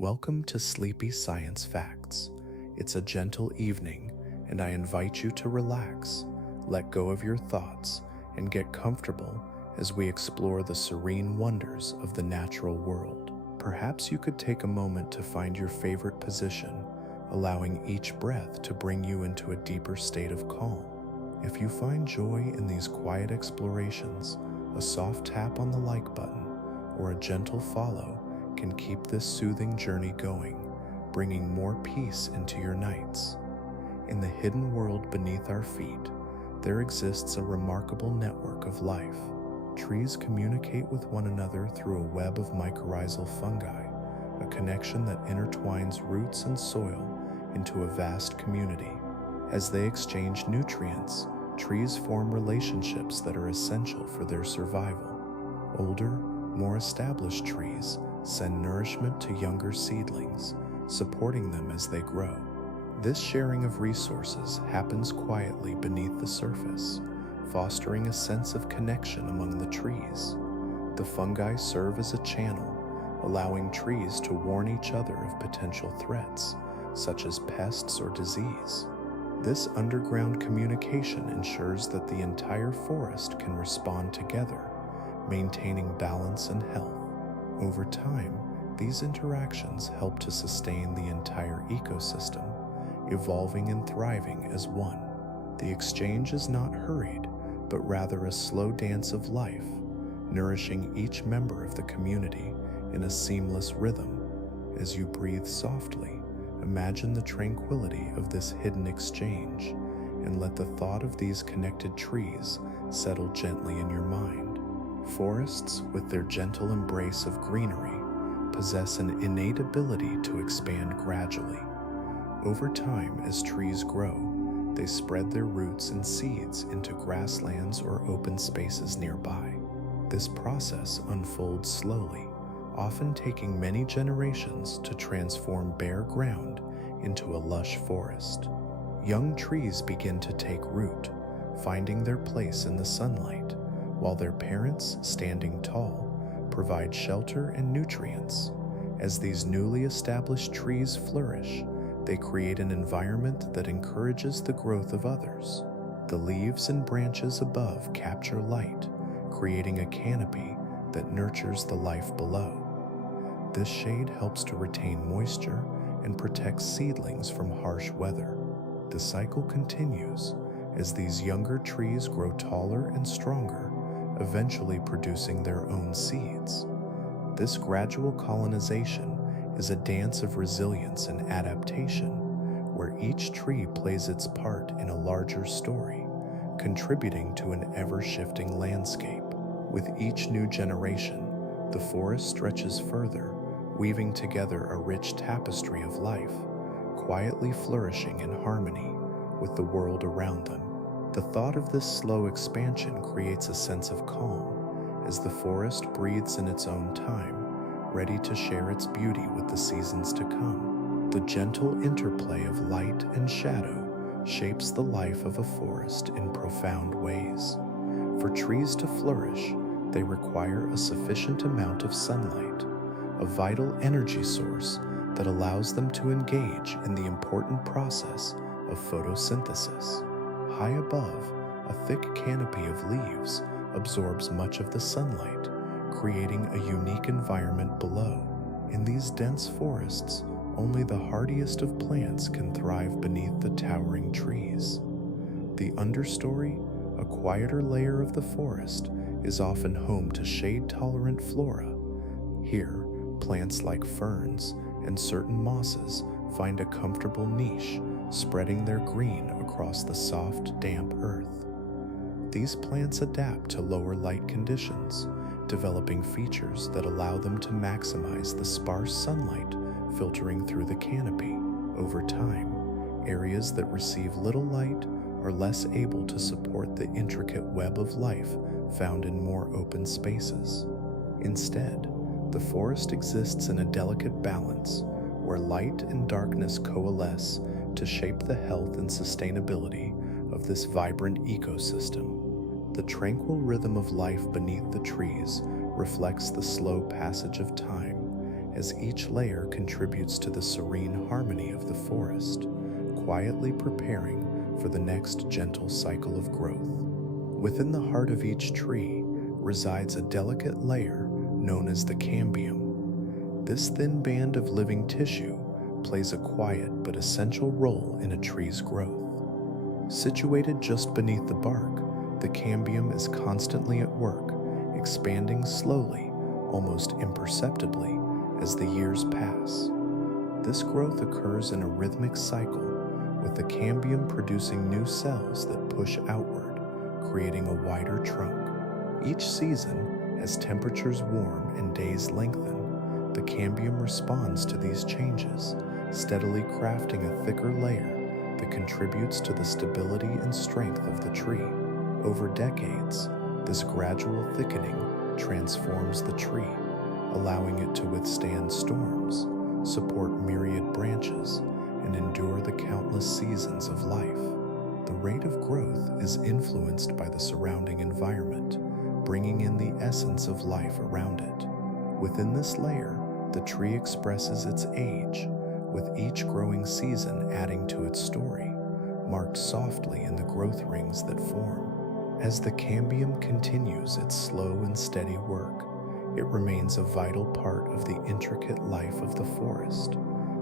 Welcome to Sleepy Science Facts. It's a gentle evening, and I invite you to relax, let go of your thoughts, and get comfortable as we explore the serene wonders of the natural world. Perhaps you could take a moment to find your favorite position, allowing each breath to bring you into a deeper state of calm. If you find joy in these quiet explorations, a soft tap on the like button or a gentle follow can keep this soothing journey going, bringing more peace into your nights. In the hidden world beneath our feet, there exists a remarkable network of life. Trees communicate with one another through a web of mycorrhizal fungi, a connection that intertwines roots and soil into a vast community. As they exchange nutrients, trees form relationships that are essential for their survival. Older, more established trees send nourishment to younger seedlings, supporting them as they grow. This sharing of resources happens quietly beneath the surface, fostering a sense of connection among the trees. The fungi serve as a channel, allowing trees to warn each other of potential threats, such as pests or disease. This underground communication ensures that the entire forest can respond together, maintaining balance and health. Over time, these interactions help to sustain the entire ecosystem, evolving and thriving as one. The exchange is not hurried, but rather a slow dance of life, nourishing each member of the community in a seamless rhythm. As you breathe softly, imagine the tranquility of this hidden exchange, and let the thought of these connected trees settle gently in your mind. Forests, with their gentle embrace of greenery, possess an innate ability to expand gradually. Over time, as trees grow, they spread their roots and seeds into grasslands or open spaces nearby. This process unfolds slowly, often taking many generations to transform bare ground into a lush forest. Young trees begin to take root, finding their place in the sunlight, while their parents, standing tall, provide shelter and nutrients. As these newly established trees flourish, they create an environment that encourages the growth of others. The leaves and branches above capture light, creating a canopy that nurtures the life below. This shade helps to retain moisture and protects seedlings from harsh weather. The cycle continues as these younger trees grow taller and stronger, eventually producing their own seeds. This gradual colonization is a dance of resilience and adaptation, where each tree plays its part in a larger story, contributing to an ever-shifting landscape. With each new generation, the forest stretches further, weaving together a rich tapestry of life, quietly flourishing in harmony with the world around them. The thought of this slow expansion creates a sense of calm as the forest breathes in its own time, ready to share its beauty with the seasons to come. The gentle interplay of light and shadow shapes the life of a forest in profound ways. For trees to flourish, they require a sufficient amount of sunlight, a vital energy source that allows them to engage in the important process of photosynthesis. High above, a thick canopy of leaves absorbs much of the sunlight, creating a unique environment below. In these dense forests, only the hardiest of plants can thrive beneath the towering trees. The understory, a quieter layer of the forest, is often home to shade-tolerant flora. Here, plants like ferns and certain mosses find a comfortable niche, spreading their green across the soft, damp earth. These plants adapt to lower light conditions, developing features that allow them to maximize the sparse sunlight filtering through the canopy. Over time, areas that receive little light are less able to support the intricate web of life found in more open spaces. Instead, the forest exists in a delicate balance where light and darkness coalesce to shape the health and sustainability of this vibrant ecosystem. The tranquil rhythm of life beneath the trees reflects the slow passage of time as each layer contributes to the serene harmony of the forest, quietly preparing for the next gentle cycle of growth. Within the heart of each tree resides a delicate layer known as the cambium. This thin band of living tissue plays a quiet but essential role in a tree's growth. Situated just beneath the bark, the cambium is constantly at work, expanding slowly, almost imperceptibly, as the years pass. This growth occurs in a rhythmic cycle, with the cambium producing new cells that push outward, creating a wider trunk. Each season, as temperatures warm and days lengthen, the cambium responds to these changes, steadily crafting a thicker layer that contributes to the stability and strength of the tree. Over decades, this gradual thickening transforms the tree, allowing it to withstand storms, support myriad branches, and endure the countless seasons of life. The rate of growth is influenced by the surrounding environment, bringing in the essence of life around it. Within this layer, the tree expresses its age, with each growing season adding to its story, marked softly in the growth rings that form. As the cambium continues its slow and steady work, it remains a vital part of the intricate life of the forest,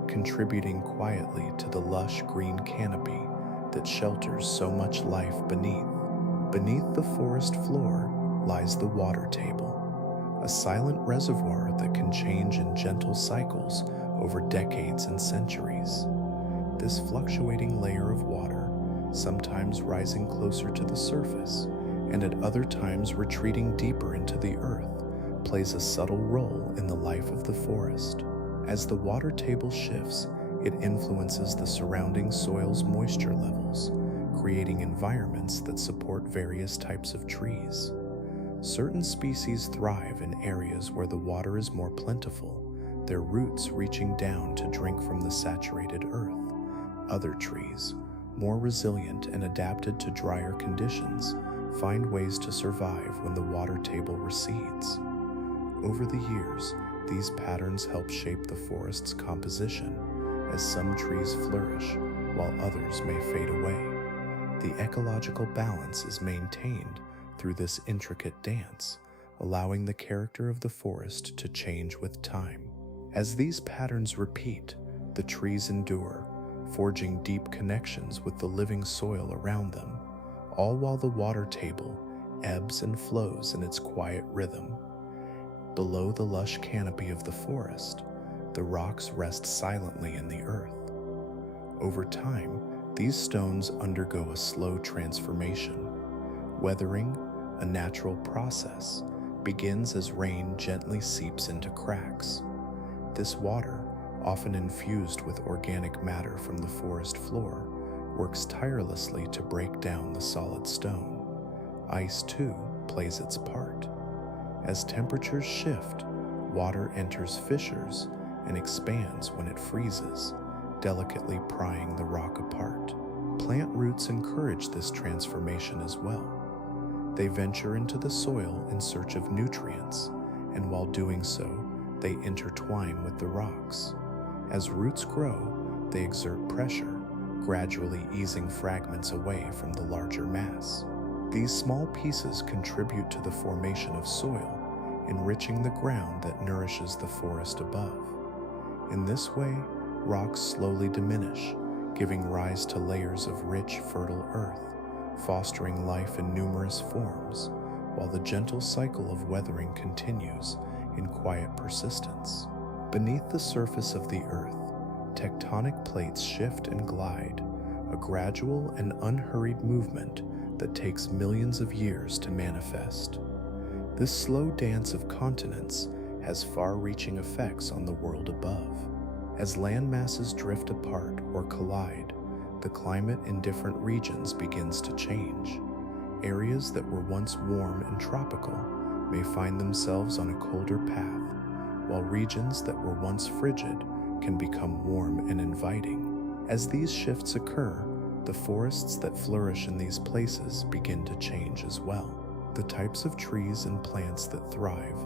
contributing quietly to the lush green canopy that shelters so much life beneath. Beneath the forest floor lies the water table, a silent reservoir that can change in gentle cycles over decades and centuries. This fluctuating layer of water, sometimes rising closer to the surface and at other times retreating deeper into the earth, plays a subtle role in the life of the forest. As the water table shifts, it influences the surrounding soil's moisture levels, creating environments that support various types of trees. Certain species thrive in areas where the water is more plentiful, their roots reaching down to drink from the saturated earth. Other trees, more resilient and adapted to drier conditions, find ways to survive when the water table recedes. Over the years, these patterns help shape the forest's composition, as some trees flourish while others may fade away. The ecological balance is maintained through this intricate dance, allowing the character of the forest to change with time. As these patterns repeat, the trees endure, forging deep connections with the living soil around them, all while the water table ebbs and flows in its quiet rhythm. Below the lush canopy of the forest, the rocks rest silently in the earth. Over time, these stones undergo a slow transformation. Weathering, a natural process, begins as rain gently seeps into cracks. This water, often infused with organic matter from the forest floor, works tirelessly to break down the solid stone. Ice, too, plays its part. As temperatures shift, water enters fissures and expands when it freezes, delicately prying the rock apart. Plant roots encourage this transformation as well. They venture into the soil in search of nutrients, and while doing so, they intertwine with the rocks. As roots grow, they exert pressure, gradually easing fragments away from the larger mass. These small pieces contribute to the formation of soil, enriching the ground that nourishes the forest above. In this way, rocks slowly diminish, giving rise to layers of rich, fertile earth, fostering life in numerous forms, while the gentle cycle of weathering continues in quiet persistence. Beneath the surface of the earth, tectonic plates shift and glide, a gradual and unhurried movement that takes millions of years to manifest. This slow dance of continents has far-reaching effects on the world above. As land masses drift apart or collide, the climate in different regions begins to change. Areas that were once warm and tropical may find themselves on a colder path, while regions that were once frigid can become warm and inviting. As these shifts occur, the forests that flourish in these places begin to change as well. The types of trees and plants that thrive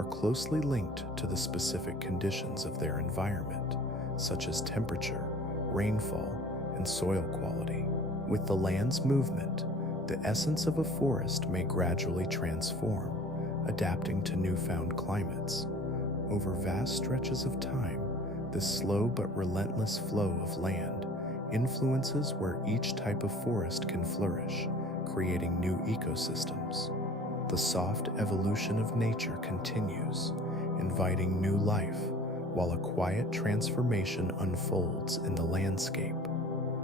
are closely linked to the specific conditions of their environment, such as temperature, rainfall, and soil quality. With the land's movement, the essence of a forest may gradually transform, adapting to newfound climates. Over vast stretches of time, this slow but relentless flow of land influences where each type of forest can flourish, creating new ecosystems. The soft evolution of nature continues, inviting new life, while a quiet transformation unfolds in the landscape.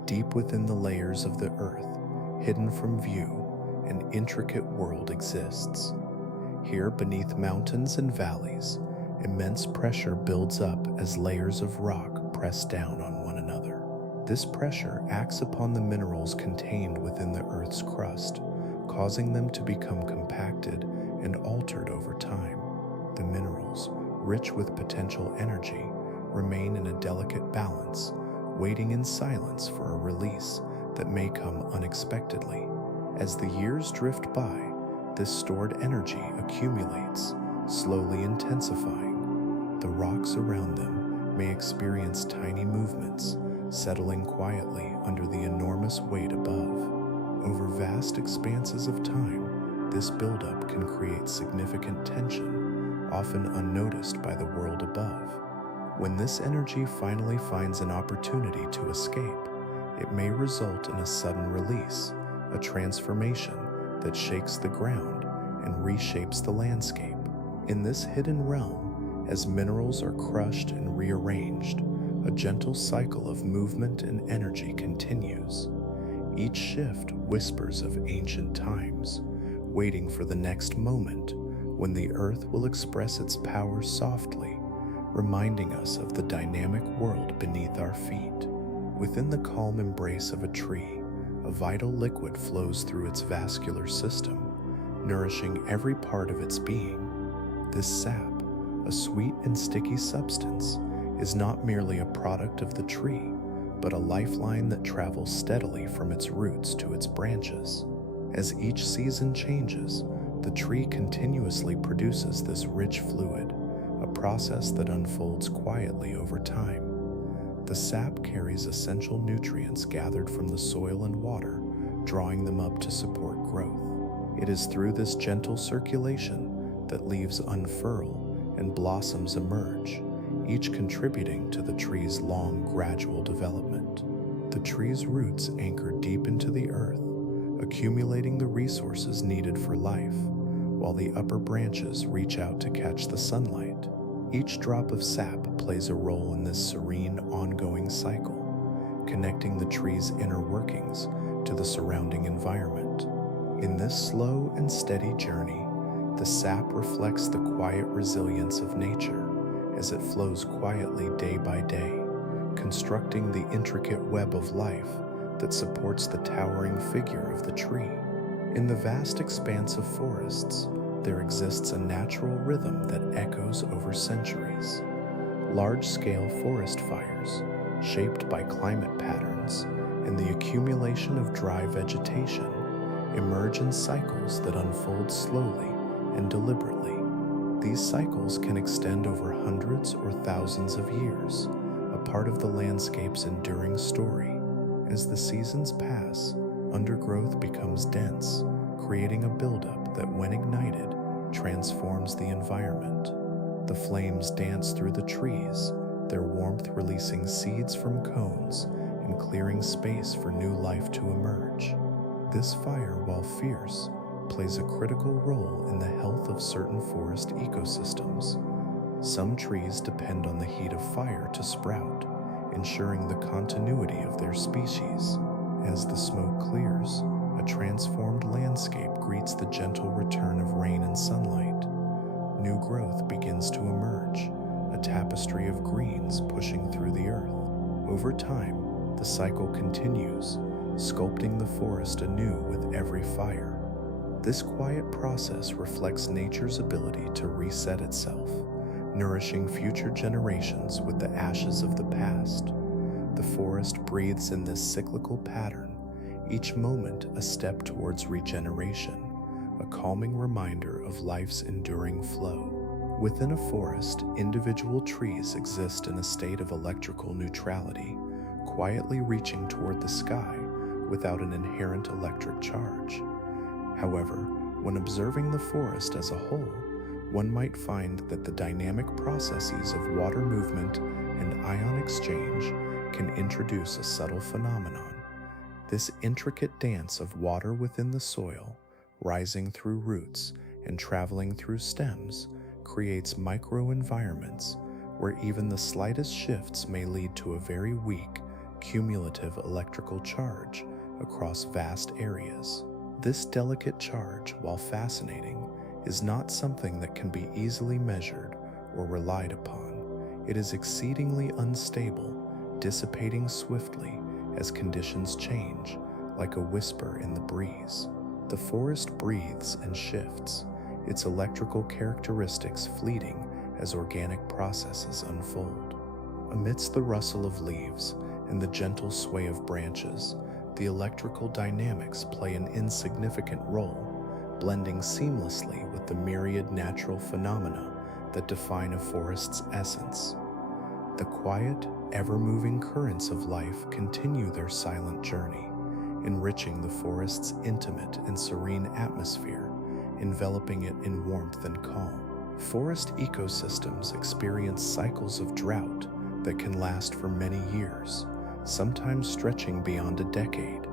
Deep within the layers of the earth, hidden from view, an intricate world exists. Here, beneath mountains and valleys, immense pressure builds up as layers of rock press down on one another. This pressure acts upon the minerals contained within the Earth's crust, causing them to become compacted and altered over time. The minerals, rich with potential energy, remain in a delicate balance, waiting in silence for a release that may come unexpectedly. As the years drift by, this stored energy accumulates, slowly intensifying. The rocks around them may experience tiny movements, settling quietly under the enormous weight above. Over vast expanses of time, this buildup can create significant tension, often unnoticed by the world above. When this energy finally finds an opportunity to escape, it may result in a sudden release, a transformation that shakes the ground and reshapes the landscape. In this hidden realm, as minerals are crushed and rearranged, a gentle cycle of movement and energy continues. Each shift whispers of ancient times, waiting for the next moment when the earth will express its power softly, reminding us of the dynamic world beneath our feet. Within the calm embrace of a tree, a vital liquid flows through its vascular system, nourishing every part of its being. This sap, a sweet and sticky substance, is not merely a product of the tree, but a lifeline that travels steadily from its roots to its branches. As each season changes, the tree continuously produces this rich fluid, a process that unfolds quietly over time. The sap carries essential nutrients gathered from the soil and water, drawing them up to support growth. It is through this gentle circulation that leaves unfurl and blossoms emerge, each contributing to the tree's long, gradual development. The tree's roots anchor deep into the earth, accumulating the resources needed for life, while the upper branches reach out to catch the sunlight. Each drop of sap plays a role in this serene, ongoing cycle, connecting the tree's inner workings to the surrounding environment. In this slow and steady journey, the sap reflects the quiet resilience of nature as it flows quietly day by day, constructing the intricate web of life that supports the towering figure of the tree. In the vast expanse of forests, there exists a natural rhythm that echoes over centuries. Large-scale forest fires, shaped by climate patterns and the accumulation of dry vegetation, emerge in cycles that unfold slowly and deliberately. These cycles can extend over hundreds or thousands of years, a part of the landscape's enduring story. As the seasons pass, undergrowth becomes dense, creating a buildup that, when ignited, transforms the environment. The flames dance through the trees, their warmth releasing seeds from cones and clearing space for new life to emerge. This fire, while fierce, plays a critical role in the health of certain forest ecosystems. Some trees depend on the heat of fire to sprout, ensuring the continuity of their species. As the smoke clears, a transformed landscape greets the gentle return of rain and sunlight. New growth begins to emerge, a tapestry of greens pushing through the earth. Over time, the cycle continues, sculpting the forest anew with every fire. This quiet process reflects nature's ability to reset itself, nourishing future generations with the ashes of the past. The forest breathes in this cyclical pattern, each moment a step towards regeneration, a calming reminder of life's enduring flow. Within a forest, individual trees exist in a state of electrical neutrality, quietly reaching toward the sky without an inherent electric charge. However, when observing the forest as a whole, one might find that the dynamic processes of water movement and ion exchange can introduce a subtle phenomenon. This intricate dance of water within the soil, rising through roots and traveling through stems, creates microenvironments where even the slightest shifts may lead to a very weak, cumulative electrical charge across vast areas. This delicate charge, while fascinating, is not something that can be easily measured or relied upon. It is exceedingly unstable, dissipating swiftly as conditions change, like a whisper in the breeze. The forest breathes and shifts, its electrical characteristics fleeting as organic processes unfold. Amidst the rustle of leaves and the gentle sway of branches, the electrical dynamics play an insignificant role, blending seamlessly with the myriad natural phenomena that define a forest's essence. The quiet, ever-moving currents of life continue their silent journey, enriching the forest's intimate and serene atmosphere, enveloping it in warmth and calm. Forest ecosystems experience cycles of drought that can last for many years, sometimes stretching beyond a decade.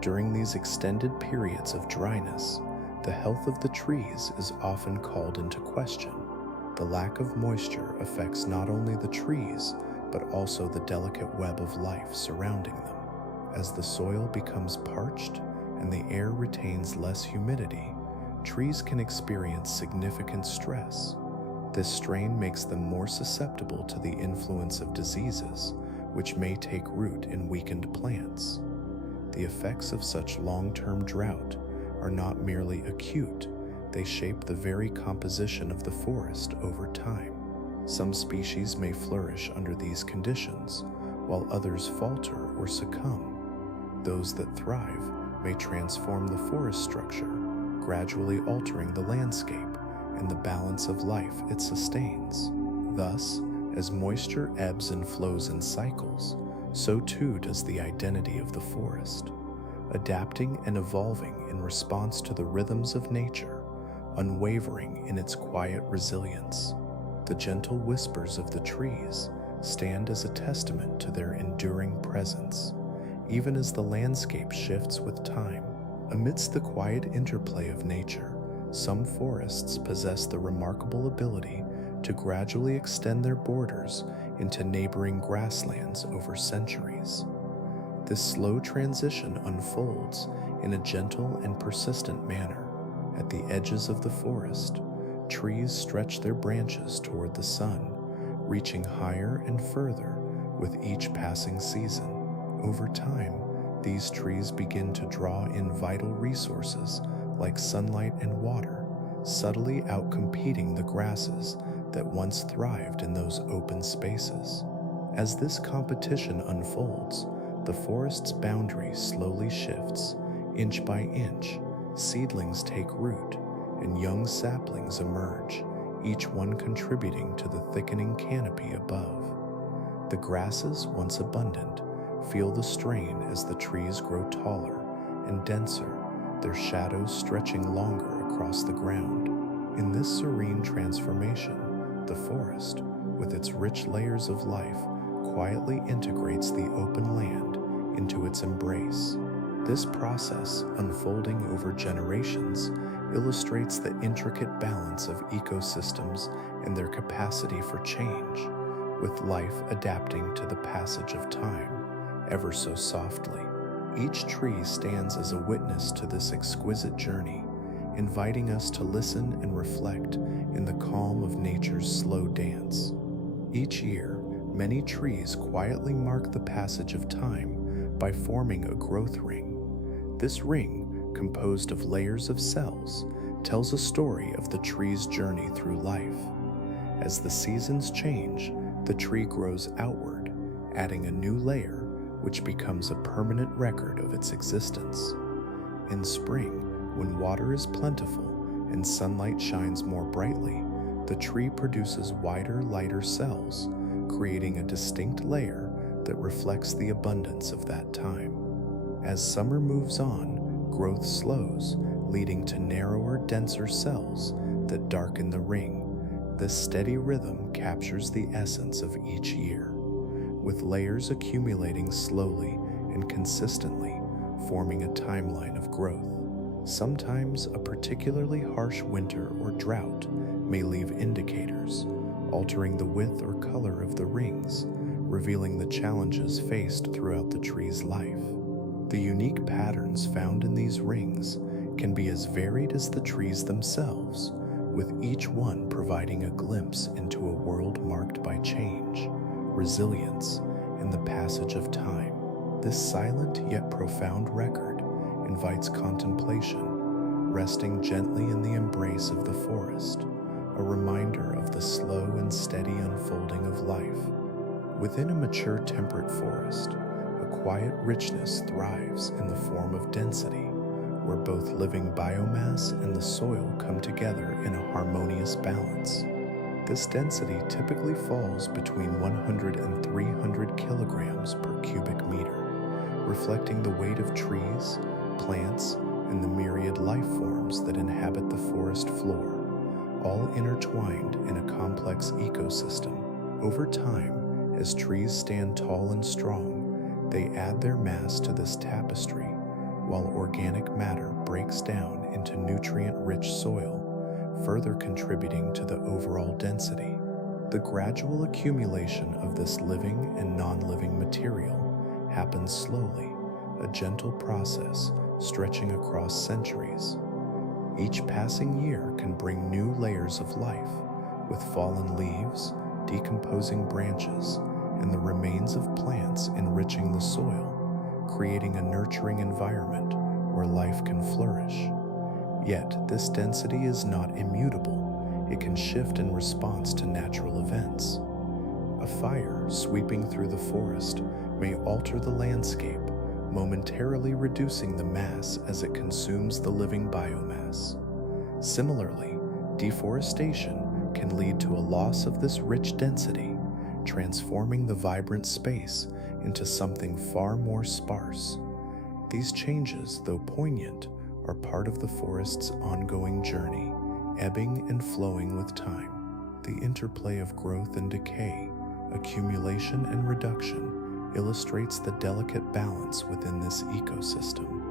During these extended periods of dryness, the health of the trees is often called into question. The lack of moisture affects not only the trees, but also the delicate web of life surrounding them. As the soil becomes parched and the air retains less humidity, trees can experience significant stress. This strain makes them more susceptible to the influence of diseases, which may take root in weakened plants. The effects of such long-term drought are not merely acute, they shape the very composition of the forest over time. Some species may flourish under these conditions, while others falter or succumb. Those that thrive may transform the forest structure, gradually altering the landscape and the balance of life it sustains. Thus, as moisture ebbs and flows in cycles, so too does the identity of the forest, adapting and evolving in response to the rhythms of nature, unwavering in its quiet resilience. The gentle whispers of the trees stand as a testament to their enduring presence, even as the landscape shifts with time. Amidst the quiet interplay of nature, some forests possess the remarkable ability to gradually extend their borders into neighboring grasslands over centuries. This slow transition unfolds in a gentle and persistent manner. At the edges of the forest, trees stretch their branches toward the sun, reaching higher and further with each passing season. Over time, these trees begin to draw in vital resources like sunlight and water, subtly outcompeting the grasses that once thrived in those open spaces. As this competition unfolds, the forest's boundary slowly shifts. Inch by inch, seedlings take root, and young saplings emerge, each one contributing to the thickening canopy above. The grasses, once abundant, feel the strain as the trees grow taller and denser, their shadows stretching longer across the ground. In this serene transformation, the forest, with its rich layers of life, quietly integrates the open land into its embrace. This process, unfolding over generations, illustrates the intricate balance of ecosystems and their capacity for change, with life adapting to the passage of time, ever so softly. Each tree stands as a witness to this exquisite journey, inviting us to listen and reflect in the calm of nature's slow dance. Each year, many trees quietly mark the passage of time by forming a growth ring. This ring, composed of layers of cells, tells a story of the tree's journey through life. As the seasons change, the tree grows outward, adding a new layer which becomes a permanent record of its existence. In spring, when water is plentiful and sunlight shines more brightly, The tree produces wider, lighter cells, creating a distinct layer that reflects the abundance of that time. As summer moves on, growth slows, leading to narrower, denser cells that darken the ring. This steady rhythm captures the essence of each year, with layers accumulating slowly and consistently, forming a timeline of growth. Sometimes a particularly harsh winter or drought may leave indicators, altering the width or color of the rings, revealing the challenges faced throughout the tree's life. The unique patterns found in these rings can be as varied as the trees themselves, with each one providing a glimpse into a world marked by change, resilience, and the passage of time. This silent yet profound record invites contemplation, resting gently in the embrace of the forest, a reminder of the slow and steady unfolding of life. Within a mature temperate forest, a quiet richness thrives in the form of density, where both living biomass and the soil come together in a harmonious balance. This density typically falls between 100 and 300 kilograms per cubic meter, reflecting the weight of trees, plants, and the myriad life forms that inhabit the forest floor, all intertwined in a complex ecosystem. Over time, as trees stand tall and strong, they add their mass to this tapestry, while organic matter breaks down into nutrient-rich soil, further contributing to the overall density. The gradual accumulation of this living and non-living material happens slowly, a gentle process stretching across centuries. Each passing year can bring new layers of life, with fallen leaves, decomposing branches, and the remains of plants enriching the soil, creating a nurturing environment where life can flourish. Yet, this density is not immutable. It can shift in response to natural events. A fire sweeping through the forest may alter the landscape, momentarily reducing the mass as it consumes the living biomass. Similarly, deforestation can lead to a loss of this rich density, transforming the vibrant space into something far more sparse. These changes, though poignant, are part of the forest's ongoing journey, ebbing and flowing with time. The interplay of growth and decay, accumulation and reduction, illustrates the delicate balance within this ecosystem.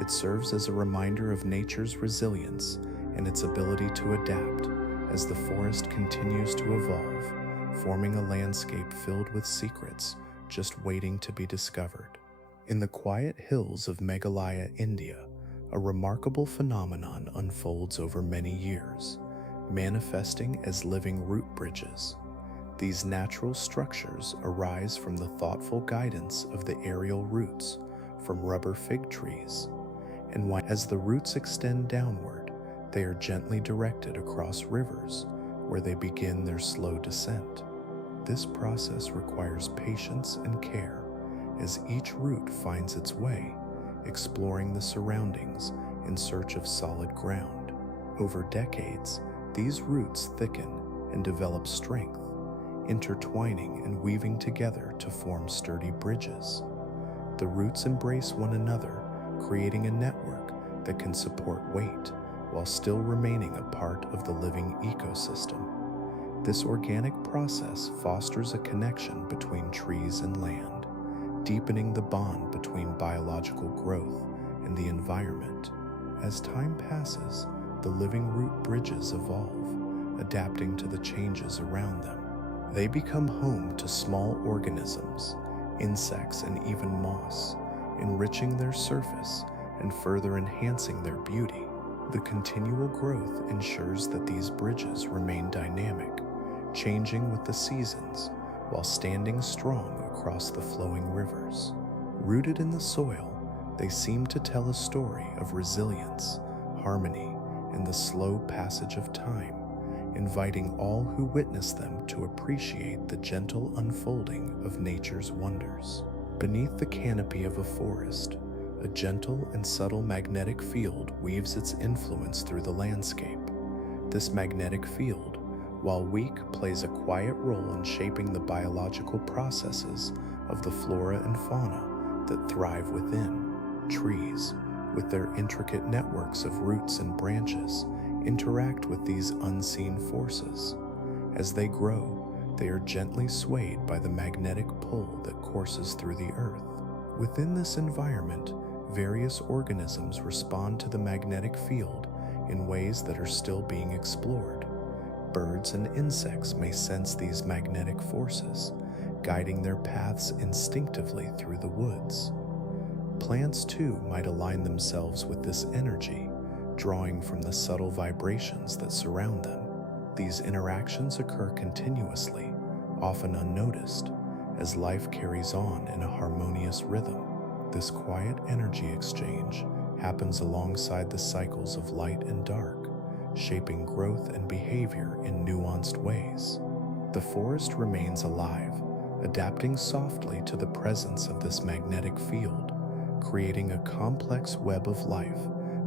It serves as a reminder of nature's resilience and its ability to adapt as the forest continues to evolve, forming a landscape filled with secrets just waiting to be discovered. In the quiet hills of Meghalaya, India, a remarkable phenomenon unfolds over many years, manifesting as living root bridges. These natural structures arise from the thoughtful guidance of the aerial roots from rubber fig trees, and as the roots extend downward, they are gently directed across rivers where they begin their slow descent. This process requires patience and care as each root finds its way, exploring the surroundings in search of solid ground. Over decades, these roots thicken and develop strength, intertwining and weaving together to form sturdy bridges. The roots embrace one another, creating a network that can support weight while still remaining a part of the living ecosystem. This organic process fosters a connection between trees and land, deepening the bond between biological growth and the environment. As time passes, the living root bridges evolve, adapting to the changes around them. They become home to small organisms, insects, and even moss, enriching their surface and further enhancing their beauty. The continual growth ensures that these bridges remain dynamic, changing with the seasons while standing strong across the flowing rivers. Rooted in the soil, they seem to tell a story of resilience, harmony, and the slow passage of time, inviting all who witness them to appreciate the gentle unfolding of nature's wonders. Beneath the canopy of a forest, a gentle and subtle magnetic field weaves its influence through the landscape. This magnetic field, while weak plays a quiet role in shaping the biological processes of the flora and fauna that thrive within. Trees, with their intricate networks of roots and branches, interact with these unseen forces. As they grow, they are gently swayed by the magnetic pull that courses through the earth. Within this environment, various organisms respond to the magnetic field in ways that are still being explored. Birds and insects may sense these magnetic forces, guiding their paths instinctively through the woods. Plants too might align themselves with this energy, drawing from the subtle vibrations that surround them. These interactions occur continuously, often unnoticed, as life carries on in a harmonious rhythm. This quiet energy exchange happens alongside the cycles of light and dark, shaping growth and behavior in nuanced ways. The forest remains alive, adapting softly to the presence of this magnetic field, creating a complex web of life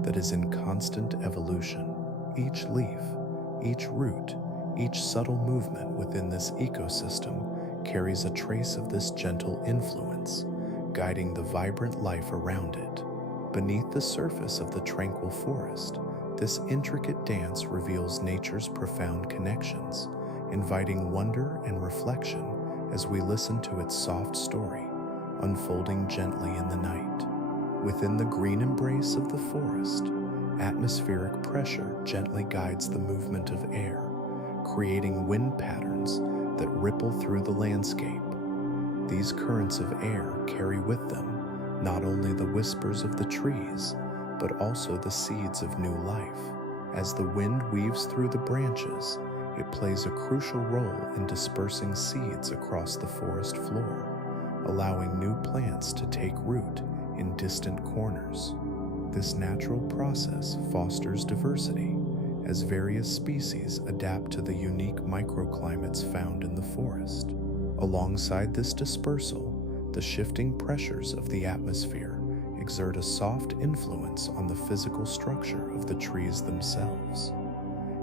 that is in constant evolution. Each leaf, each root, each subtle movement within this ecosystem carries a trace of this gentle influence, guiding the vibrant life around it. Beneath the surface of the tranquil forest, this intricate dance reveals nature's profound connections, inviting wonder and reflection as we listen to its soft story, unfolding gently in the night. Within the green embrace of the forest, atmospheric pressure gently guides the movement of air, creating wind patterns that ripple through the landscape. These currents of air carry with them not only the whispers of the trees, but also the seeds of new life. As the wind weaves through the branches, it plays a crucial role in dispersing seeds across the forest floor, allowing new plants to take root in distant corners. This natural process fosters diversity, as various species adapt to the unique microclimates found in the forest. Alongside this dispersal, the shifting pressures of the atmosphere exert a soft influence on the physical structure of the trees themselves.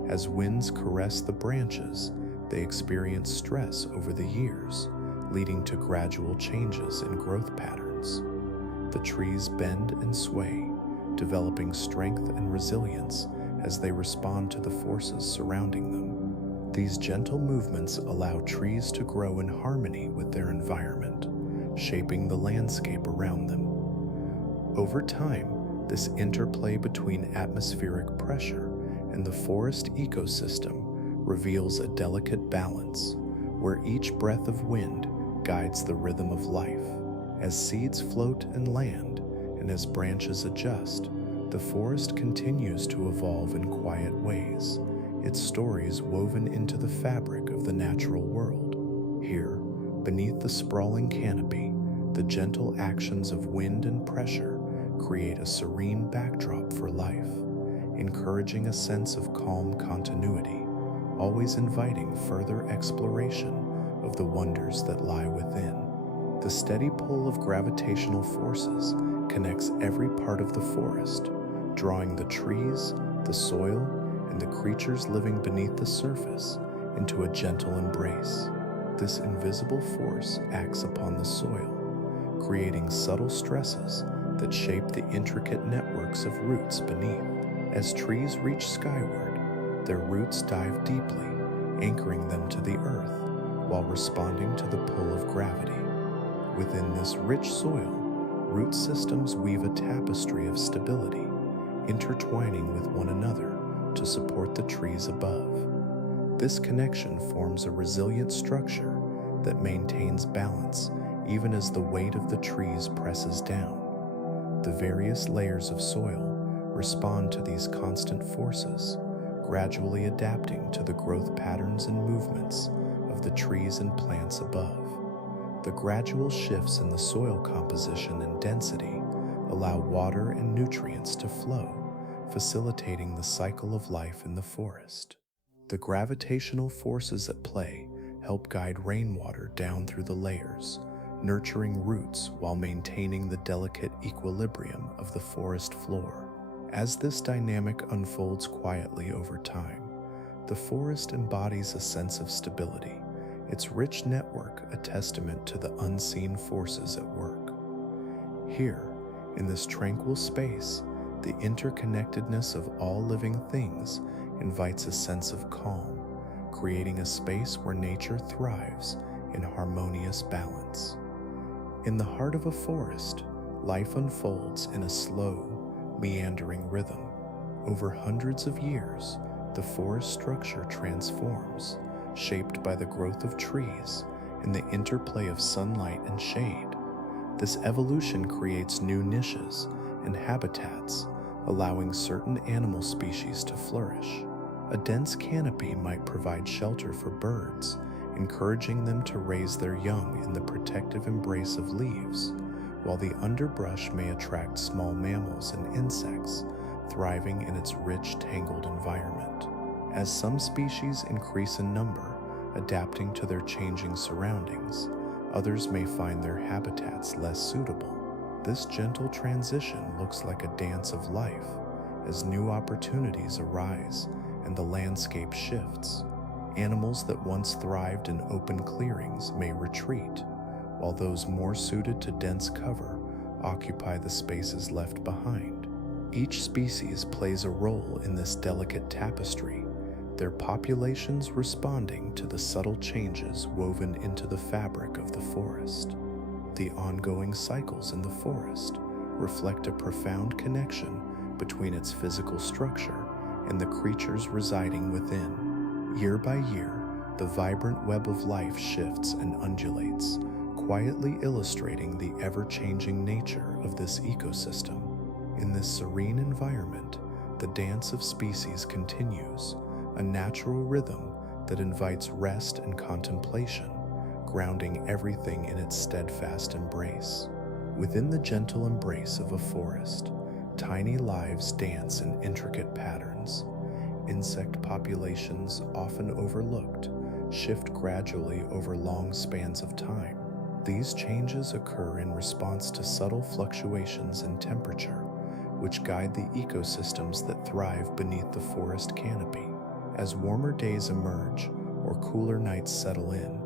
As winds caress the branches, they experience stress over the years, leading to gradual changes in growth patterns. The trees bend and sway, developing strength and resilience as they respond to the forces surrounding them. These gentle movements allow trees to grow in harmony with their environment, shaping the landscape around them. Over time, this interplay between atmospheric pressure and the forest ecosystem reveals a delicate balance, where each breath of wind guides the rhythm of life. As seeds float and land, and as branches adjust, the forest continues to evolve in quiet ways, its stories woven into the fabric of the natural world. Here, beneath the sprawling canopy, the gentle actions of wind and pressure create a serene backdrop for life, encouraging a sense of calm continuity, always inviting further exploration of the wonders that lie within. The steady pull of gravitational forces connects every part of the forest, drawing the trees, the soil, and the creatures living beneath the surface into a gentle embrace. This invisible force acts upon the soil, creating subtle stresses that shape the intricate networks of roots beneath. As trees reach skyward, their roots dive deeply, anchoring them to the earth while responding to the pull of gravity. Within this rich soil, root systems weave a tapestry of stability, intertwining with one another to support the trees above. This connection forms a resilient structure that maintains balance even as the weight of the trees presses down. The various layers of soil respond to these constant forces, gradually adapting to the growth patterns and movements of the trees and plants above. The gradual shifts in the soil composition and density allow water and nutrients to flow, facilitating the cycle of life in the forest. The gravitational forces at play help guide rainwater down through the layers, nurturing roots while maintaining the delicate equilibrium of the forest floor. As this dynamic unfolds quietly over time, The forest embodies a sense of stability, its rich network a testament to the unseen forces at work. Here, in this tranquil space, the interconnectedness of all living things invites a sense of calm, creating a space where nature thrives in harmonious balance. In the heart of a forest, life unfolds in a slow, meandering rhythm. Over hundreds of years, the forest structure transforms, shaped by the growth of trees and the interplay of sunlight and shade. This evolution creates new niches and habitats, allowing certain animal species to flourish. A dense canopy might provide shelter for birds, encouraging them to raise their young in the protective embrace of leaves, while the underbrush may attract small mammals and insects, thriving in its rich, tangled environment. As some species increase in number, adapting to their changing surroundings, others may find their habitats less suitable. This gentle transition looks like a dance of life as new opportunities arise and the landscape shifts. Animals that once thrived in open clearings may retreat, while those more suited to dense cover occupy the spaces left behind. Each species plays a role in this delicate tapestry, their populations responding to the subtle changes woven into the fabric of the forest. The ongoing cycles in the forest reflect a profound connection between its physical structure and the creatures residing within. Year by year, the vibrant web of life shifts and undulates, quietly illustrating the ever-changing nature of this ecosystem. In this serene environment, the dance of species continues, a natural rhythm that invites rest and contemplation, grounding everything in its steadfast embrace. Within the gentle embrace of a forest, tiny lives dance in intricate patterns. Insect populations, often overlooked, shift gradually over long spans of time. These changes occur in response to subtle fluctuations in temperature, which guide the ecosystems that thrive beneath the forest canopy. As warmer days emerge or cooler nights settle in,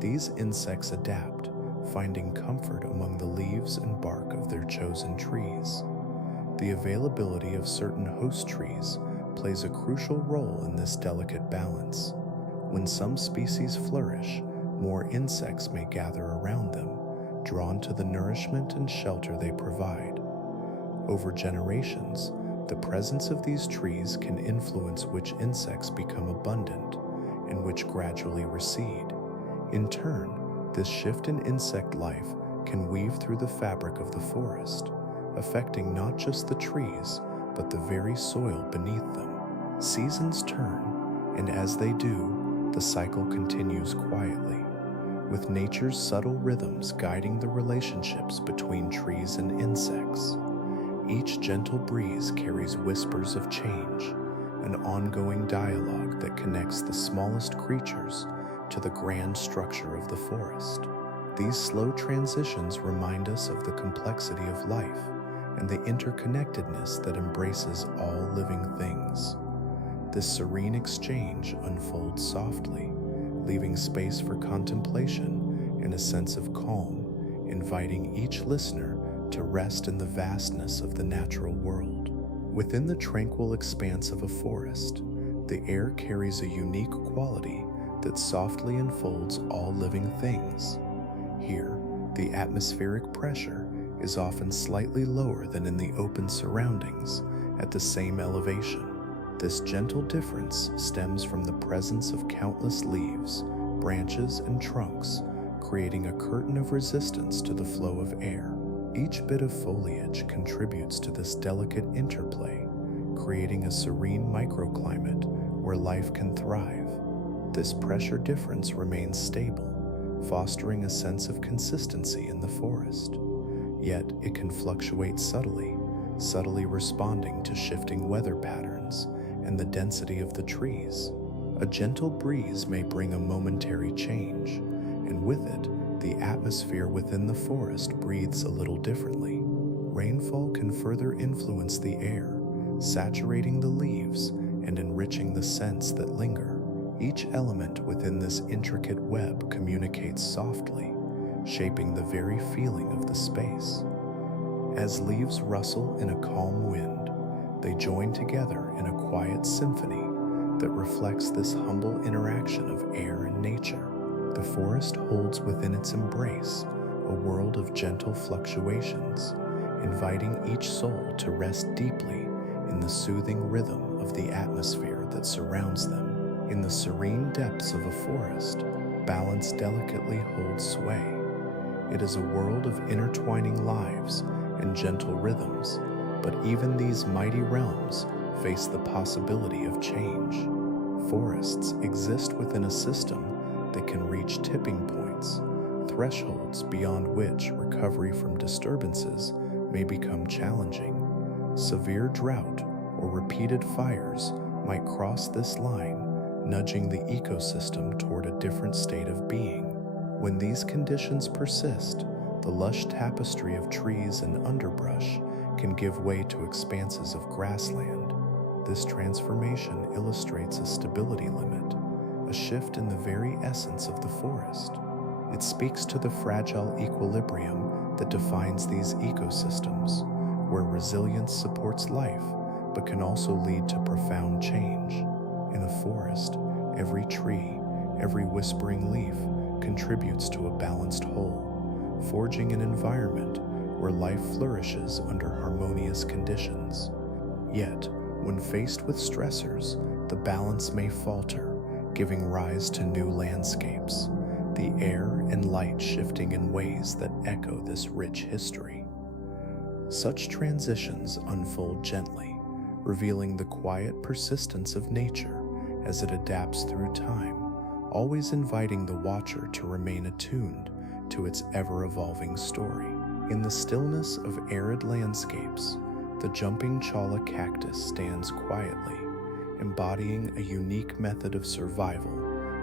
these insects adapt, finding comfort among the leaves and bark of their chosen trees. The availability of certain host trees plays a crucial role in this delicate balance. When some species flourish, more insects may gather around them, drawn to the nourishment and shelter they provide. Over generations, the presence of these trees can influence which insects become abundant and which gradually recede. In turn, this shift in insect life can weave through the fabric of the forest, affecting not just the trees, but the very soil beneath them. Seasons turn, and as they do, the cycle continues quietly, with nature's subtle rhythms guiding the relationships between trees and insects. Each gentle breeze carries whispers of change, an ongoing dialogue that connects the smallest creatures to the grand structure of the forest. These slow transitions remind us of the complexity of life and the interconnectedness that embraces all living things. This serene exchange unfolds softly, leaving space for contemplation and a sense of calm, inviting each listener to rest in the vastness of the natural world. Within the tranquil expanse of a forest, the air carries a unique quality that softly enfolds all living things. Here, the atmospheric pressure is often slightly lower than in the open surroundings at the same elevation. This gentle difference stems from the presence of countless leaves, branches, and trunks, creating a curtain of resistance to the flow of air. Each bit of foliage contributes to this delicate interplay, creating a serene microclimate where life can thrive. This pressure difference remains stable, fostering a sense of consistency in the forest. Yet it can fluctuate subtly responding to shifting weather patterns and the density of the trees. A gentle breeze may bring a momentary change, and with it, the atmosphere within the forest breathes a little differently. Rainfall can further influence the air, saturating the leaves and enriching the scents that linger. Each element within this intricate web communicates softly, shaping the very feeling of the space. As leaves rustle in a calm wind, they join together in a quiet symphony that reflects this humble interaction of air and nature. The forest holds within its embrace a world of gentle fluctuations, inviting each soul to rest deeply in the soothing rhythm of the atmosphere that surrounds them. In the serene depths of a forest, balance delicately holds sway. It is a world of intertwining lives and gentle rhythms, but even these mighty realms face the possibility of change. Forests exist within a system that can reach tipping points, thresholds beyond which recovery from disturbances may become challenging. Severe drought or repeated fires might cross this line, nudging the ecosystem toward a different state of being. When these conditions persist, the lush tapestry of trees and underbrush can give way to expanses of grassland. This transformation illustrates a stability limit, a shift in the very essence of the forest. It speaks to the fragile equilibrium that defines these ecosystems, where resilience supports life but can also lead to profound change. In a forest, every tree, every whispering leaf contributes to a balanced whole, forging an environment where life flourishes under harmonious conditions. Yet, when faced with stressors, the balance may falter, giving rise to new landscapes, the air and light shifting in ways that echo this rich history. Such transitions unfold gently, revealing the quiet persistence of nature as it adapts through time, always inviting the watcher to remain attuned to its ever-evolving story. In the stillness of arid landscapes, the jumping chala cactus stands quietly, embodying a unique method of survival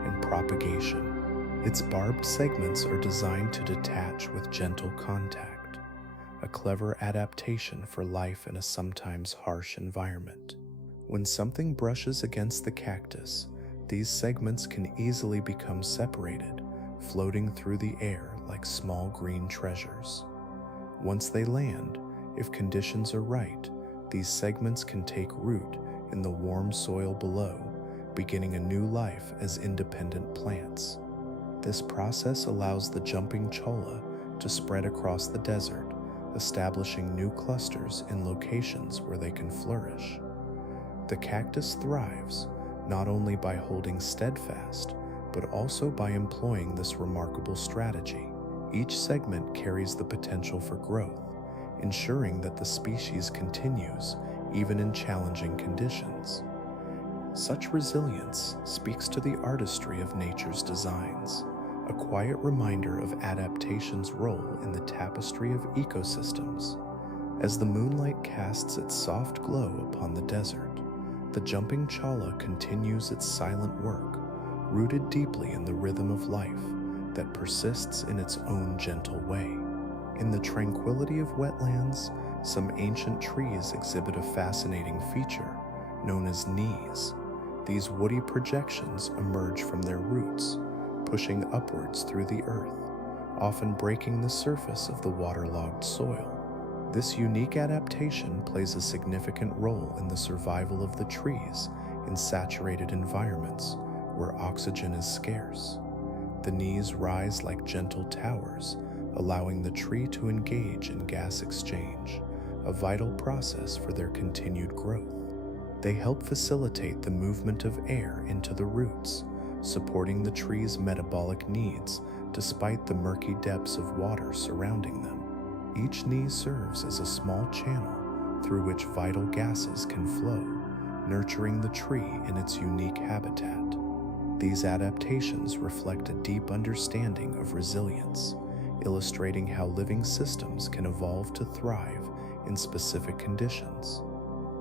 and propagation. Its barbed segments are designed to detach with gentle contact, a clever adaptation for life in a sometimes harsh environment. When something brushes against the cactus, these segments can easily become separated, floating through the air like small green treasures. Once they land, if conditions are right, these segments can take root in the warm soil below, beginning a new life as independent plants. This process allows the jumping cholla to spread across the desert, establishing new clusters in locations where they can flourish. The cactus thrives not only by holding steadfast, but also by employing this remarkable strategy. Each segment carries the potential for growth, ensuring that the species continues even in challenging conditions. Such resilience speaks to the artistry of nature's designs, a quiet reminder of adaptation's role in the tapestry of ecosystems. As the moonlight casts its soft glow upon the desert, the jumping chala continues its silent work, rooted deeply in the rhythm of life that persists in its own gentle way. In the tranquility of wetlands, some ancient trees exhibit a fascinating feature known as knees. These woody projections emerge from their roots, pushing upwards through the earth, often breaking the surface of the waterlogged soil. This unique adaptation plays a significant role in the survival of the trees in saturated environments where oxygen is scarce. The knees rise like gentle towers, allowing the tree to engage in gas exchange, a vital process for their continued growth. They help facilitate the movement of air into the roots, supporting the tree's metabolic needs despite the murky depths of water surrounding them. Each knee serves as a small channel through which vital gases can flow, nurturing the tree in its unique habitat. These adaptations reflect a deep understanding of resilience, illustrating how living systems can evolve to thrive in specific conditions.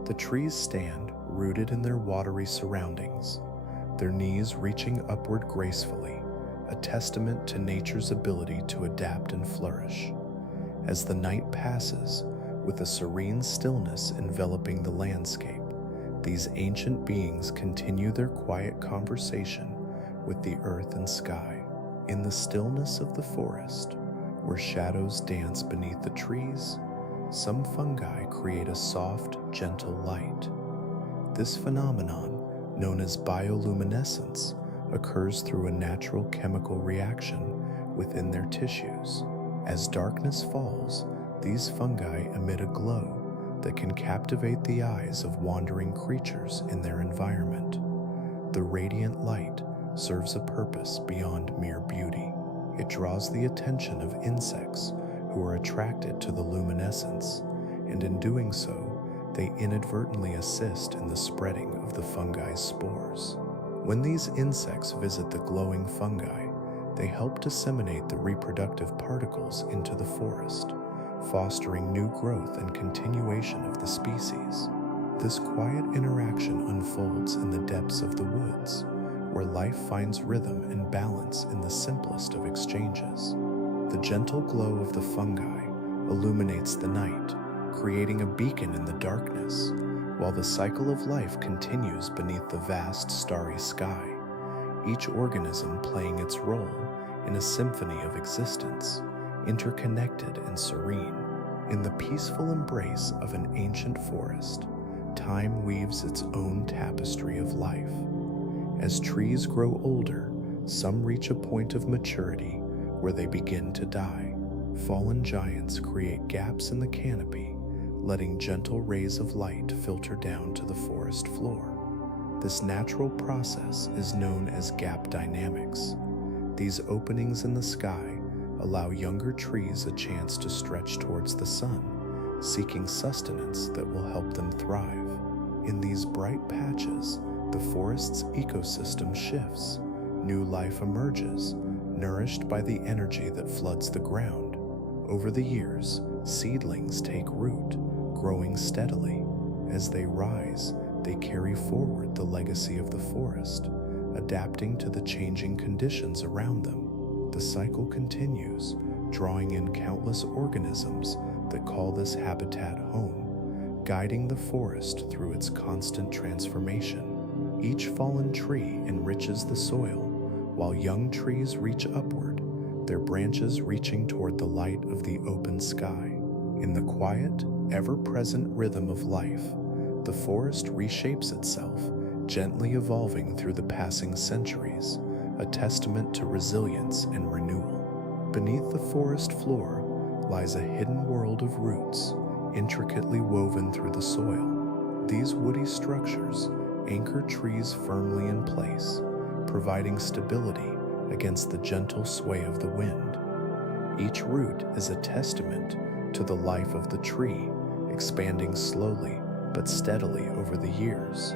The trees stand rooted in their watery surroundings, their knees reaching upward gracefully, a testament to nature's ability to adapt and flourish. As the night passes, with a serene stillness enveloping the landscape, These ancient beings continue their quiet conversation with the earth and sky. In the stillness of the forest, where shadows dance beneath the trees, some fungi create a soft, gentle light. This phenomenon, known as bioluminescence, occurs through a natural chemical reaction within their tissues. As darkness falls, these fungi emit a glow that can captivate the eyes of wandering creatures in their environment. The radiant light serves a purpose beyond mere beauty. It draws the attention of insects who are attracted to the luminescence, and in doing so, they inadvertently assist in the spreading of the fungi's spores. When these insects visit the glowing fungi, they help disseminate the reproductive particles into the forest, fostering new growth and continuation of the species. This quiet interaction unfolds in the depths of the woods, where life finds rhythm and balance in the simplest of exchanges. The gentle glow of the fungi illuminates the night, creating a beacon in the darkness, while the cycle of life continues beneath the vast starry sky, each organism playing its role in a symphony of existence, interconnected and serene. In the peaceful embrace of an ancient forest, time weaves its own tapestry of life. As trees grow older, some reach a point of maturity where they begin to die. Fallen giants create gaps in the canopy, letting gentle rays of light filter down to the forest floor. This natural process is known as gap dynamics. These openings in the sky allow younger trees a chance to stretch towards the sun, seeking sustenance that will help them thrive. In these bright patches, the forest's ecosystem shifts. New life emerges, nourished by the energy that floods the ground. Over the years, seedlings take root, growing steadily. As they rise, they carry forward the legacy of the forest, adapting to the changing conditions around them. The cycle continues, drawing in countless organisms that call this habitat home, guiding the forest through its constant transformation. Each fallen tree enriches the soil, while young trees reach upward, their branches reaching toward the light of the open sky. In the quiet, ever-present rhythm of life, the forest reshapes itself, gently evolving through the passing centuries, a testament to resilience and renewal. Beneath the forest floor lies a hidden world of roots, intricately woven through the soil. These woody structures anchor trees firmly in place, providing stability against the gentle sway of the wind. Each root is a testament to the life of the tree, expanding slowly but steadily over the years.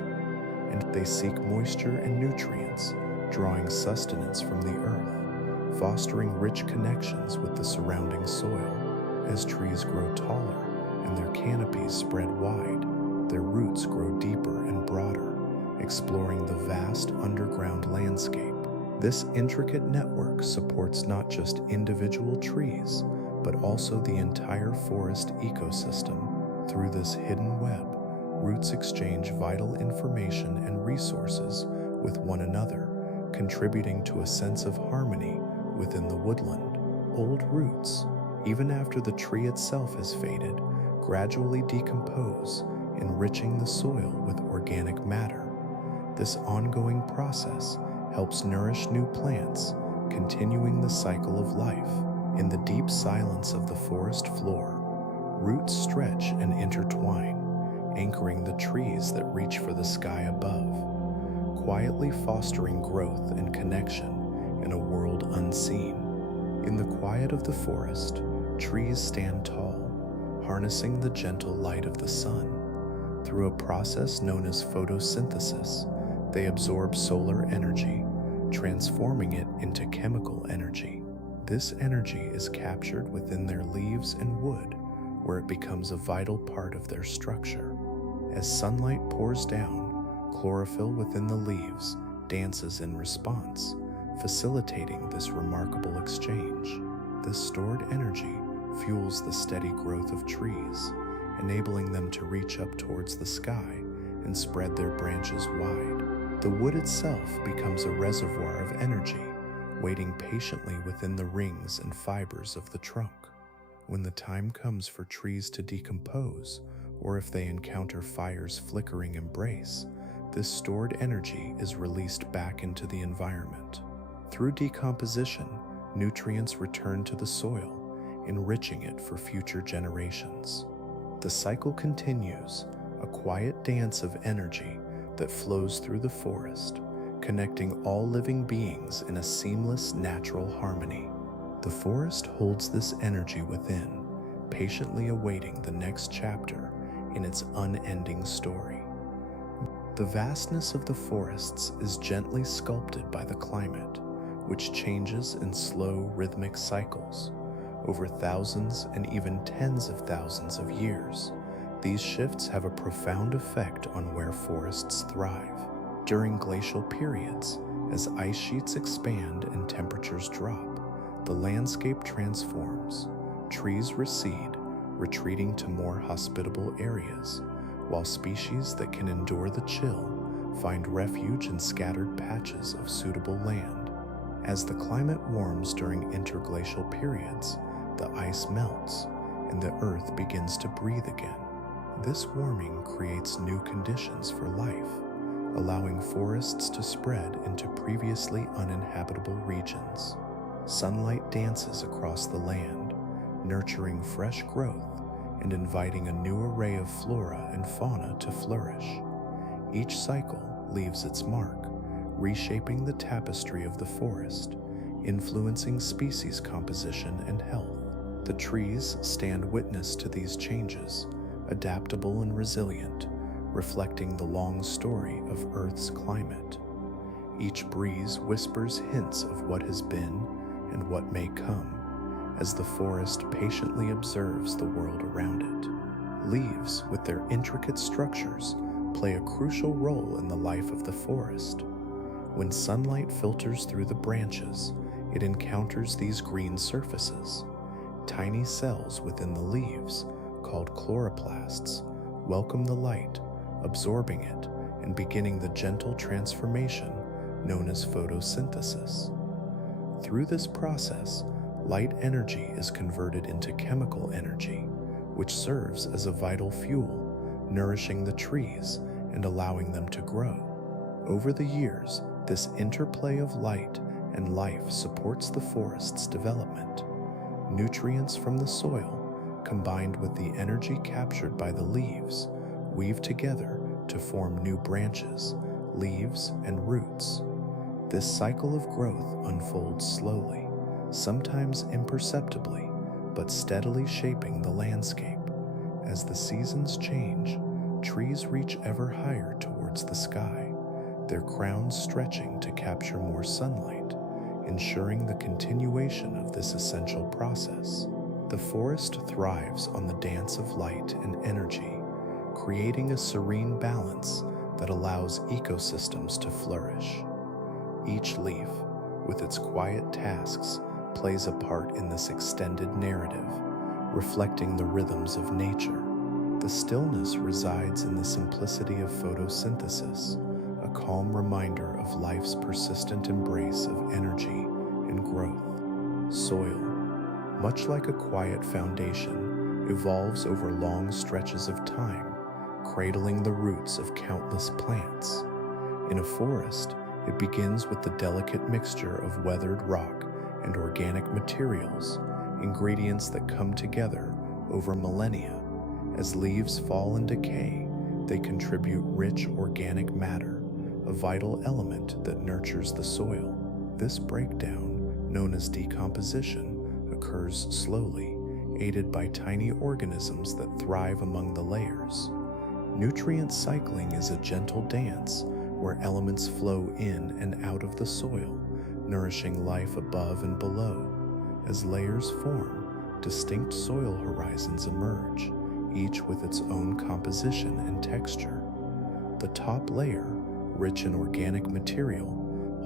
And they seek moisture and nutrients, drawing sustenance from the earth, fostering rich connections with the surrounding soil. As trees grow taller and their canopies spread wide, their roots grow deeper and broader, exploring the vast underground landscape. This intricate network supports not just individual trees, but also the entire forest ecosystem. Through this hidden web, roots exchange vital information and resources with one another, contributing to a sense of harmony within the woodland. Old roots, even after the tree itself has faded, gradually decompose, enriching the soil with organic matter. This ongoing process helps nourish new plants, continuing the cycle of life. In the deep silence of the forest floor, roots stretch and intertwine, anchoring the trees that reach for the sky above, quietly fostering growth and connection in a world unseen. In the quiet of the forest, trees stand tall, harnessing the gentle light of the sun. Through a process known as photosynthesis, they absorb solar energy, transforming it into chemical energy. This energy is captured within their leaves and wood, where it becomes a vital part of their structure. As sunlight pours down, chlorophyll within the leaves dances in response, facilitating this remarkable exchange. This stored energy fuels the steady growth of trees, enabling them to reach up towards the sky and spread their branches wide. The wood itself becomes a reservoir of energy, waiting patiently within the rings and fibers of the trunk. When the time comes for trees to decompose, or if they encounter fire's flickering embrace, this stored energy is released back into the environment. Through decomposition, nutrients return to the soil, enriching it for future generations. The cycle continues, a quiet dance of energy that flows through the forest, connecting all living beings in a seamless, natural harmony. The forest holds this energy within, patiently awaiting the next chapter in its unending story. The vastness of the forests is gently sculpted by the climate, which changes in slow, rhythmic cycles. Over thousands and even tens of thousands of years, these shifts have a profound effect on where forests thrive. During glacial periods, as ice sheets expand and temperatures drop, the landscape transforms. Trees recede, retreating to more hospitable areas, while species that can endure the chill find refuge in scattered patches of suitable land. As the climate warms during interglacial periods, the ice melts and the earth begins to breathe again. This warming creates new conditions for life, allowing forests to spread into previously uninhabitable regions. Sunlight dances across the land, nurturing fresh growth and inviting a new array of flora and fauna to flourish. Each cycle leaves its mark, reshaping the tapestry of the forest, influencing species composition and health. The trees stand witness to these changes, adaptable and resilient, reflecting the long story of Earth's climate. Each breeze whispers hints of what has been and what may come, as the forest patiently observes the world around it. Leaves, with their intricate structures, play a crucial role in the life of the forest. When sunlight filters through the branches, it encounters these green surfaces. Tiny cells within the leaves, called chloroplasts, welcome the light, absorbing it and beginning the gentle transformation known as photosynthesis. Through this process, light energy is converted into chemical energy, which serves as a vital fuel, nourishing the trees and allowing them to grow. Over the years, this interplay of light and life supports the forest's development. Nutrients from the soil, combined with the energy captured by the leaves, weave together to form new branches, leaves, and roots. This cycle of growth unfolds slowly, sometimes imperceptibly, but steadily shaping the landscape. As the seasons change, trees reach ever higher towards the sky, their crowns stretching to capture more sunlight, ensuring the continuation of this essential process. The forest thrives on the dance of light and energy, creating a serene balance that allows ecosystems to flourish. Each leaf, with its quiet tasks, plays a part in this extended narrative, reflecting the rhythms of nature. The stillness resides in the simplicity of photosynthesis, a calm reminder of life's persistent embrace of energy and growth. Soil, much like a quiet foundation, evolves over long stretches of time, cradling the roots of countless plants. In a forest, it begins with the delicate mixture of weathered rock and organic materials, ingredients that come together over millennia. As leaves fall and decay, they contribute rich organic matter, a vital element that nurtures the soil. This breakdown, known as decomposition, occurs slowly, aided by tiny organisms that thrive among the layers. Nutrient cycling is a gentle dance where elements flow in and out of the soil, nourishing life above and below. As layers form, distinct soil horizons emerge, each with its own composition and texture. The top layer, rich in organic material,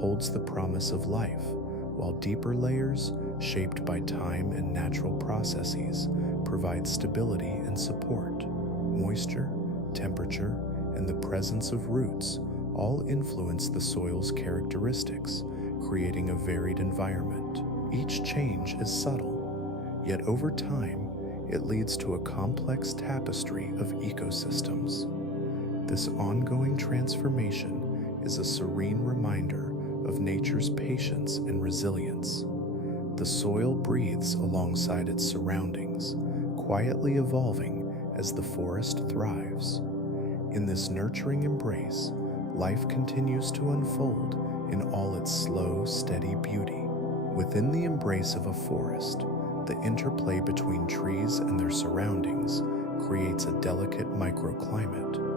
holds the promise of life, while deeper layers, shaped by time and natural processes, provide stability and support. Moisture, temperature, and the presence of roots all influence the soil's characteristics, creating a varied environment. Each change is subtle, yet over time, it leads to a complex tapestry of ecosystems. This ongoing transformation is a serene reminder of nature's patience and resilience. The soil breathes alongside its surroundings, quietly evolving as the forest thrives. In this nurturing embrace, life continues to unfold in all its slow, steady beauty. Within the embrace of a forest, the interplay between trees and their surroundings creates a delicate microclimate.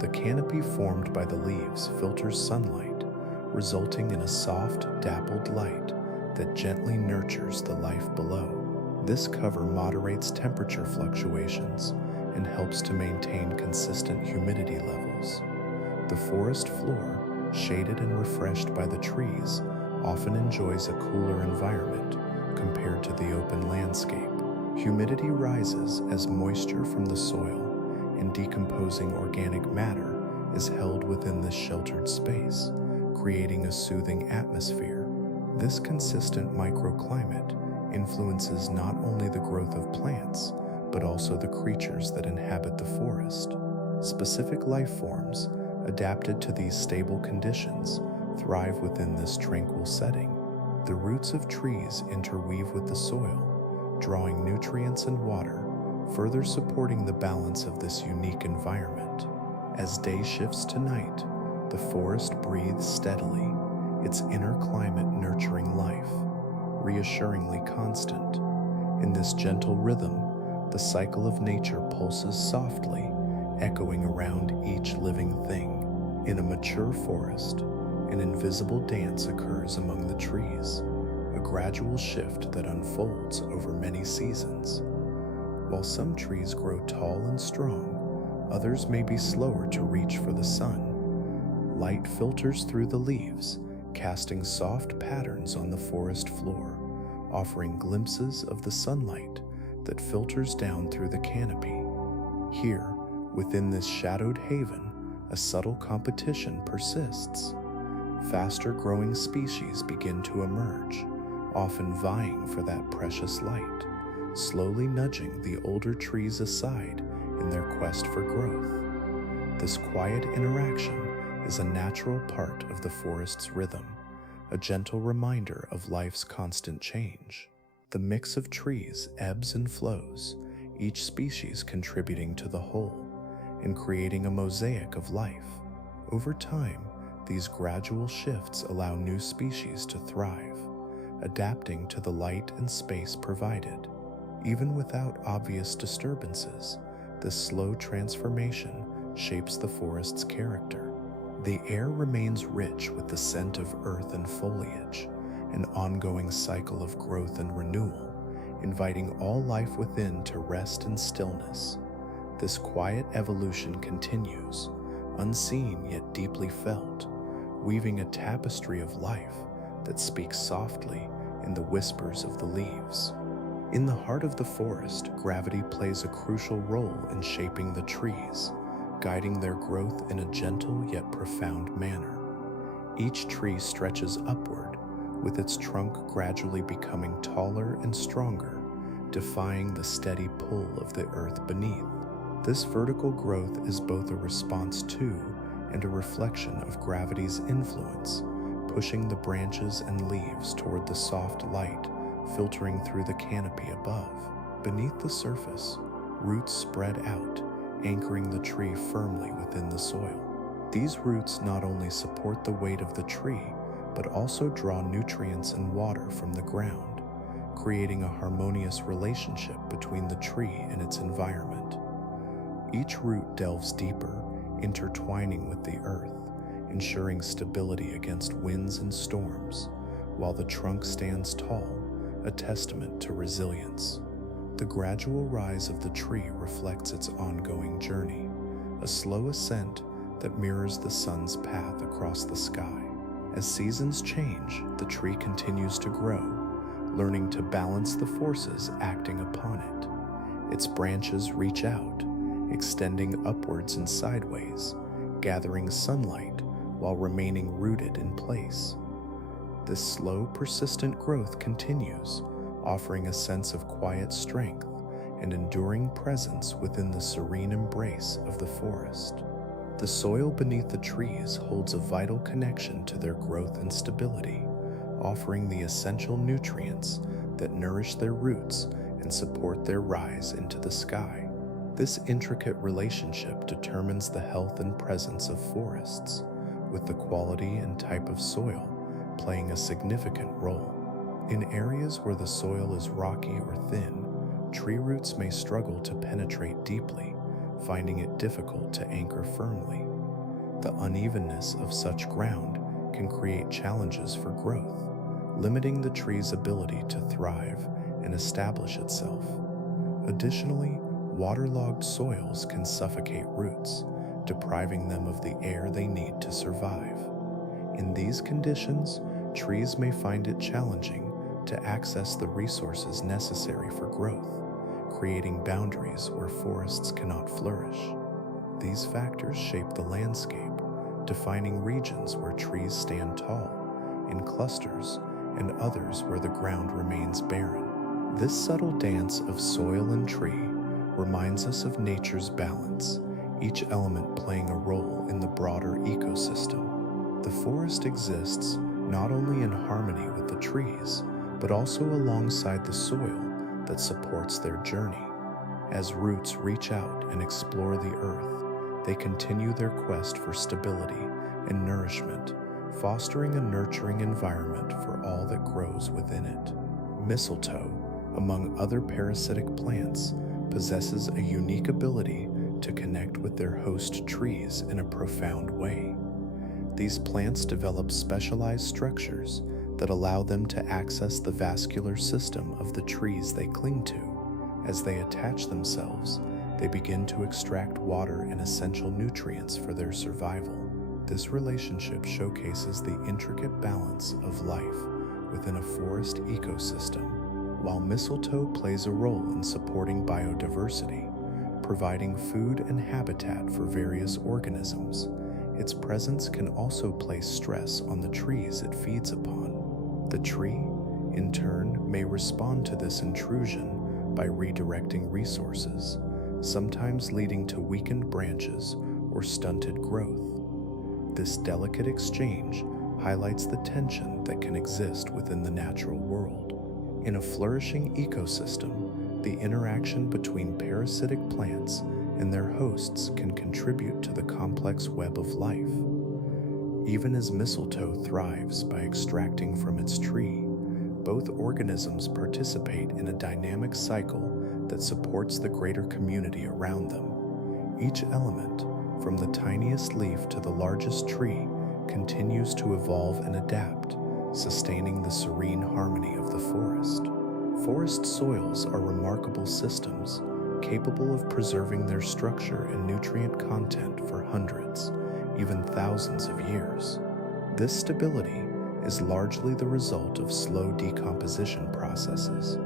The canopy formed by the leaves filters sunlight, resulting in a soft, dappled light that gently nurtures the life below. This cover moderates temperature fluctuations and helps to maintain consistent humidity levels. The forest floor, shaded and refreshed by the trees, often enjoys a cooler environment compared to the open landscape. Humidity rises as moisture from the soil and decomposing organic matter is held within this sheltered space, creating a soothing atmosphere. This consistent microclimate influences not only the growth of plants, but also the creatures that inhabit the forest. Specific life forms, adapted to these stable conditions, thrive within this tranquil setting. The roots of trees interweave with the soil, drawing nutrients and water, further supporting the balance of this unique environment. As day shifts to night, the forest breathes steadily, its inner climate nurturing life, reassuringly constant. In this gentle rhythm, the cycle of nature pulses softly, echoing around each living thing. In a mature forest, an invisible dance occurs among the trees, a gradual shift that unfolds over many seasons. While some trees grow tall and strong, others may be slower to reach for the sun. Light filters through the leaves, casting soft patterns on the forest floor, offering glimpses of the sunlight that filters down through the canopy. Here, within this shadowed haven, a subtle competition persists. Faster growing species begin to emerge, often vying for that precious light, slowly nudging the older trees aside in their quest for growth. This quiet interaction is a natural part of the forest's rhythm, a gentle reminder of life's constant change. The mix of trees ebbs and flows, each species contributing to the whole and creating a mosaic of life. Over time, these gradual shifts allow new species to thrive, adapting to the light and space provided. Even without obvious disturbances, this slow transformation shapes the forest's character. The air remains rich with the scent of earth and foliage, an ongoing cycle of growth and renewal, inviting all life within to rest in stillness. This quiet evolution continues, unseen yet deeply felt, weaving a tapestry of life that speaks softly in the whispers of the leaves. In the heart of the forest, gravity plays a crucial role in shaping the trees, guiding their growth in a gentle yet profound manner. Each tree stretches upward, with its trunk gradually becoming taller and stronger, defying the steady pull of the earth beneath. This vertical growth is both a response to and a reflection of gravity's influence, pushing the branches and leaves toward the soft light filtering through the canopy above. Beneath the surface, roots spread out, anchoring the tree firmly within the soil. These roots not only support the weight of the tree, but also draw nutrients and water from the ground, creating a harmonious relationship between the tree and its environment. Each root delves deeper, intertwining with the earth, ensuring stability against winds and storms, while the trunk stands tall, a testament to resilience. The gradual rise of the tree reflects its ongoing journey, a slow ascent that mirrors the sun's path across the sky. As seasons change, the tree continues to grow, learning to balance the forces acting upon it. Its branches reach out, extending upwards and sideways, gathering sunlight while remaining rooted in place. This slow, persistent growth continues, offering a sense of quiet strength and enduring presence within the serene embrace of the forest. The soil beneath the trees holds a vital connection to their growth and stability, offering the essential nutrients that nourish their roots and support their rise into the sky. This intricate relationship determines the health and presence of forests, with the quality and type of soil playing a significant role. In areas where the soil is rocky or thin, tree roots may struggle to penetrate deeply, finding it difficult to anchor firmly. The unevenness of such ground can create challenges for growth, limiting the tree's ability to thrive and establish itself. Additionally, waterlogged soils can suffocate roots, depriving them of the air they need to survive. In these conditions, trees may find it challenging to access the resources necessary for growth, creating boundaries where forests cannot flourish. These factors shape the landscape, defining regions where trees stand tall, in clusters, and others where the ground remains barren. This subtle dance of soil and tree reminds us of nature's balance, each element playing a role in the broader ecosystem. The forest exists not only in harmony with the trees, but also alongside the soil that supports their journey. As roots reach out and explore the earth, they continue their quest for stability and nourishment, fostering a nurturing environment for all that grows within it. Mistletoe, among other parasitic plants, possesses a unique ability to connect with their host trees in a profound way. These plants develop specialized structures that allow them to access the vascular system of the trees they cling to. As they attach themselves, they begin to extract water and essential nutrients for their survival. This relationship showcases the intricate balance of life within a forest ecosystem. While mistletoe plays a role in supporting biodiversity, providing food and habitat for various organisms, its presence can also place stress on the trees it feeds upon. The tree, in turn, may respond to this intrusion by redirecting resources, sometimes leading to weakened branches or stunted growth. This delicate exchange highlights the tension that can exist within the natural world. In a flourishing ecosystem, the interaction between parasitic plants and their hosts can contribute to the complex web of life. Even as mistletoe thrives by extracting from its tree, both organisms participate in a dynamic cycle that supports the greater community around them. Each element, from the tiniest leaf to the largest tree, continues to evolve and adapt, sustaining the serene harmony of the forest. Forest soils are remarkable systems, capable of preserving their structure and nutrient content for hundreds, even thousands of years. This stability is largely the result of slow decomposition processes,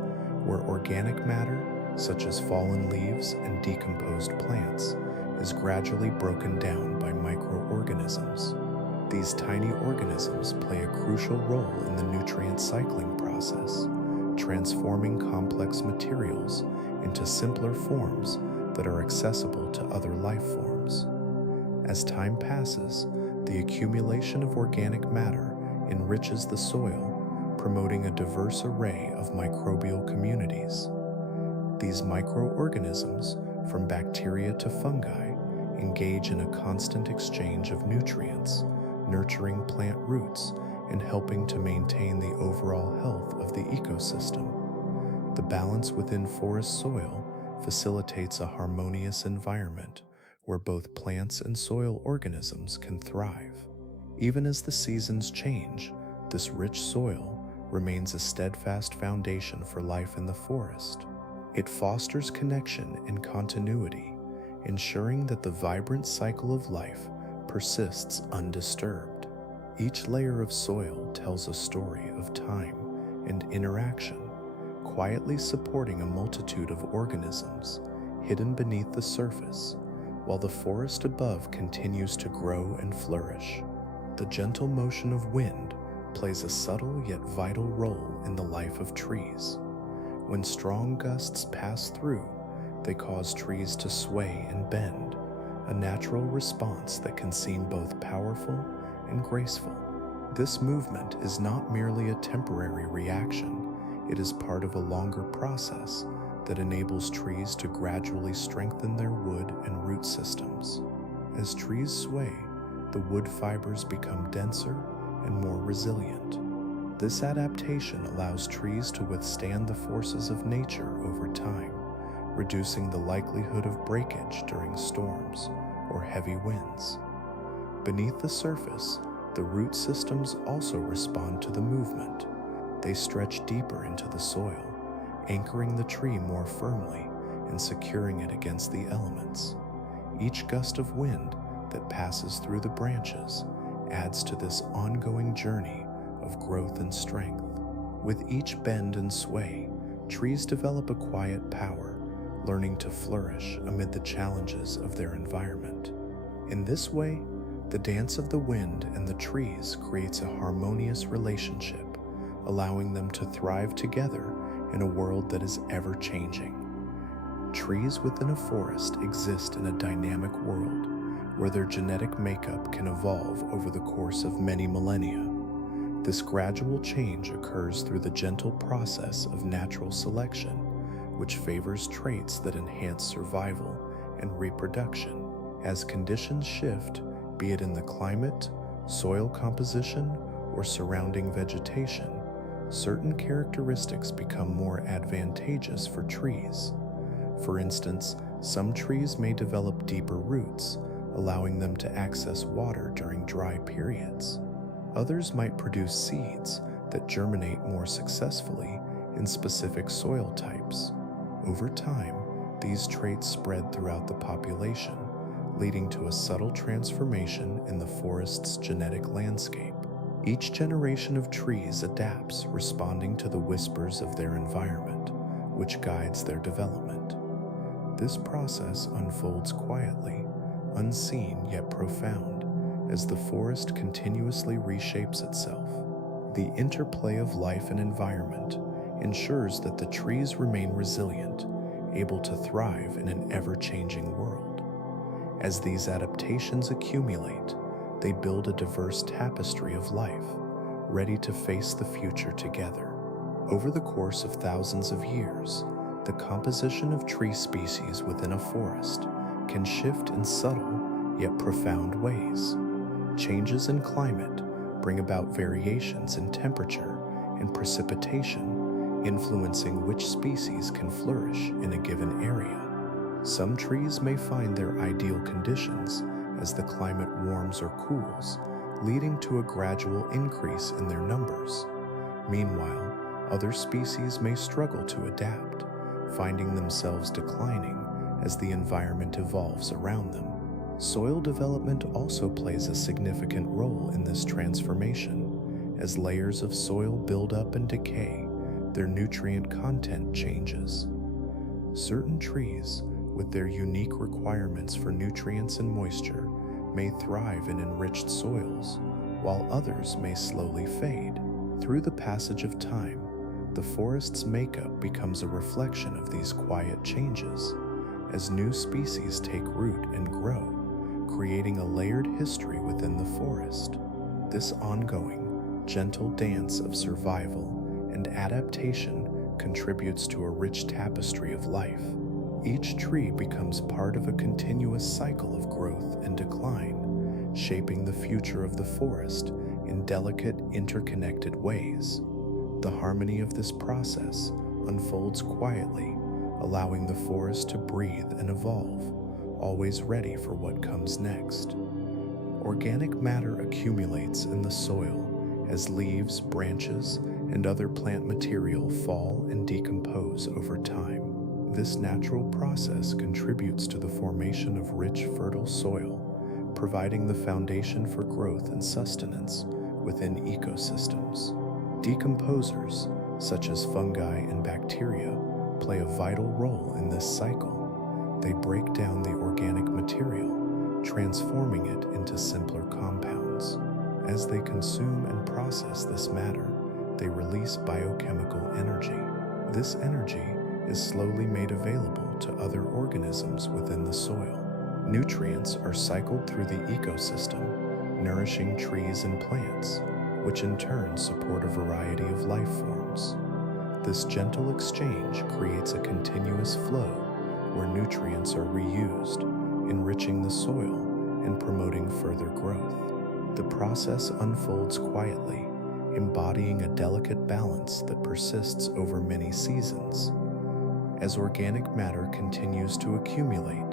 where organic matter, such as fallen leaves and decomposed plants, is gradually broken down by microorganisms. These tiny organisms play a crucial role in the nutrient cycling process, transforming complex materials into simpler forms that are accessible to other life forms. As time passes, the accumulation of organic matter enriches the soil, promoting a diverse array of microbial communities. These microorganisms, from bacteria to fungi, engage in a constant exchange of nutrients, nurturing plant roots and helping to maintain the overall health of the ecosystem. The balance within forest soil facilitates a harmonious environment where both plants and soil organisms can thrive. Even as the seasons change, this rich soil remains a steadfast foundation for life in the forest. It fosters connection and continuity, ensuring that the vibrant cycle of life persists undisturbed. Each layer of soil tells a story of time and interaction, quietly supporting a multitude of organisms hidden beneath the surface. while the forest above continues to grow and flourish. The gentle motion of wind plays a subtle yet vital role in the life of trees. When strong gusts pass through, they cause trees to sway and bend, a natural response that can seem both powerful and graceful. This movement is not merely a temporary reaction, it is part of a longer process that enables trees to gradually strengthen their wood and root systems. As trees sway, the wood fibers become denser and more resilient. This adaptation allows trees to withstand the forces of nature over time, reducing the likelihood of breakage during storms or heavy winds. Beneath the surface, the root systems also respond to the movement. They stretch deeper into the soil, anchoring the tree more firmly and securing it against the elements. Each gust of wind that passes through the branches adds to this ongoing journey of growth and strength. With each bend and sway, trees develop a quiet power, learning to flourish amid the challenges of their environment. In this way, the dance of the wind and the trees creates a harmonious relationship, allowing them to thrive together in a world that is ever-changing. Trees within a forest exist in a dynamic world where their genetic makeup can evolve over the course of many millennia. This gradual change occurs through the gentle process of natural selection, which favors traits that enhance survival and reproduction. As conditions shift, be it in the climate, soil composition, or surrounding vegetation, certain characteristics become more advantageous for trees. For instance, some trees may develop deeper roots, allowing them to access water during dry periods. Others might produce seeds that germinate more successfully in specific soil types. Over time, these traits spread throughout the population, leading to a subtle transformation in the forest's genetic landscape. Each generation of trees adapts, responding to the whispers of their environment, which guides their development. This process unfolds quietly, unseen yet profound, as the forest continuously reshapes itself. The interplay of life and environment ensures that the trees remain resilient, able to thrive in an ever-changing world. As these adaptations accumulate, they build a diverse tapestry of life, ready to face the future together. Over the course of thousands of years, the composition of tree species within a forest can shift in subtle yet profound ways. Changes in climate bring about variations in temperature and precipitation, influencing which species can flourish in a given area. Some trees may find their ideal conditions as the climate warms or cools, leading to a gradual increase in their numbers. Meanwhile, other species may struggle to adapt, finding themselves declining as the environment evolves around them. Soil development also plays a significant role in this transformation. As layers of soil build up and decay, their nutrient content changes. Certain trees, with their unique requirements for nutrients and moisture, may thrive in enriched soils, while others may slowly fade. Through the passage of time, the forest's makeup becomes a reflection of these quiet changes, as new species take root and grow, creating a layered history within the forest. This ongoing, gentle dance of survival and adaptation contributes to a rich tapestry of life. Each tree becomes part of a continuous cycle of growth and decline, shaping the future of the forest in delicate, interconnected ways. The harmony of this process unfolds quietly, allowing the forest to breathe and evolve, always ready for what comes next. Organic matter accumulates in the soil as leaves, branches, and other plant material fall and decompose over time. This natural process contributes to the formation of rich, fertile soil, providing the foundation for growth and sustenance within ecosystems. Decomposers, such as fungi and bacteria, play a vital role in this cycle. They break down the organic material, transforming it into simpler compounds. As they consume and process this matter, they release biochemical energy. This energy is slowly made available to other organisms within the soil. Nutrients are cycled through the ecosystem, nourishing trees and plants, which in turn support a variety of life forms. This gentle exchange creates a continuous flow where nutrients are reused, enriching the soil and promoting further growth. The process unfolds quietly, embodying a delicate balance that persists over many seasons. As organic matter continues to accumulate,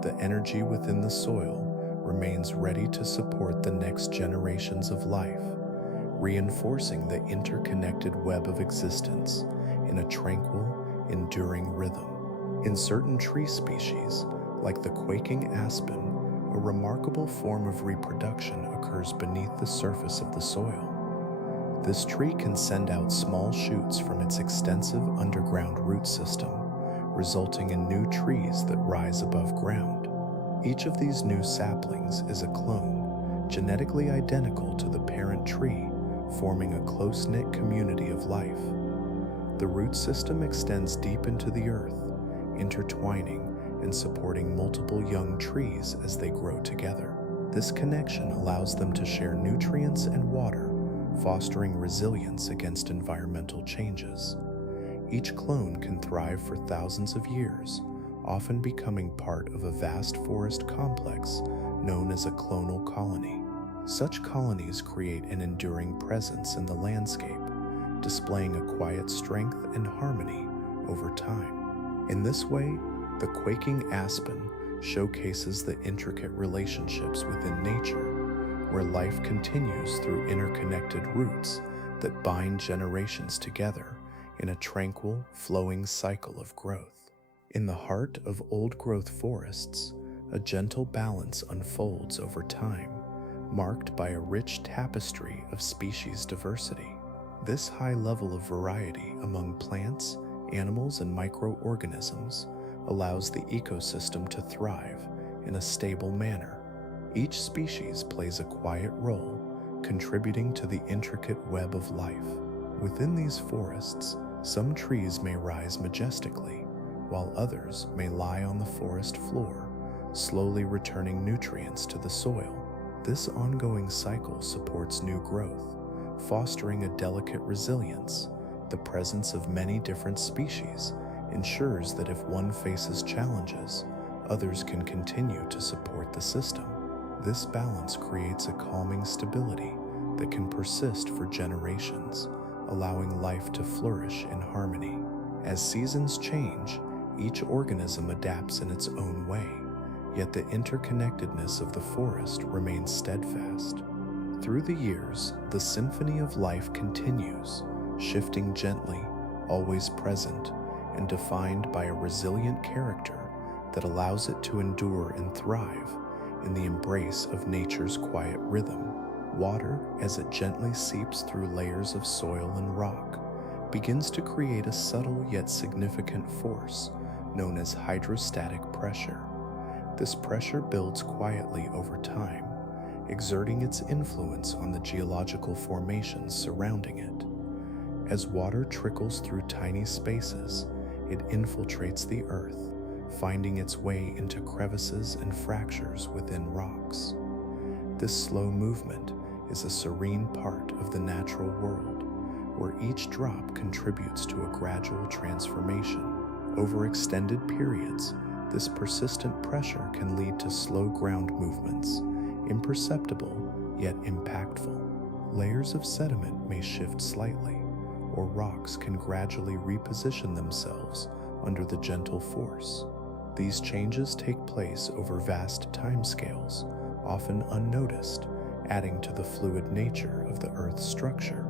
the energy within the soil remains ready to support the next generations of life, reinforcing the interconnected web of existence in a tranquil, enduring rhythm. In certain tree species, like the quaking aspen, a remarkable form of reproduction occurs beneath the surface of the soil. This tree can send out small shoots from its extensive underground root system, resulting in new trees that rise above ground. Each of these new saplings is a clone, genetically identical to the parent tree, forming a close-knit community of life. The root system extends deep into the earth, intertwining and supporting multiple young trees as they grow together. This connection allows them to share nutrients and water, fostering resilience against environmental changes. Each clone can thrive for thousands of years, often becoming part of a vast forest complex known as a clonal colony. Such colonies create an enduring presence in the landscape, displaying a quiet strength and harmony over time. In this way, the quaking aspen showcases the intricate relationships within nature, where life continues through interconnected roots that bind generations together in a tranquil, flowing cycle of growth. In the heart of old-growth forests, a gentle balance unfolds over time, marked by a rich tapestry of species diversity. This high level of variety among plants, animals, and microorganisms allows the ecosystem to thrive in a stable manner. Each species plays a quiet role, contributing to the intricate web of life. Within these forests, some trees may rise majestically, while others may lie on the forest floor, slowly returning nutrients to the soil. This ongoing cycle supports new growth, fostering a delicate resilience. The presence of many different species ensures that if one faces challenges, others can continue to support the system. This balance creates a calming stability that can persist for generations, allowing life to flourish in harmony. As seasons change, each organism adapts in its own way, yet the interconnectedness of the forest remains steadfast. Through the years, the symphony of life continues, shifting gently, always present, and defined by a resilient character that allows it to endure and thrive in the embrace of nature's quiet rhythm. Water, as it gently seeps through layers of soil and rock, begins to create a subtle yet significant force known as hydrostatic pressure. This pressure builds quietly over time, exerting its influence on the geological formations surrounding it. As water trickles through tiny spaces, it infiltrates the earth, finding its way into crevices and fractures within rocks. This slow movement is a serene part of the natural world, where each drop contributes to a gradual transformation. Over extended periods, this persistent pressure can lead to slow ground movements, imperceptible yet impactful. Layers of sediment may shift slightly, or rocks can gradually reposition themselves under the gentle force. These changes take place over vast timescales, often unnoticed, adding to the fluid nature of the Earth's structure.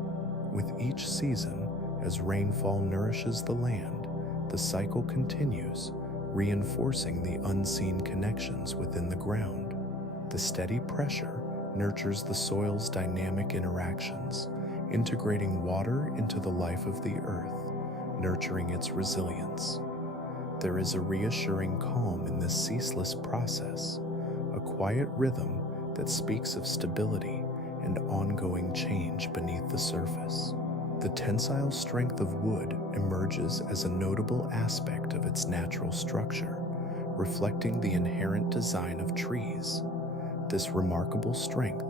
With each season, as rainfall nourishes the land, the cycle continues, reinforcing the unseen connections within the ground. The steady pressure nurtures the soil's dynamic interactions, integrating water into the life of the earth, nurturing its resilience. There is a reassuring calm in this ceaseless process, a quiet rhythm that speaks of stability and ongoing change beneath the surface. The tensile strength of wood emerges as a notable aspect of its natural structure, reflecting the inherent design of trees. This remarkable strength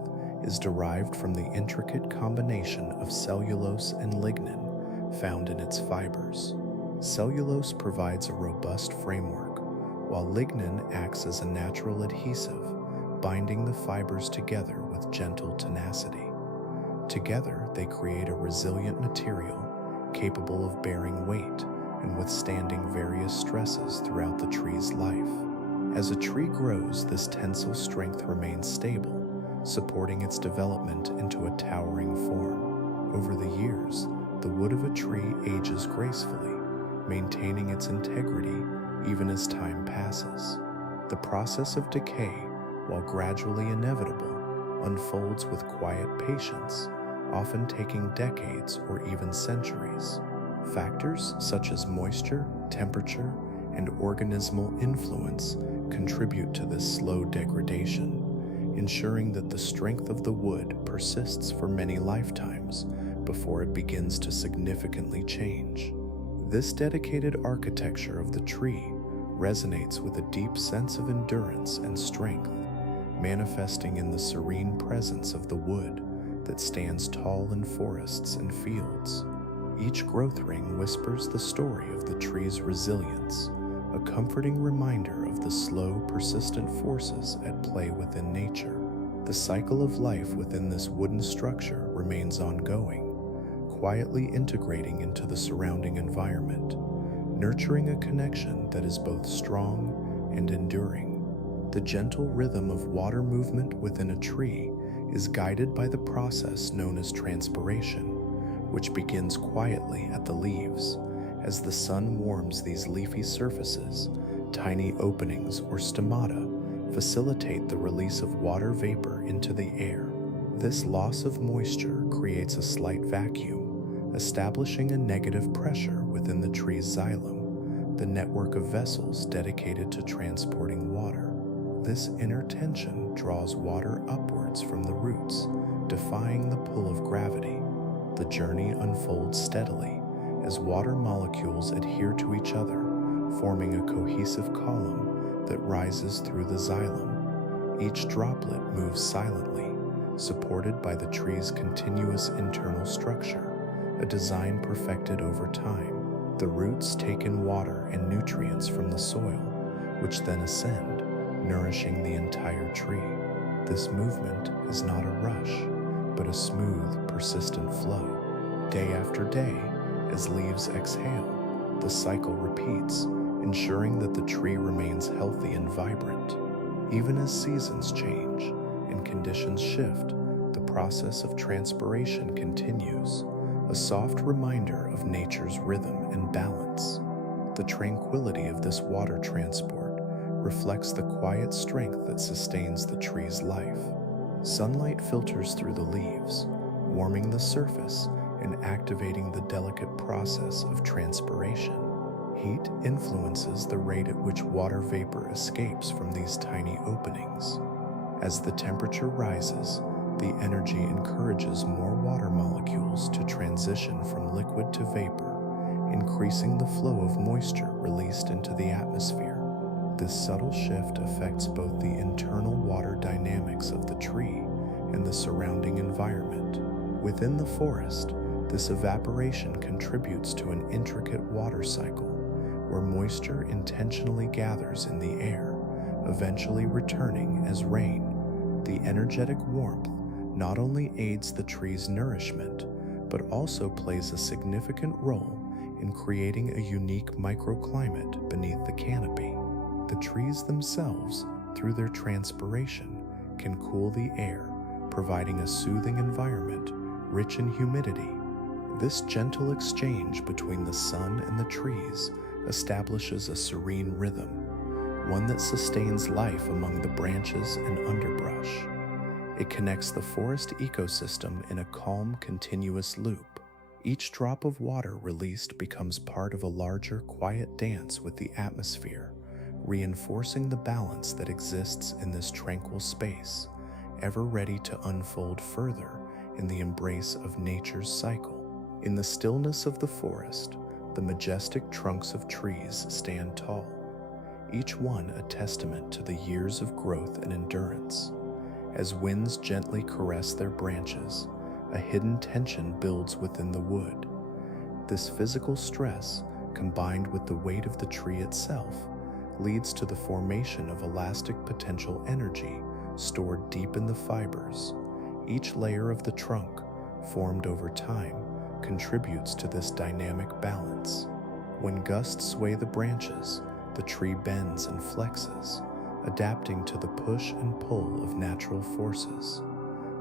is derived from the intricate combination of cellulose and lignin found in its fibers. Cellulose provides a robust framework, while lignin acts as a natural adhesive, binding the fibers together with gentle tenacity. Together, they create a resilient material capable of bearing weight and withstanding various stresses throughout the tree's life. As a tree grows, this tensile strength remains stable, supporting its development into a towering form. Over the years, the wood of a tree ages gracefully, maintaining its integrity even as time passes. The process of decay, while gradually inevitable, unfolds with quiet patience, often taking decades or even centuries. Factors such as moisture, temperature, and organismal influence contribute to this slow degradation, ensuring that the strength of the wood persists for many lifetimes before it begins to significantly change. This dedicated architecture of the tree resonates with a deep sense of endurance and strength, manifesting in the serene presence of the wood that stands tall in forests and fields. Each growth ring whispers the story of the tree's resilience, a comforting reminder of the slow, persistent forces at play within nature. The cycle of life within this wooden structure remains ongoing, quietly integrating into the surrounding environment, nurturing a connection that is both strong and enduring. The gentle rhythm of water movement within a tree is guided by the process known as transpiration, which begins quietly at the leaves. As the sun warms these leafy surfaces, tiny openings or stomata facilitate the release of water vapor into the air. This loss of moisture creates a slight vacuum, establishing a negative pressure within the tree's xylem, the network of vessels dedicated to transporting water. This inner tension draws water upwards from the roots, defying the pull of gravity. The journey unfolds steadily as water molecules adhere to each other, forming a cohesive column that rises through the xylem. Each droplet moves silently, supported by the tree's continuous internal structure, a design perfected over time. The roots take in water and nutrients from the soil, which then ascend, nourishing the entire tree. This movement is not a rush, but a smooth, persistent flow. Day after day, as leaves exhale, the cycle repeats, ensuring that the tree remains healthy and vibrant. Even as seasons change and conditions shift, the process of transpiration continues, a soft reminder of nature's rhythm and balance. The tranquility of this water transport reflects the quiet strength that sustains the tree's life. Sunlight filters through the leaves, warming the surface and activating the delicate process of transpiration. Heat influences the rate at which water vapor escapes from these tiny openings. As the temperature rises, the energy encourages more water molecules to transition from liquid to vapor, increasing the flow of moisture released into the atmosphere. This subtle shift affects both the internal water dynamics of the tree and the surrounding environment. Within the forest, this evaporation contributes to an intricate water cycle where moisture intentionally gathers in the air, eventually returning as rain. The energetic warmth not only aids the tree's nourishment, but also plays a significant role in creating a unique microclimate beneath the canopy. The trees themselves, through their transpiration, can cool the air, providing a soothing environment rich in humidity. This gentle exchange between the sun and the trees establishes a serene rhythm, one that sustains life among the branches and underbrush. It connects the forest ecosystem in a calm, continuous loop. Each drop of water released becomes part of a larger, quiet dance with the atmosphere, reinforcing the balance that exists in this tranquil space, ever ready to unfold further in the embrace of nature's cycle. In the stillness of the forest, the majestic trunks of trees stand tall, each one a testament to the years of growth and endurance. As winds gently caress their branches, a hidden tension builds within the wood. This physical stress, combined with the weight of the tree itself, leads to the formation of elastic potential energy stored deep in the fibers. Each layer of the trunk, formed over time, contributes to this dynamic balance. When gusts sway the branches, the tree bends and flexes, adapting to the push and pull of natural forces.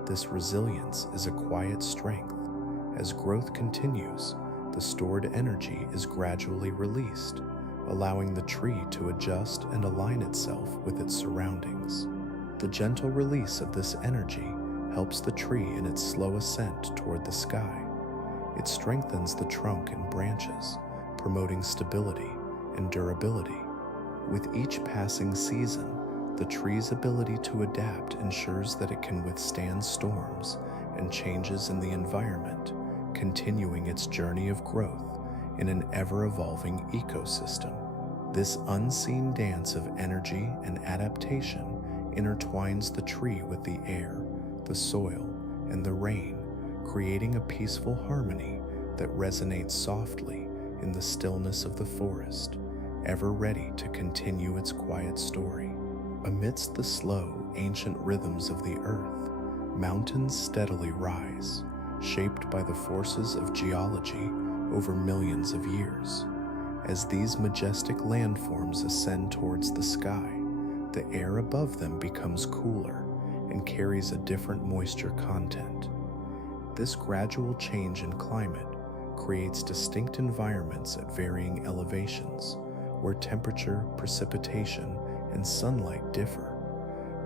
This resilience is a quiet strength. As growth continues, the stored energy is gradually released, allowing the tree to adjust and align itself with its surroundings. The gentle release of this energy helps the tree in its slow ascent toward the sky. It strengthens the trunk and branches, promoting stability and durability. With each passing season, the tree's ability to adapt ensures that it can withstand storms and changes in the environment, continuing its journey of growth in an ever-evolving ecosystem. This unseen dance of energy and adaptation intertwines the tree with the air, the soil, and the rain, creating a peaceful harmony that resonates softly in the stillness of the forest, ever ready to continue its quiet story. Amidst the slow, ancient rhythms of the earth, mountains steadily rise, shaped by the forces of geology over millions of years. As these majestic landforms ascend towards the sky, the air above them becomes cooler and carries a different moisture content. This gradual change in climate creates distinct environments at varying elevations, where temperature, precipitation, and sunlight differ.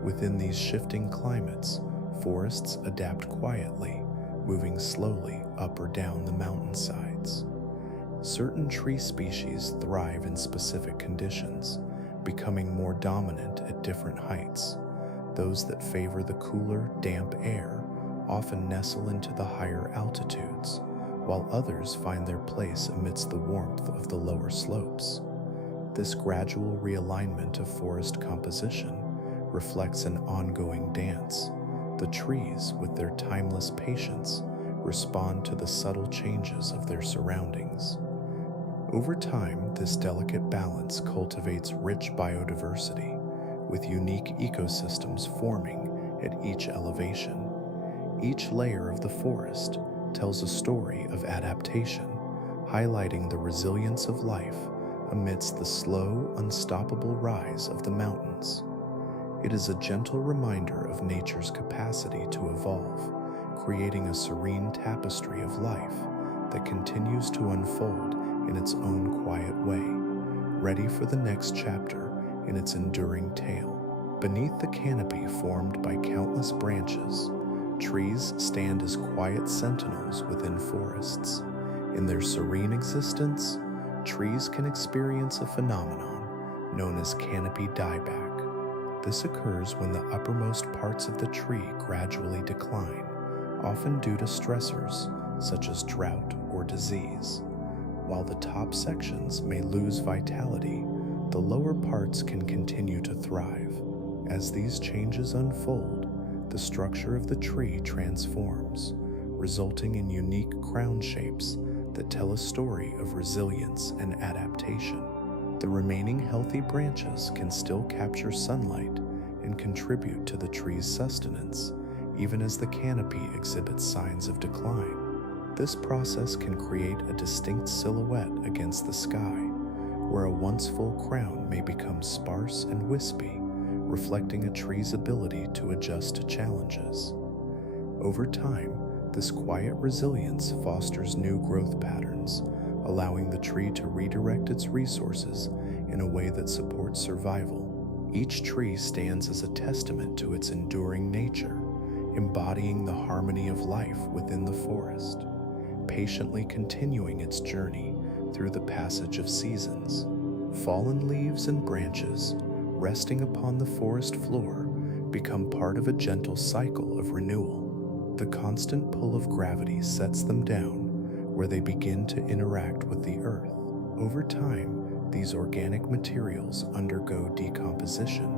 Within these shifting climates, forests adapt quietly, moving slowly up or down the mountainsides. Certain tree species thrive in specific conditions, becoming more dominant at different heights. Those that favor the cooler, damp air often nestle into the higher altitudes, while others find their place amidst the warmth of the lower slopes. This gradual realignment of forest composition reflects an ongoing dance. The trees, with their timeless patience, respond to the subtle changes of their surroundings. Over time, this delicate balance cultivates rich biodiversity, with unique ecosystems forming at each elevation. Each layer of the forest tells a story of adaptation, highlighting the resilience of life amidst the slow, unstoppable rise of the mountains. It is a gentle reminder of nature's capacity to evolve, creating a serene tapestry of life that continues to unfold in its own quiet way, ready for the next chapter in its enduring tale. Beneath the canopy formed by countless branches, trees stand as quiet sentinels within forests. In their serene existence, trees can experience a phenomenon known as canopy dieback. This occurs when the uppermost parts of the tree gradually decline, often due to stressors such as drought or disease. While the top sections may lose vitality, the lower parts can continue to thrive. As these changes unfold, the structure of the tree transforms, resulting in unique crown shapes that tell a story of resilience and adaptation. The remaining healthy branches can still capture sunlight and contribute to the tree's sustenance, even as the canopy exhibits signs of decline. This process can create a distinct silhouette against the sky, where a once full crown may become sparse and wispy, reflecting a tree's ability to adjust to challenges. Over time, this quiet resilience fosters new growth patterns, allowing the tree to redirect its resources in a way that supports survival. Each tree stands as a testament to its enduring nature, embodying the harmony of life within the forest. patiently continuing its journey through the passage of seasons. Fallen leaves and branches, resting upon the forest floor, become part of a gentle cycle of renewal. The constant pull of gravity sets them down, where they begin to interact with the earth. Over time, these organic materials undergo decomposition,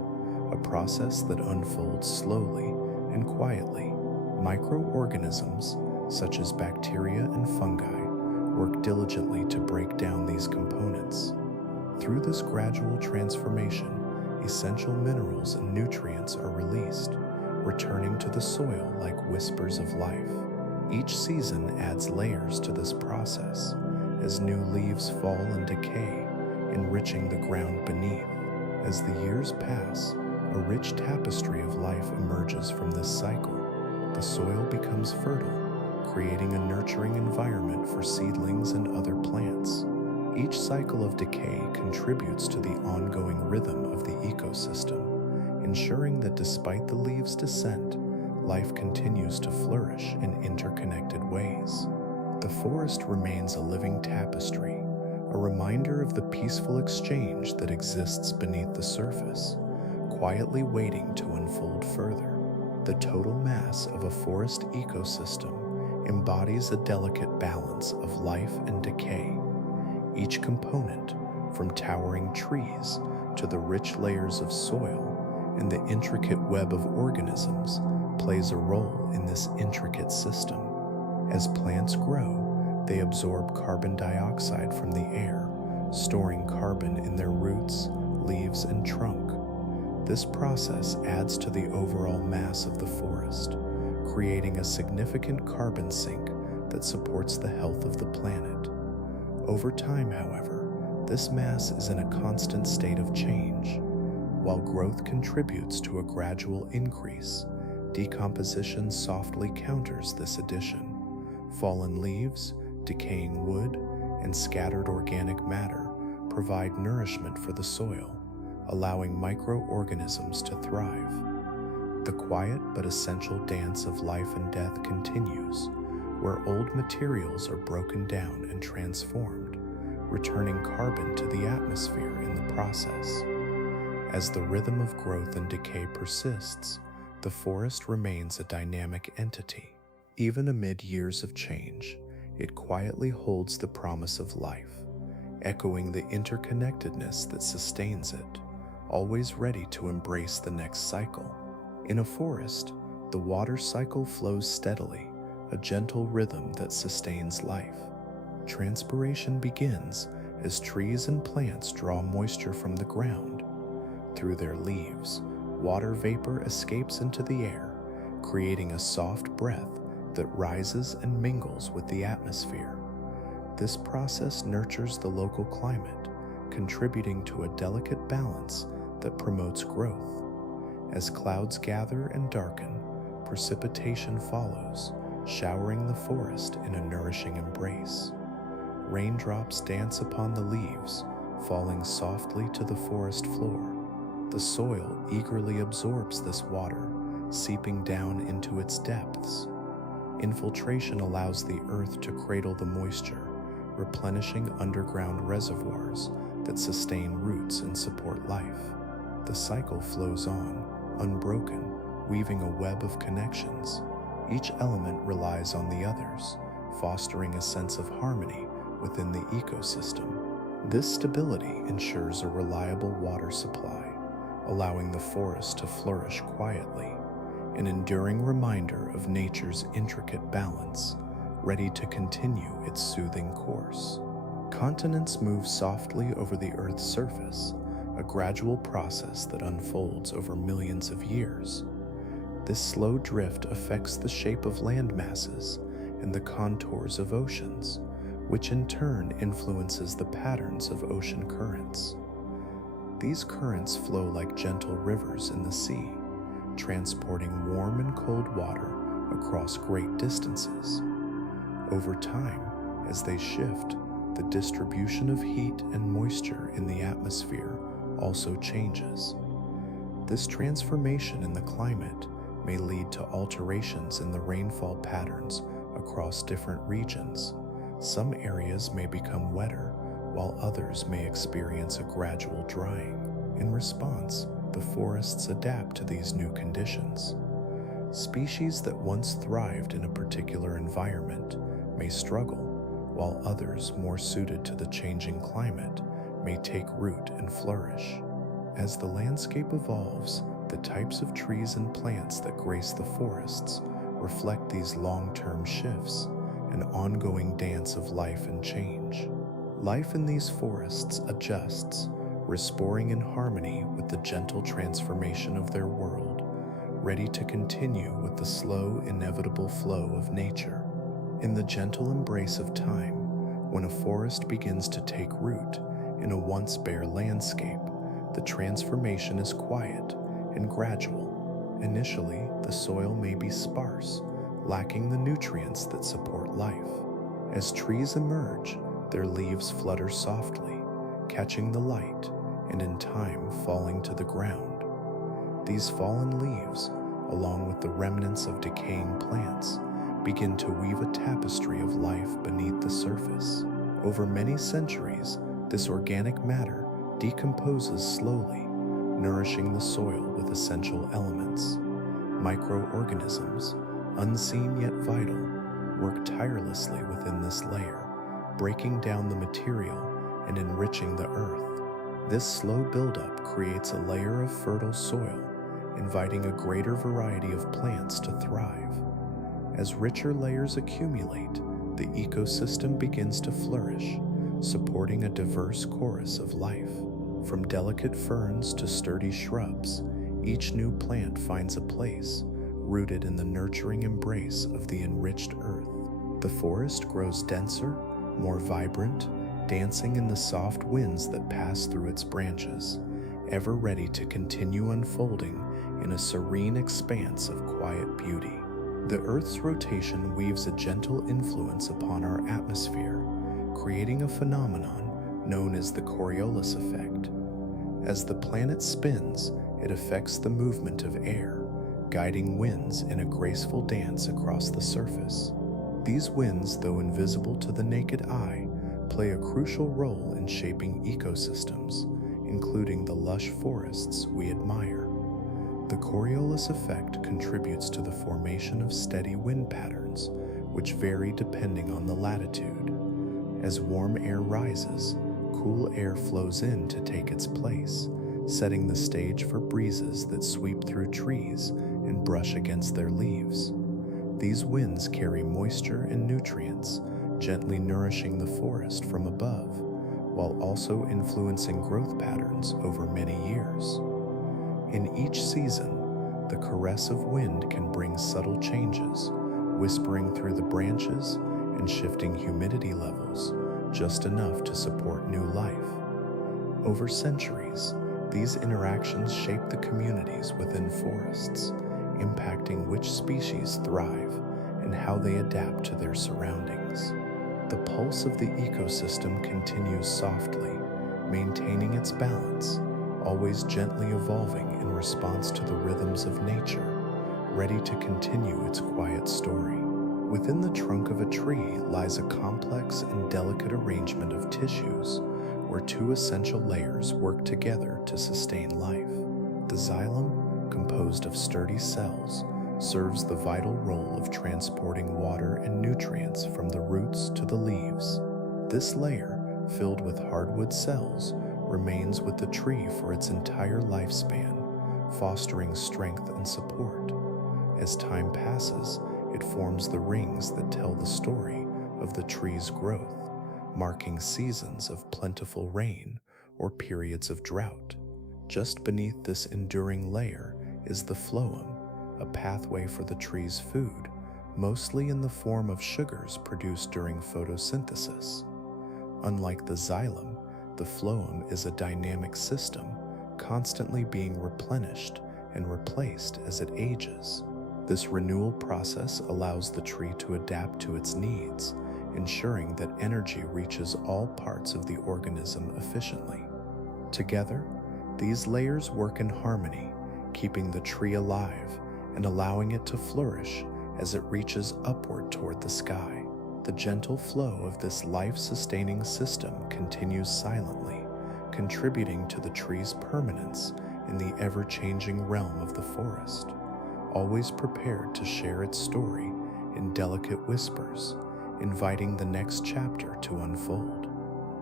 a process that unfolds slowly and quietly. Microorganisms, such as bacteria and fungi, work diligently to break down these components. Through this gradual transformation, essential minerals and nutrients are released, returning to the soil like whispers of life. Each season adds layers to this process, as new leaves fall and decay, enriching the ground beneath. As the years pass, a rich tapestry of life emerges from this cycle. The soil becomes fertile, creating a nurturing environment for seedlings and other plants. Each cycle of decay contributes to the ongoing rhythm of the ecosystem, ensuring that despite the leaves' descent, life continues to flourish in interconnected ways. The forest remains a living tapestry, a reminder of the peaceful exchange that exists beneath the surface, quietly waiting to unfold further. The total mass of a forest ecosystem embodies a delicate balance of life and decay. Each component, from towering trees to the rich layers of soil and the intricate web of organisms, plays a role in this intricate system. As plants grow, they absorb carbon dioxide from the air, storing carbon in their roots, leaves, and trunk. This process adds to the overall mass of the forest, creating a significant carbon sink that supports the health of the planet. Over time, however, this mass is in a constant state of change. While growth contributes to a gradual increase, decomposition softly counters this addition. Fallen leaves, decaying wood, and scattered organic matter provide nourishment for the soil, allowing microorganisms to thrive. The quiet but essential dance of life and death continues, where old materials are broken down and transformed, returning carbon to the atmosphere in the process. As the rhythm of growth and decay persists, the forest remains a dynamic entity. Even amid years of change, it quietly holds the promise of life, echoing the interconnectedness that sustains it, always ready to embrace the next cycle. In a forest, the water cycle flows steadily, a gentle rhythm that sustains life. Transpiration begins as trees and plants draw moisture from the ground. Through their leaves, water vapor escapes into the air, creating a soft breath that rises and mingles with the atmosphere. This process nurtures the local climate, contributing to a delicate balance that promotes growth. As clouds gather and darken, precipitation follows, showering the forest in a nourishing embrace. Raindrops dance upon the leaves, falling softly to the forest floor. The soil eagerly absorbs this water, seeping down into its depths. Infiltration allows the earth to cradle the moisture, replenishing underground reservoirs that sustain roots and support life. The cycle flows on, unbroken, weaving a web of connections. Each element relies on the others, fostering a sense of harmony within the ecosystem. This stability ensures a reliable water supply, allowing the forest to flourish quietly, an enduring reminder of nature's intricate balance, ready to continue its soothing course. Continents move softly over the Earth's surface, a gradual process that unfolds over millions of years. This slow drift affects the shape of land masses and the contours of oceans, which in turn influences the patterns of ocean currents. These currents flow like gentle rivers in the sea, transporting warm and cold water across great distances. Over time, as they shift, the distribution of heat and moisture in the atmosphere also changes. This transformation in the climate may lead to alterations in the rainfall patterns across different regions, Some areas may become wetter, while others may experience a gradual drying. In response, the forests adapt to these new conditions. Species that once thrived in a particular environment may struggle, while others more suited to the changing climate may take root and flourish. As the landscape evolves, the types of trees and plants that grace the forests reflect these long-term shifts, an ongoing dance of life and change. Life in these forests adjusts, restoring in harmony with the gentle transformation of their world, ready to continue with the slow, inevitable flow of nature. In the gentle embrace of time, when a forest begins to take root in a once bare landscape, the transformation is quiet and gradual. Initially, the soil may be sparse, lacking the nutrients that support life. As trees emerge, their leaves flutter softly, catching the light, and in time falling to the ground. These fallen leaves, along with the remnants of decaying plants, begin to weave a tapestry of life beneath the surface. Over many centuries, this organic matter decomposes slowly, nourishing the soil with essential elements. Microorganisms, unseen yet vital, work tirelessly within this layer, breaking down the material and enriching the earth. This slow buildup creates a layer of fertile soil, inviting a greater variety of plants to thrive. As richer layers accumulate, the ecosystem begins to flourish, supporting a diverse chorus of life. From delicate ferns to sturdy shrubs, each new plant finds a place, rooted in the nurturing embrace of the enriched earth. The forest grows denser, more vibrant, dancing in the soft winds that pass through its branches, ever ready to continue unfolding in a serene expanse of quiet beauty. The Earth's rotation weaves a gentle influence upon our atmosphere, creating a phenomenon known as the Coriolis effect. As the planet spins, it affects the movement of air, guiding winds in a graceful dance across the surface. These winds, though invisible to the naked eye, play a crucial role in shaping ecosystems, including the lush forests we admire. The Coriolis effect contributes to the formation of steady wind patterns, which vary depending on the latitude. As warm air rises, cool air flows in to take its place, setting the stage for breezes that sweep through trees and brush against their leaves. These winds carry moisture and nutrients, gently nourishing the forest from above, while also influencing growth patterns over many years. In each season, the caress of wind can bring subtle changes, whispering through the branches and shifting humidity levels just enough to support new life. Over centuries, these interactions shape the communities within forests, impacting which species thrive and how they adapt to their surroundings. The pulse of the ecosystem continues softly, maintaining its balance, always gently evolving in response to the rhythms of nature, ready to continue its quiet story. Within the trunk of a tree lies a complex and delicate arrangement of tissues, where two essential layers work together to sustain life. The xylem, composed of sturdy cells, serves the vital role of transporting water and nutrients from the roots to the leaves. This layer, filled with hardwood cells, remains with the tree for its entire lifespan, fostering strength and support. As time passes, it forms the rings that tell the story of the tree's growth, marking seasons of plentiful rain or periods of drought. Just beneath this enduring layer is the phloem, a pathway for the tree's food, mostly in the form of sugars produced during photosynthesis. Unlike the xylem, the phloem is a dynamic system, constantly being replenished and replaced as it ages. This renewal process allows the tree to adapt to its needs, ensuring that energy reaches all parts of the organism efficiently. Together, these layers work in harmony, keeping the tree alive and allowing it to flourish as it reaches upward toward the sky. The gentle flow of this life-sustaining system continues silently, contributing to the tree's permanence in the ever-changing realm of the forest, always prepared to share its story in delicate whispers, inviting the next chapter to unfold.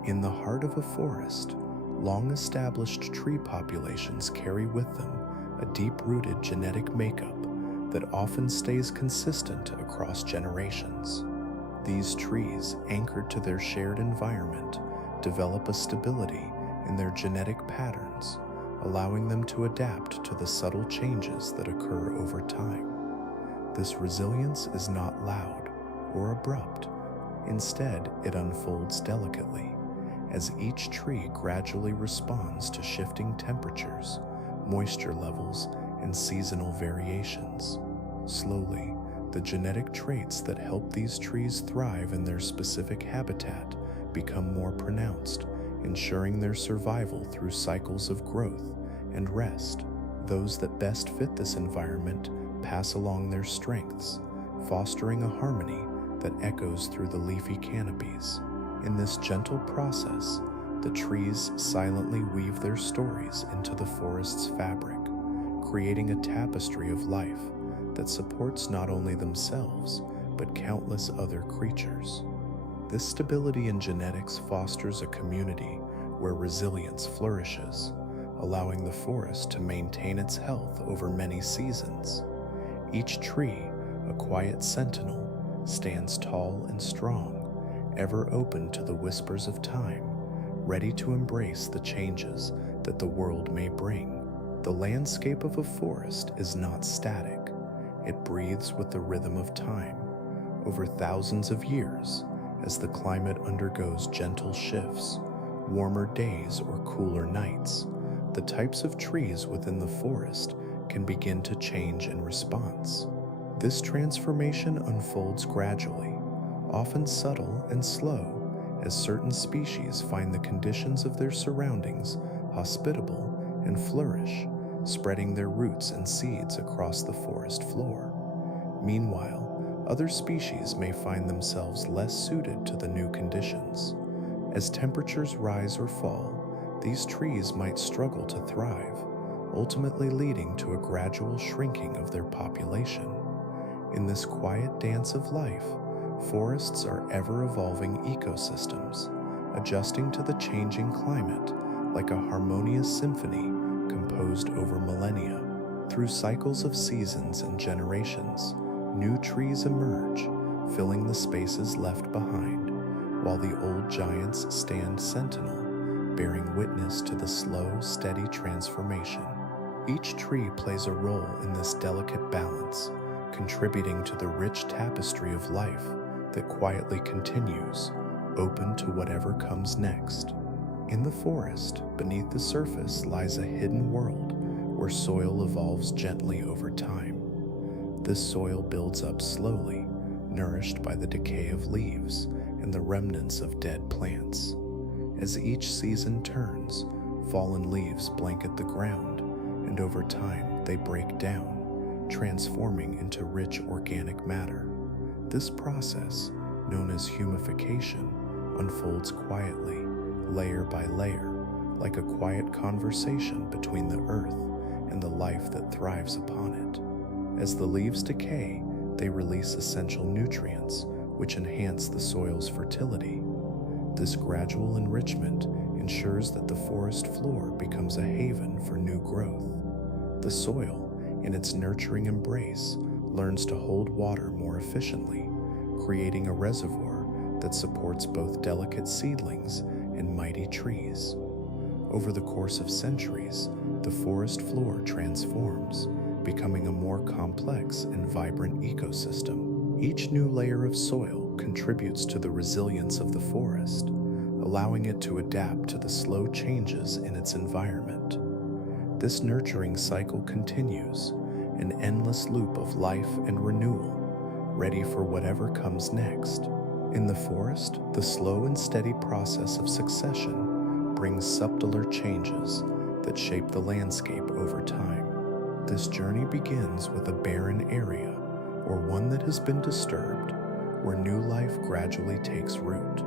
In the heart of a forest, long-established tree populations carry with them a deep-rooted genetic makeup that often stays consistent across generations. These trees, anchored to their shared environment, develop a stability in their genetic patterns, allowing them to adapt to the subtle changes that occur over time. This resilience is not loud or abrupt. Instead, it unfolds delicately, as each tree gradually responds to shifting temperatures, moisture levels, and seasonal variations. Slowly, the genetic traits that help these trees thrive in their specific habitat become more pronounced, ensuring their survival through cycles of growth and rest. Those that best fit this environment pass along their strengths, fostering a harmony that echoes through the leafy canopies. In this gentle process, the trees silently weave their stories into the forest's fabric, creating a tapestry of life that supports not only themselves, but countless other creatures. This stability in genetics fosters a community where resilience flourishes, allowing the forest to maintain its health over many seasons. Each tree, a quiet sentinel, stands tall and strong, ever open to the whispers of time, ready to embrace the changes that the world may bring. The landscape of a forest is not static. It breathes with the rhythm of time. Over thousands of years, as the climate undergoes gentle shifts, warmer days or cooler nights, the types of trees within the forest can begin to change in response. This transformation unfolds gradually, often subtle and slow, as certain species find the conditions of their surroundings hospitable and flourish, spreading their roots and seeds across the forest floor. Meanwhile, other species may find themselves less suited to the new conditions. As temperatures rise or fall, these trees might struggle to thrive, ultimately leading to a gradual shrinking of their population. In this quiet dance of life, forests are ever-evolving ecosystems, adjusting to the changing climate like a harmonious symphony composed over millennia. Through cycles of seasons and generations, new trees emerge, filling the spaces left behind, while the old giants stand sentinel, bearing witness to the slow, steady transformation. Each tree plays a role in this delicate balance, contributing to the rich tapestry of life that quietly continues, open to whatever comes next. In the forest, beneath the surface lies a hidden world where soil evolves gently over time. This soil builds up slowly, nourished by the decay of leaves and the remnants of dead plants. As each season turns, fallen leaves blanket the ground, and over time they break down, transforming into rich organic matter. This process, known as humification, unfolds quietly, layer by layer, like a quiet conversation between the earth and the life that thrives upon it. As the leaves decay, they release essential nutrients, which enhance the soil's fertility. This gradual enrichment ensures that the forest floor becomes a haven for new growth. The soil, in its nurturing embrace, learns to hold water more efficiently, creating a reservoir that supports both delicate seedlings and mighty trees. Over the course of centuries, the forest floor transforms, becoming a more complex and vibrant ecosystem. Each new layer of soil contributes to the resilience of the forest, allowing it to adapt to the slow changes in its environment. This nurturing cycle continues, an endless loop of life and renewal, ready for whatever comes next. In the forest, the slow and steady process of succession brings subtler changes that shape the landscape over time. This journey begins with a barren area, or one that has been disturbed, where new life gradually takes root.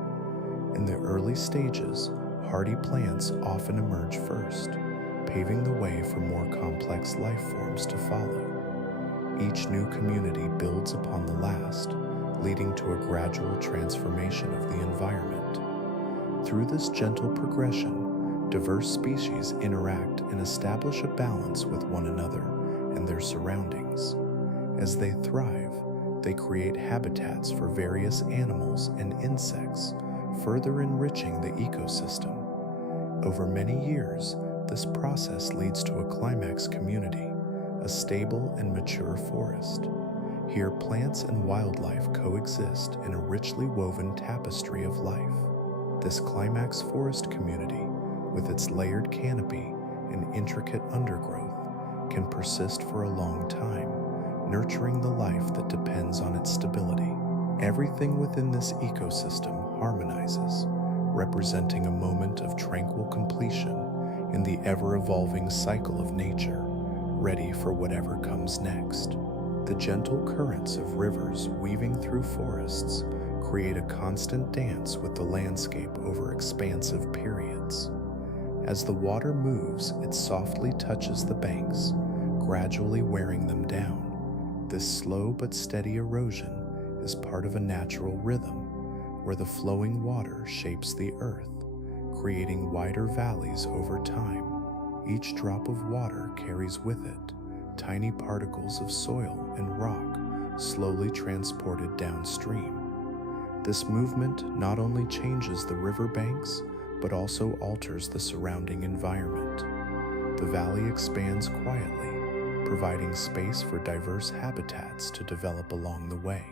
In the early stages, hardy plants often emerge first, paving the way for more complex life forms to follow. Each new community builds upon the last, leading to a gradual transformation of the environment. Through this gentle progression, diverse species interact and establish a balance with one another and their surroundings. As they thrive, they create habitats for various animals and insects, further enriching the ecosystem. Over many years, this process leads to a climax community, a stable and mature forest. Here, plants and wildlife coexist in a richly woven tapestry of life. This climax forest community, with its layered canopy and intricate undergrowth, can persist for a long time, nurturing the life that depends on its stability. Everything within this ecosystem harmonizes, representing a moment of tranquil completion in the ever-evolving cycle of nature, ready for whatever comes next. The gentle currents of rivers weaving through forests create a constant dance with the landscape over expansive periods. As the water moves, it softly touches the banks, gradually wearing them down. This slow but steady erosion is part of a natural rhythm, where the flowing water shapes the earth, creating wider valleys over time. Each drop of water carries with it tiny particles of soil and rock slowly transported downstream. This movement not only changes the river banks, but also alters the surrounding environment. The valley expands quietly, providing space for diverse habitats to develop along the way.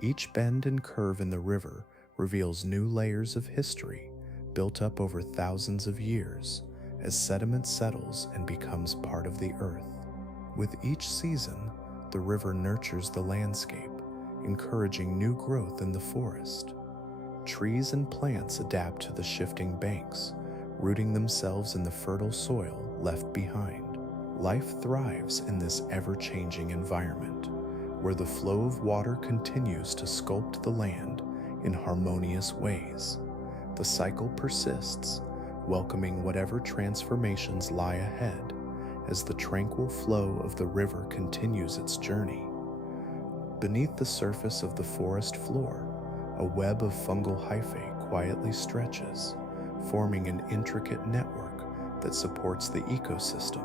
Each bend and curve in the river reveals new layers of history built up over thousands of years as sediment settles and becomes part of the earth. With each season, the river nurtures the landscape, encouraging new growth in the forest. Trees and plants adapt to the shifting banks, rooting themselves in the fertile soil left behind. Life thrives in this ever-changing environment, where the flow of water continues to sculpt the land in harmonious ways. The cycle persists, welcoming whatever transformations lie ahead as the tranquil flow of the river continues its journey. Beneath the surface of the forest floor, a web of fungal hyphae quietly stretches, forming an intricate network that supports the ecosystem.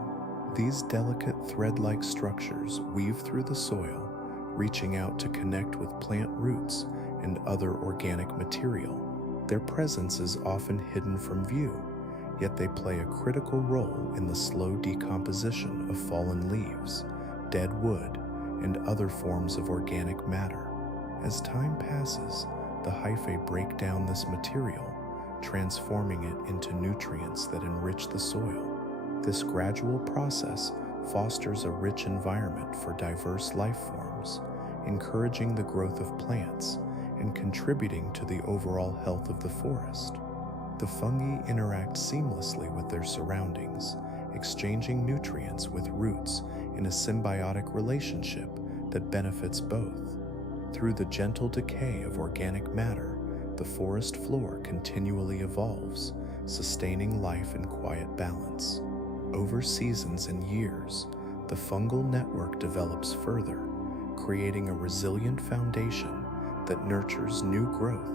These delicate thread-like structures weave through the soil, reaching out to connect with plant roots and other organic material. Their presence is often hidden from view, yet they play a critical role in the slow decomposition of fallen leaves, dead wood, and other forms of organic matter. As time passes, the hyphae break down this material, transforming it into nutrients that enrich the soil. This gradual process fosters a rich environment for diverse life forms, encouraging the growth of plants and contributing to the overall health of the forest. The fungi interact seamlessly with their surroundings, exchanging nutrients with roots in a symbiotic relationship that benefits both. Through the gentle decay of organic matter, the forest floor continually evolves, sustaining life in quiet balance. Over seasons and years, the fungal network develops further, creating a resilient foundation that nurtures new growth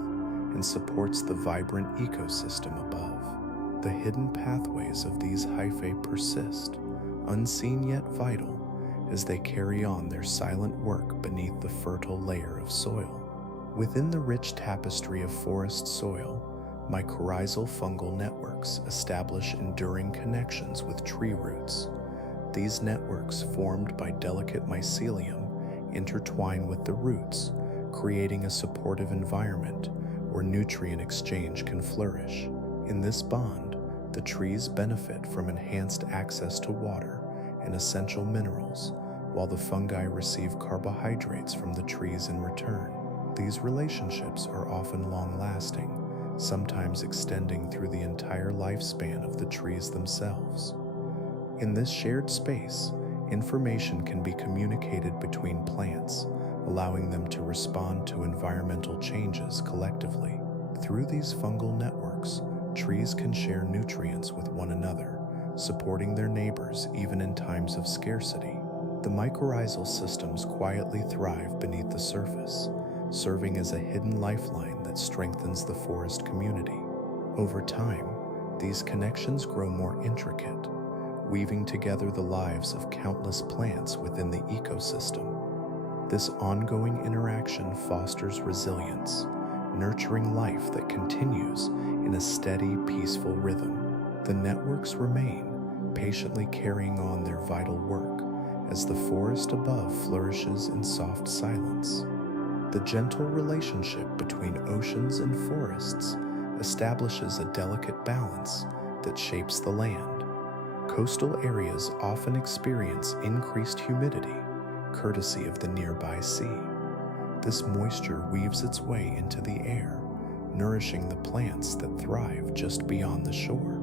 and supports the vibrant ecosystem above. The hidden pathways of these hyphae persist, unseen yet vital, as they carry on their silent work beneath the fertile layer of soil. Within the rich tapestry of forest soil, mycorrhizal fungal networks establish enduring connections with tree roots. These networks, formed by delicate mycelium, intertwine with the roots, creating a supportive environment where nutrient exchange can flourish. In this bond, the trees benefit from enhanced access to water and essential minerals, while the fungi receive carbohydrates from the trees in return. These relationships are often long-lasting, sometimes extending through the entire lifespan of the trees themselves. In this shared space, information can be communicated between plants, allowing them to respond to environmental changes collectively. Through these fungal networks, trees can share nutrients with one another, supporting their neighbors even in times of scarcity. The mycorrhizal systems quietly thrive beneath the surface, serving as a hidden lifeline that strengthens the forest community. Over time, these connections grow more intricate, weaving together the lives of countless plants within the ecosystem. This ongoing interaction fosters resilience, nurturing life that continues in a steady, peaceful rhythm. The networks remain, patiently carrying on their vital work as the forest above flourishes in soft silence. The gentle relationship between oceans and forests establishes a delicate balance that shapes the land. Coastal areas often experience increased humidity, courtesy of the nearby sea. This moisture weaves its way into the air, nourishing the plants that thrive just beyond the shore.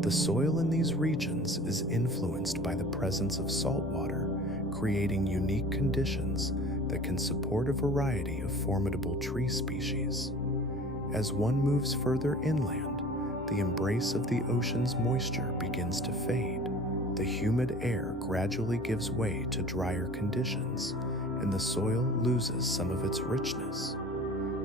The soil in these regions is influenced by the presence of salt water, creating unique conditions that can support a variety of formidable tree species. As one moves further inland, the embrace of the ocean's moisture begins to fade. The humid air gradually gives way to drier conditions, and the soil loses some of its richness.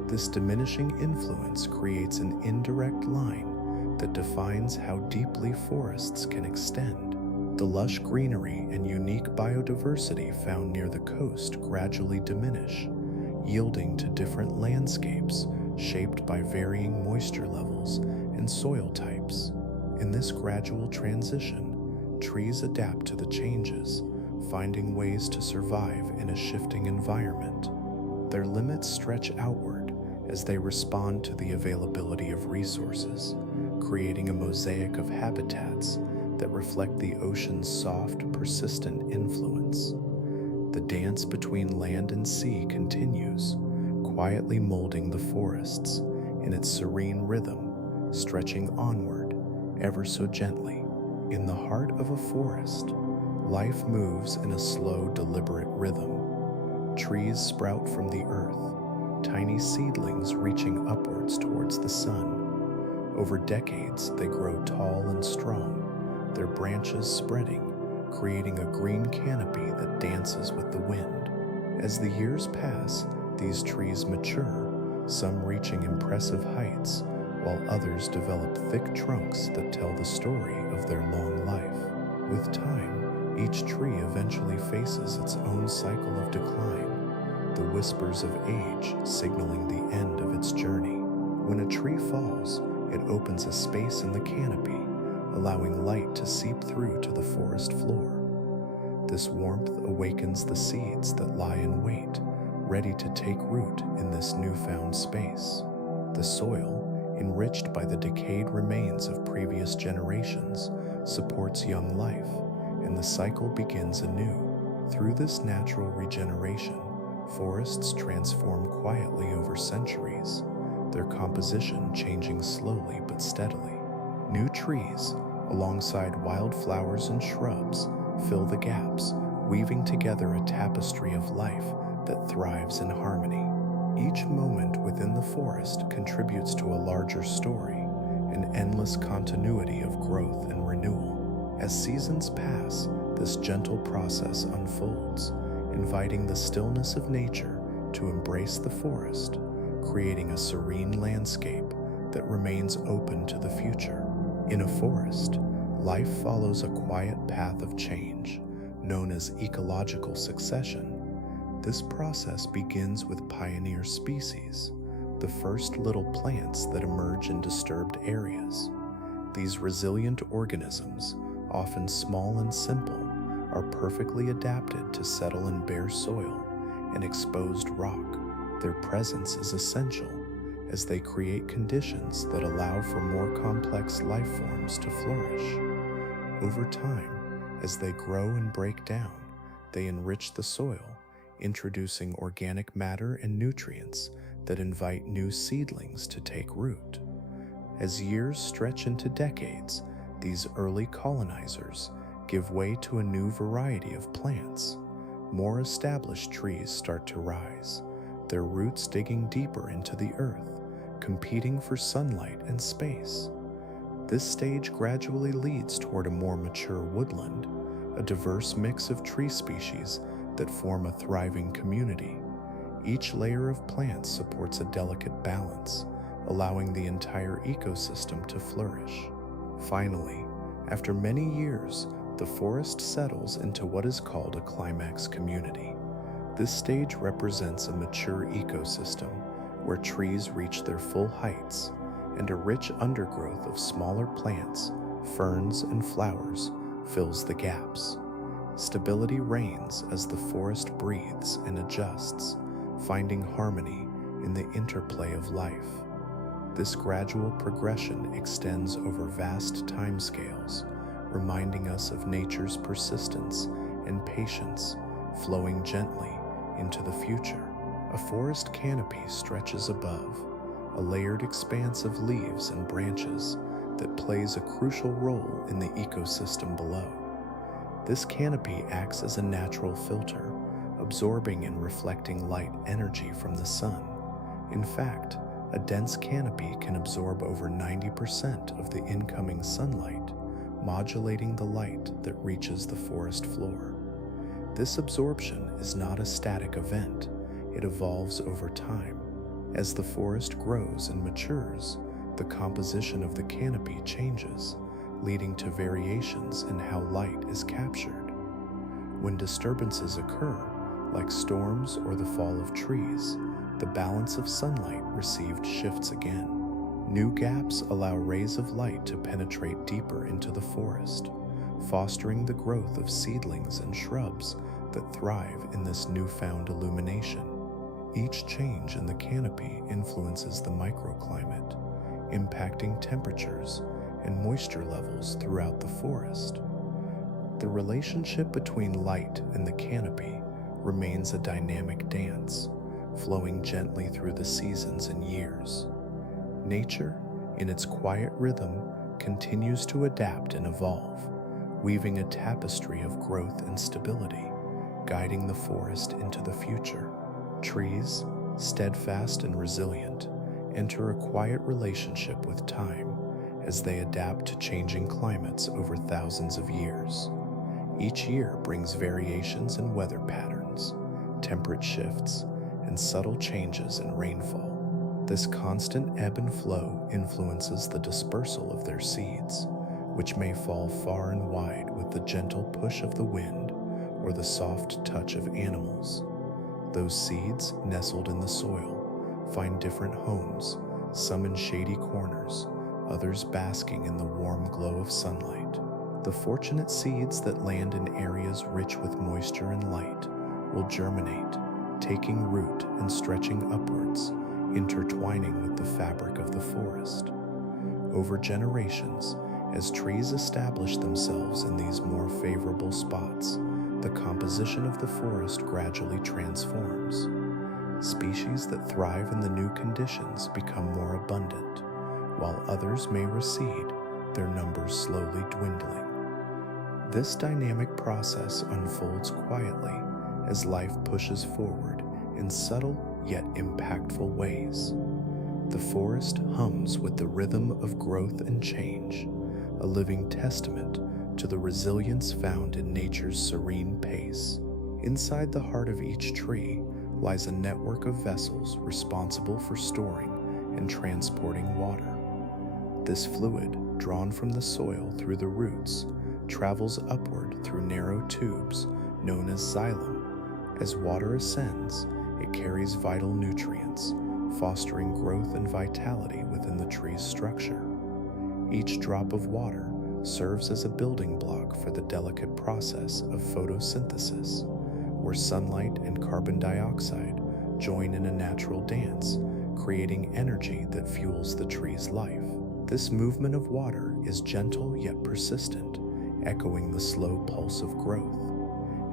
This diminishing influence creates an indirect line that defines how deeply forests can extend. The lush greenery and unique biodiversity found near the coast gradually diminish, yielding to different landscapes shaped by varying moisture levels and soil types. In this gradual transition, trees adapt to the changes, finding ways to survive in a shifting environment. Their limits stretch outward as they respond to the availability of resources, creating a mosaic of habitats that reflect the ocean's soft, persistent influence. The dance between land and sea continues, quietly molding the forests in its serene rhythm, stretching onward ever so gently. In the heart of a forest, life moves in a slow, deliberate rhythm. Trees sprout from the earth, tiny seedlings reaching upwards towards the sun. Over decades, they grow tall and strong, their branches spreading, creating a green canopy that dances with the wind. As the years pass, these trees mature, some reaching impressive heights, while others develop thick trunks that tell the story of their long life. With time, each tree eventually faces its own cycle of decline, the whispers of age signaling the end of its journey. When a tree falls, it opens a space in the canopy, allowing light to seep through to the forest floor. This warmth awakens the seeds that lie in wait, ready to take root in this newfound space. The soil, enriched by the decayed remains of previous generations, supports young life, and the cycle begins anew. Through this natural regeneration, forests transform quietly over centuries, their composition changing slowly but steadily. New trees, alongside wildflowers and shrubs, fill the gaps, weaving together a tapestry of life that thrives in harmony. Each moment within the forest contributes to a larger story, an endless continuity of growth and renewal. As seasons pass, this gentle process unfolds, inviting the stillness of nature to embrace the forest, creating a serene landscape that remains open to the future. In a forest, life follows a quiet path of change, known as ecological succession. This process begins with pioneer species, the first little plants that emerge in disturbed areas. These resilient organisms, often small and simple, are perfectly adapted to settle in bare soil and exposed rock. Their presence is essential as they create conditions that allow for more complex life forms to flourish. Over time, as they grow and break down, they enrich the soil, introducing organic matter and nutrients that invite new seedlings to take root. As years stretch into decades, these early colonizers give way to a new variety of plants. more established trees start to rise, their roots digging deeper into the earth, competing for sunlight and space. This stage gradually leads toward a more mature woodland, a diverse mix of tree species that form a thriving community. Each layer of plants supports a delicate balance, allowing the entire ecosystem to flourish. Finally, after many years, the forest settles into what is called a climax community. This stage represents a mature ecosystem where trees reach their full heights, and a rich undergrowth of smaller plants, ferns, and flowers fills the gaps. Stability reigns as the forest breathes and adjusts, finding harmony in the interplay of life. This gradual progression extends over vast timescales, reminding us of nature's persistence and patience, flowing gently into the future. A forest canopy stretches above, a layered expanse of leaves and branches that plays a crucial role in the ecosystem below. This canopy acts as a natural filter, absorbing and reflecting light energy from the sun. In fact, a dense canopy can absorb over 90% of the incoming sunlight, modulating the light that reaches the forest floor. This absorption is not a static event, it evolves over time. As the forest grows and matures, the composition of the canopy changes, leading to variations in how light is captured. When disturbances occur, like storms or the fall of trees, the balance of sunlight received shifts again. New gaps allow rays of light to penetrate deeper into the forest, fostering the growth of seedlings and shrubs that thrive in this newfound illumination. Each change in the canopy influences the microclimate, impacting temperatures and moisture levels throughout the forest. The relationship between light and the canopy remains a dynamic dance, flowing gently through the seasons and years. Nature, in its quiet rhythm, continues to adapt and evolve, weaving a tapestry of growth and stability, guiding the forest into the future. Trees, steadfast and resilient, enter a quiet relationship with time as they adapt to changing climates over thousands of years. Each year brings variations in weather patterns, temperate shifts, and subtle changes in rainfall. This constant ebb and flow influences the dispersal of their seeds, which may fall far and wide with the gentle push of the wind or the soft touch of animals. Those seeds, nestled in the soil, find different homes, some in shady corners, others basking in the warm glow of sunlight. The fortunate seeds that land in areas rich with moisture and light will germinate, taking root and stretching upwards, intertwining with the fabric of the forest. Over generations, as trees establish themselves in these more favorable spots, the composition of the forest gradually transforms. Species that thrive in the new conditions become more abundant, while others may recede, their numbers slowly dwindling. This dynamic process unfolds quietly as life pushes forward in subtle yet impactful ways. The forest hums with the rhythm of growth and change, a living testament to the resilience found in nature's serene pace. Inside the heart of each tree lies a network of vessels responsible for storing and transporting water. This fluid, drawn from the soil through the roots, travels upward through narrow tubes known as xylem. As water ascends, it carries vital nutrients, fostering growth and vitality within the tree's structure. Each drop of water serves as a building block for the delicate process of photosynthesis, where sunlight and carbon dioxide join in a natural dance, creating energy that fuels the tree's life. This movement of water is gentle yet persistent, echoing the slow pulse of growth.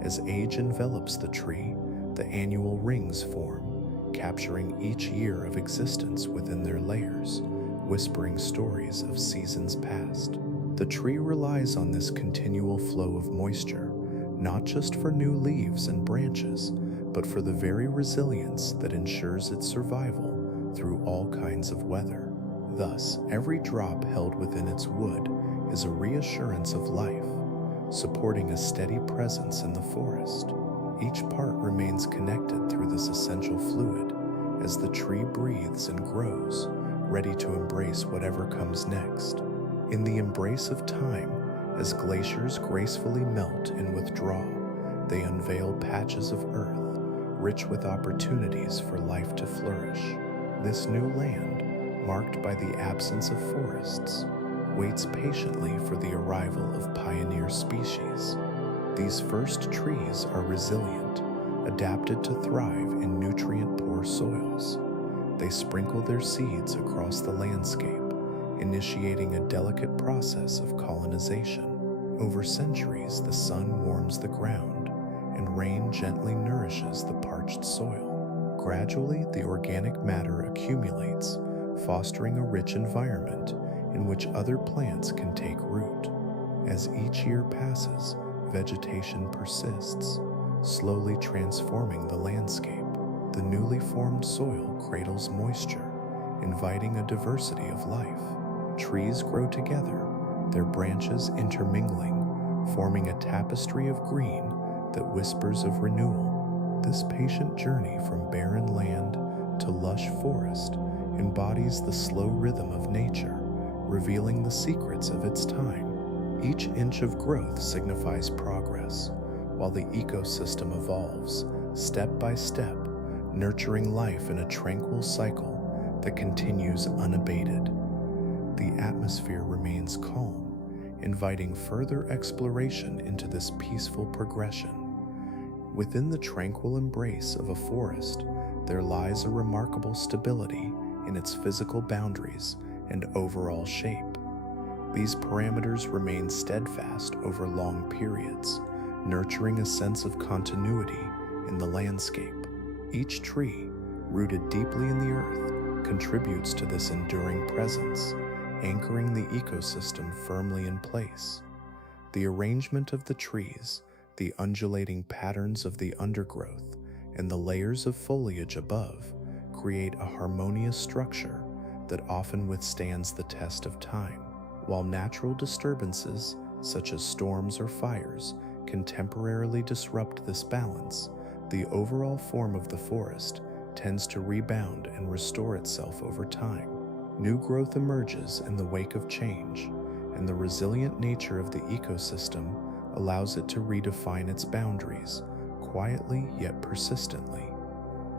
As age envelops the tree, the annual rings form, capturing each year of existence within their layers, whispering stories of seasons past. The tree relies on this continual flow of moisture, not just for new leaves and branches, but for the very resilience that ensures its survival through all kinds of weather. Thus, every drop held within its wood is a reassurance of life, supporting a steady presence in the forest. Each part remains connected through this essential fluid as the tree breathes and grows, ready to embrace whatever comes next. In the embrace of time, as glaciers gracefully melt and withdraw, they unveil patches of earth, rich with opportunities for life to flourish. This new land, marked by the absence of forests, waits patiently for the arrival of pioneer species. These first trees are resilient, adapted to thrive in nutrient-poor soils. They sprinkle their seeds across the landscape, initiating a delicate process of colonization. Over centuries, the sun warms the ground, and rain gently nourishes the parched soil. Gradually, the organic matter accumulates, fostering a rich environment in which other plants can take root. As each year passes, vegetation persists, slowly transforming the landscape. The newly formed soil cradles moisture, inviting a diversity of life. Trees grow together, their branches intermingling, forming a tapestry of green that whispers of renewal. This patient journey from barren land to lush forest embodies the slow rhythm of nature, revealing the secrets of its time. Each inch of growth signifies progress, while the ecosystem evolves, step by step, nurturing life in a tranquil cycle that continues unabated. The atmosphere remains calm, inviting further exploration into this peaceful progression. Within the tranquil embrace of a forest, there lies a remarkable stability in its physical boundaries and overall shape. These parameters remain steadfast over long periods, nurturing a sense of continuity in the landscape. Each tree, rooted deeply in the earth, contributes to this enduring presence, anchoring the ecosystem firmly in place. The arrangement of the trees, the undulating patterns of the undergrowth, and the layers of foliage above create a harmonious structure that often withstands the test of time. While natural disturbances, such as storms or fires, can temporarily disrupt this balance, the overall form of the forest tends to rebound and restore itself over time. New growth emerges in the wake of change, and the resilient nature of the ecosystem allows it to redefine its boundaries, quietly yet persistently.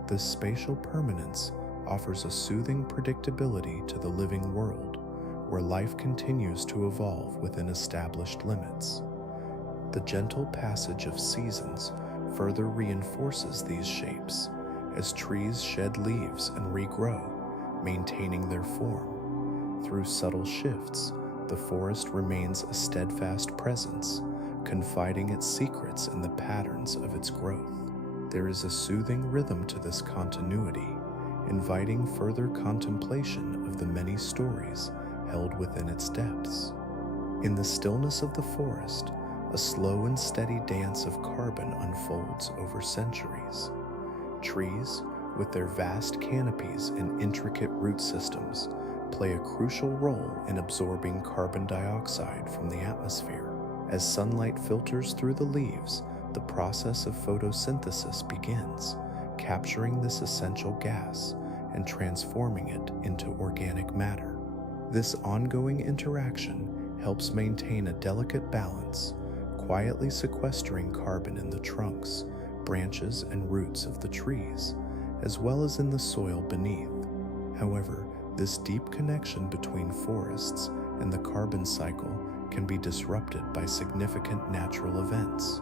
This spatial permanence offers a soothing predictability to the living world, where life continues to evolve within established limits. The gentle passage of seasons further reinforces these shapes, as trees shed leaves and regrow, maintaining their form. Through subtle shifts, the forest remains a steadfast presence, confiding its secrets in the patterns of its growth. There is a soothing rhythm to this continuity, inviting further contemplation of the many stories held within its depths. In the stillness of the forest, a slow and steady dance of carbon unfolds over centuries. Trees, with their vast canopies and intricate root systems, play a crucial role in absorbing carbon dioxide from the atmosphere. As sunlight filters through the leaves, the process of photosynthesis begins, capturing this essential gas and transforming it into organic matter. This ongoing interaction helps maintain a delicate balance, quietly sequestering carbon in the trunks, branches, and roots of the trees, as well as in the soil beneath. However, this deep connection between forests and the carbon cycle can be disrupted by significant natural events.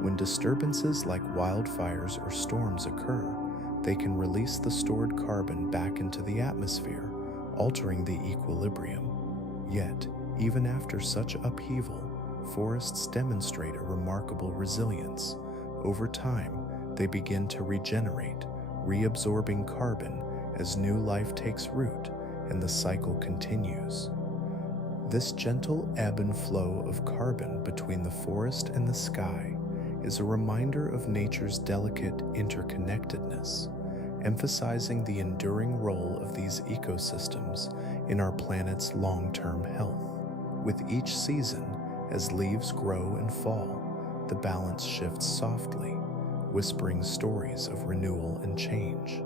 When disturbances like wildfires or storms occur, they can release the stored carbon back into the atmosphere, altering the equilibrium. Yet, even after such upheaval, forests demonstrate a remarkable resilience. Over time, they begin to regenerate, reabsorbing carbon as new life takes root and the cycle continues. This gentle ebb and flow of carbon between the forest and the sky is a reminder of nature's delicate interconnectedness, emphasizing the enduring role of these ecosystems in our planet's long-term health. With each season, as leaves grow and fall, the balance shifts softly, whispering stories of renewal and change.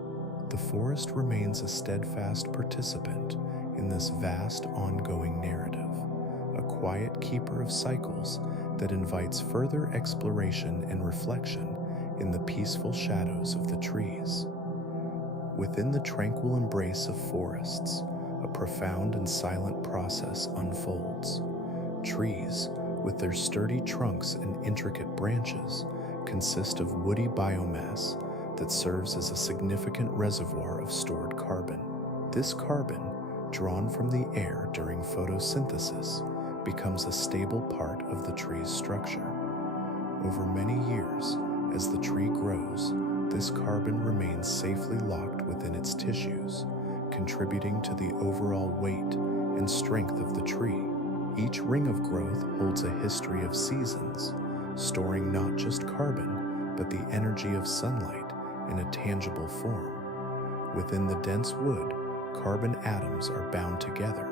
The forest remains a steadfast participant in this vast ongoing narrative, a quiet keeper of cycles that invites further exploration and reflection in the peaceful shadows of the trees. Within the tranquil embrace of forests, a profound and silent process unfolds. Trees, with their sturdy trunks and intricate branches, consist of woody biomass that serves as a significant reservoir of stored carbon. This carbon, drawn from the air during photosynthesis, becomes a stable part of the tree's structure. Over many years, as the tree grows, this carbon remains safely locked within its tissues, contributing to the overall weight and strength of the tree. Each ring of growth holds a history of seasons, storing not just carbon, but the energy of sunlight in a tangible form. Within the dense wood, carbon atoms are bound together,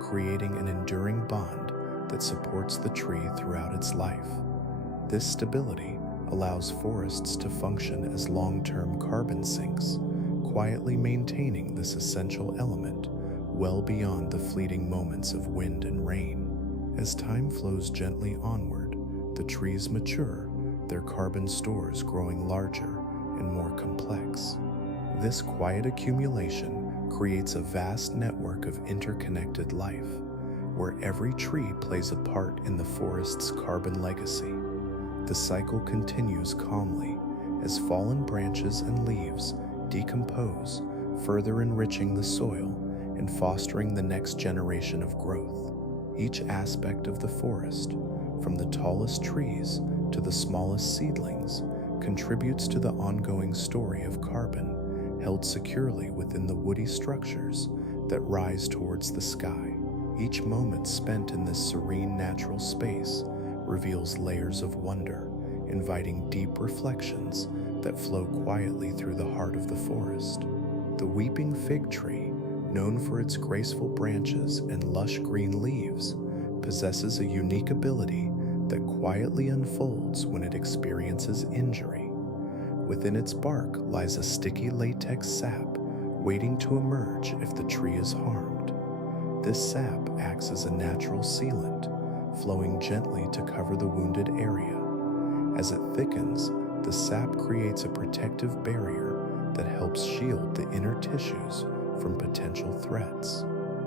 creating an enduring bond that supports the tree throughout its life. This stability allows forests to function as long-term carbon sinks, quietly maintaining this essential element well beyond the fleeting moments of wind and rain. As time flows gently onward, the trees mature, their carbon stores growing larger and more complex. This quiet accumulation creates a vast network of interconnected life, where every tree plays a part in the forest's carbon legacy. The cycle continues calmly as fallen branches and leaves decompose, further enriching the soil and fostering the next generation of growth. Each aspect of the forest, from the tallest trees to the smallest seedlings, contributes to the ongoing story of carbon held securely within the woody structures that rise towards the sky. Each moment spent in this serene natural space reveals layers of wonder, inviting deep reflections that flow quietly through the heart of the forest. The weeping fig tree, known for its graceful branches and lush green leaves, possesses a unique ability that quietly unfolds when it experiences injury. Within its bark lies a sticky latex sap, waiting to emerge if the tree is harmed. This sap acts as a natural sealant, flowing gently to cover the wounded area. As it thickens, the sap creates a protective barrier that helps shield the inner tissues from potential threats.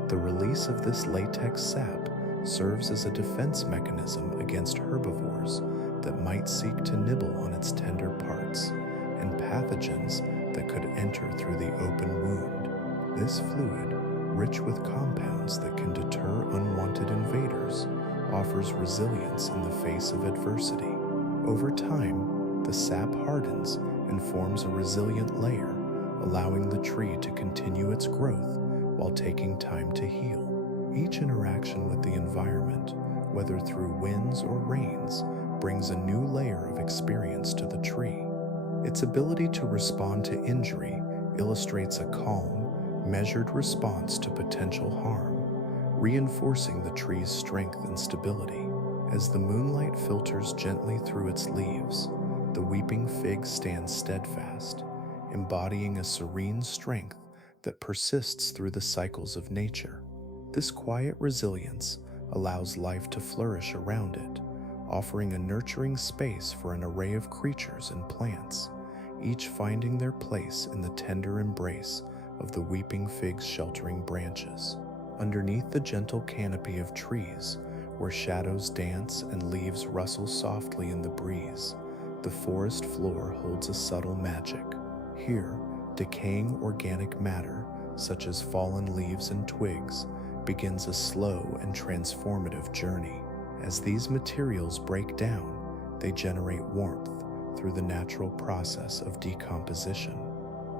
The release of this latex sap serves as a defense mechanism against herbivores that might seek to nibble on its tender parts and pathogens that could enter through the open wound. This fluid, rich with compounds that can deter unwanted invaders, offers resilience in the face of adversity. Over time, the sap hardens and forms a resilient layer, allowing the tree to continue its growth while taking time to heal. Each interaction with the environment, whether through winds or rains, brings a new layer of experience to the tree. Its ability to respond to injury illustrates a calm, measured response to potential harm, reinforcing the tree's strength and stability. As the moonlight filters gently through its leaves, the weeping fig stands steadfast, embodying a serene strength that persists through the cycles of nature. This quiet resilience allows life to flourish around it, offering a nurturing space for an array of creatures and plants, each finding their place in the tender embrace of the weeping fig's sheltering branches. Underneath the gentle canopy of trees, where shadows dance and leaves rustle softly in the breeze, the forest floor holds a subtle magic. Here, decaying organic matter, such as fallen leaves and twigs, begins a slow and transformative journey. As these materials break down, they generate warmth through the natural process of decomposition.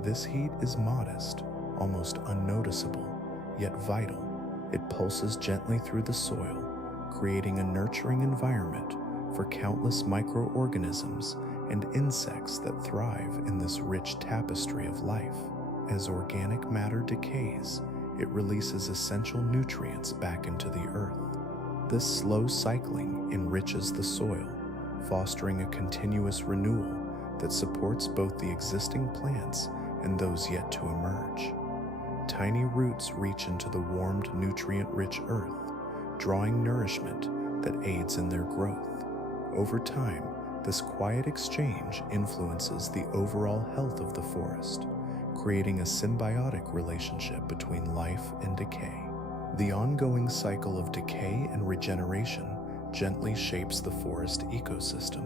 This heat is modest, almost unnoticeable, yet vital. It pulses gently through the soil, creating a nurturing environment for countless microorganisms and insects that thrive in this rich tapestry of life. As organic matter decays, it releases essential nutrients back into the earth. This slow cycling enriches the soil, fostering a continuous renewal that supports both the existing plants and those yet to emerge. Tiny roots reach into the warmed, nutrient-rich earth, drawing nourishment that aids in their growth. Over time, this quiet exchange influences the overall health of the forest, creating a symbiotic relationship between life and decay. The ongoing cycle of decay and regeneration gently shapes the forest ecosystem.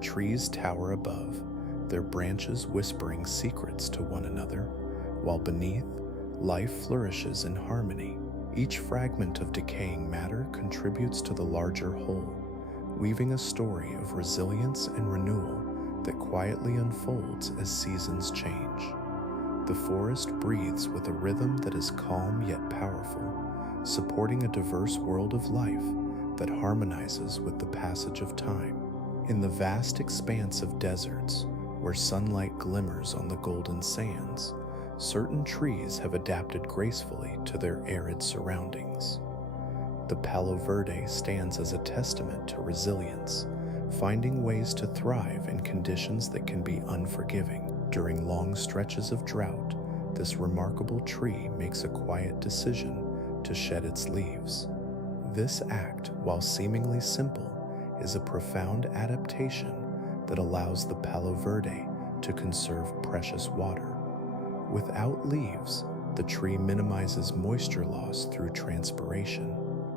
Trees tower above, their branches whispering secrets to one another, while beneath, life flourishes in harmony. Each fragment of decaying matter contributes to the larger whole, weaving a story of resilience and renewal that quietly unfolds as seasons change. The forest breathes with a rhythm that is calm yet powerful, supporting a diverse world of life that harmonizes with the passage of time. In the vast expanse of deserts, where sunlight glimmers on the golden sands, certain trees have adapted gracefully to their arid surroundings. The Palo Verde stands as a testament to resilience, finding ways to thrive in conditions that can be unforgiving. During long stretches of drought, this remarkable tree makes a quiet decision to shed its leaves. This act, while seemingly simple, is a profound adaptation that allows the Palo Verde to conserve precious water. Without leaves, the tree minimizes moisture loss through transpiration.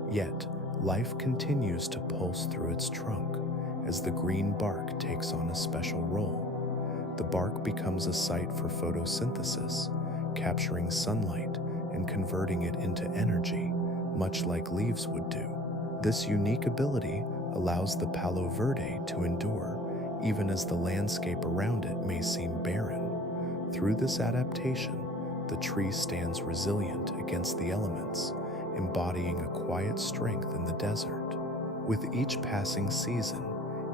Yet, life continues to pulse through its trunk as the green bark takes on a special role. The bark becomes a site for photosynthesis, capturing sunlight and converting it into energy, much like leaves would do. This unique ability allows the Palo Verde to endure, even as the landscape around it may seem barren. Through this adaptation, the tree stands resilient against the elements, embodying a quiet strength in the desert. With each passing season,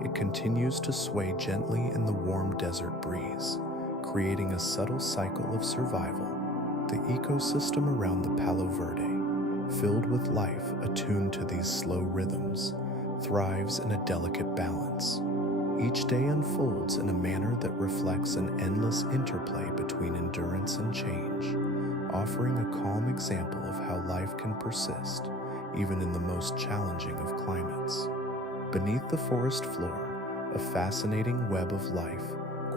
it continues to sway gently in the warm desert breeze, creating a subtle cycle of survival. The ecosystem around the Palo Verde, filled with life attuned to these slow rhythms, thrives in a delicate balance. Each day unfolds in a manner that reflects an endless interplay between endurance and change, offering a calm example of how life can persist even in the most challenging of climates. Beneath the forest floor, a fascinating web of life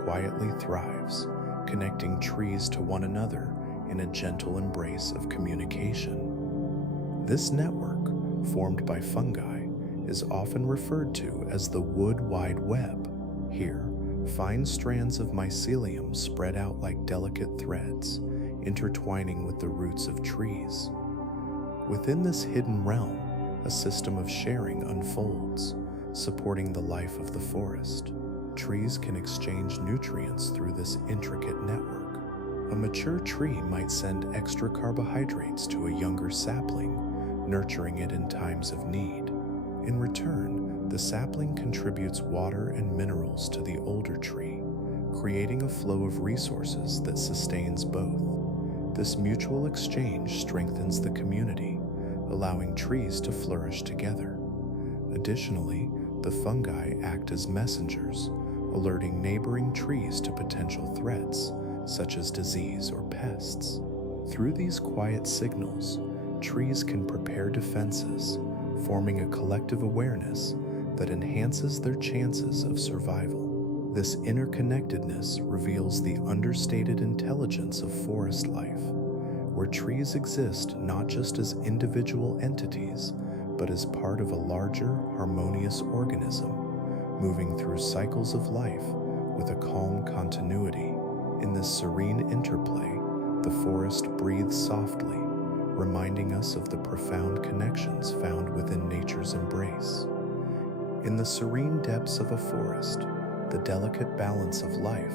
quietly thrives, connecting trees to one another in a gentle embrace of communication. This network, formed by fungi, is often referred to as the wood wide web. Here, fine strands of mycelium spread out like delicate threads, intertwining with the roots of trees. Within this hidden realm, a system of sharing unfolds, supporting the life of the forest. Trees can exchange nutrients through this intricate network. A mature tree might send extra carbohydrates to a younger sapling, nurturing it in times of need. In return, the sapling contributes water and minerals to the older tree, creating a flow of resources that sustains both. This mutual exchange strengthens the community, allowing trees to flourish together. Additionally, the fungi act as messengers, alerting neighboring trees to potential threats, such as disease or pests. Through these quiet signals, trees can prepare defenses, forming a collective awareness that enhances their chances of survival. This interconnectedness reveals the understated intelligence of forest life, where trees exist not just as individual entities, but as part of a larger, harmonious organism, moving through cycles of life with a calm continuity. In this serene interplay, the forest breathes softly, reminding us of the profound connections found within nature's embrace. In the serene depths of a forest, the delicate balance of life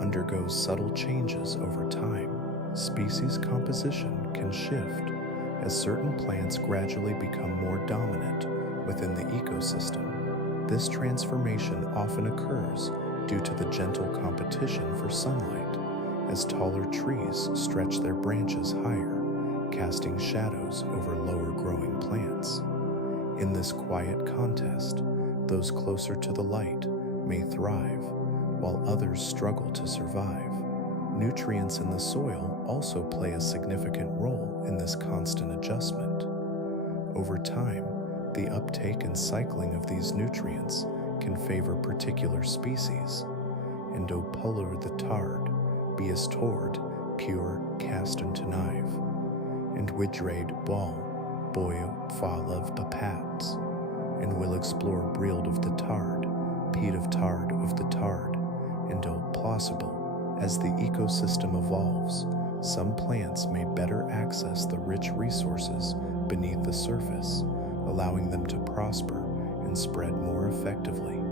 undergoes subtle changes over time. Species composition can shift as certain plants gradually become more dominant within the ecosystem. This transformation often occurs due to the gentle competition for sunlight, as taller trees stretch their branches higher, casting shadows over lower growing plants. In this quiet contest, those closer to the light may thrive, while others struggle to survive. Nutrients in the soil also play a significant role in this constant adjustment. Over time, the uptake and cycling of these nutrients can favor particular species. Endopular the tard, bias tord, pure castan tenive, and widrade ball, boyo falav bapats, and will explore brield of the tard, peat of tard of the tard, and plausible. As the ecosystem evolves, some plants may better access the rich resources beneath the surface, allowing them to prosper and spread more effectively.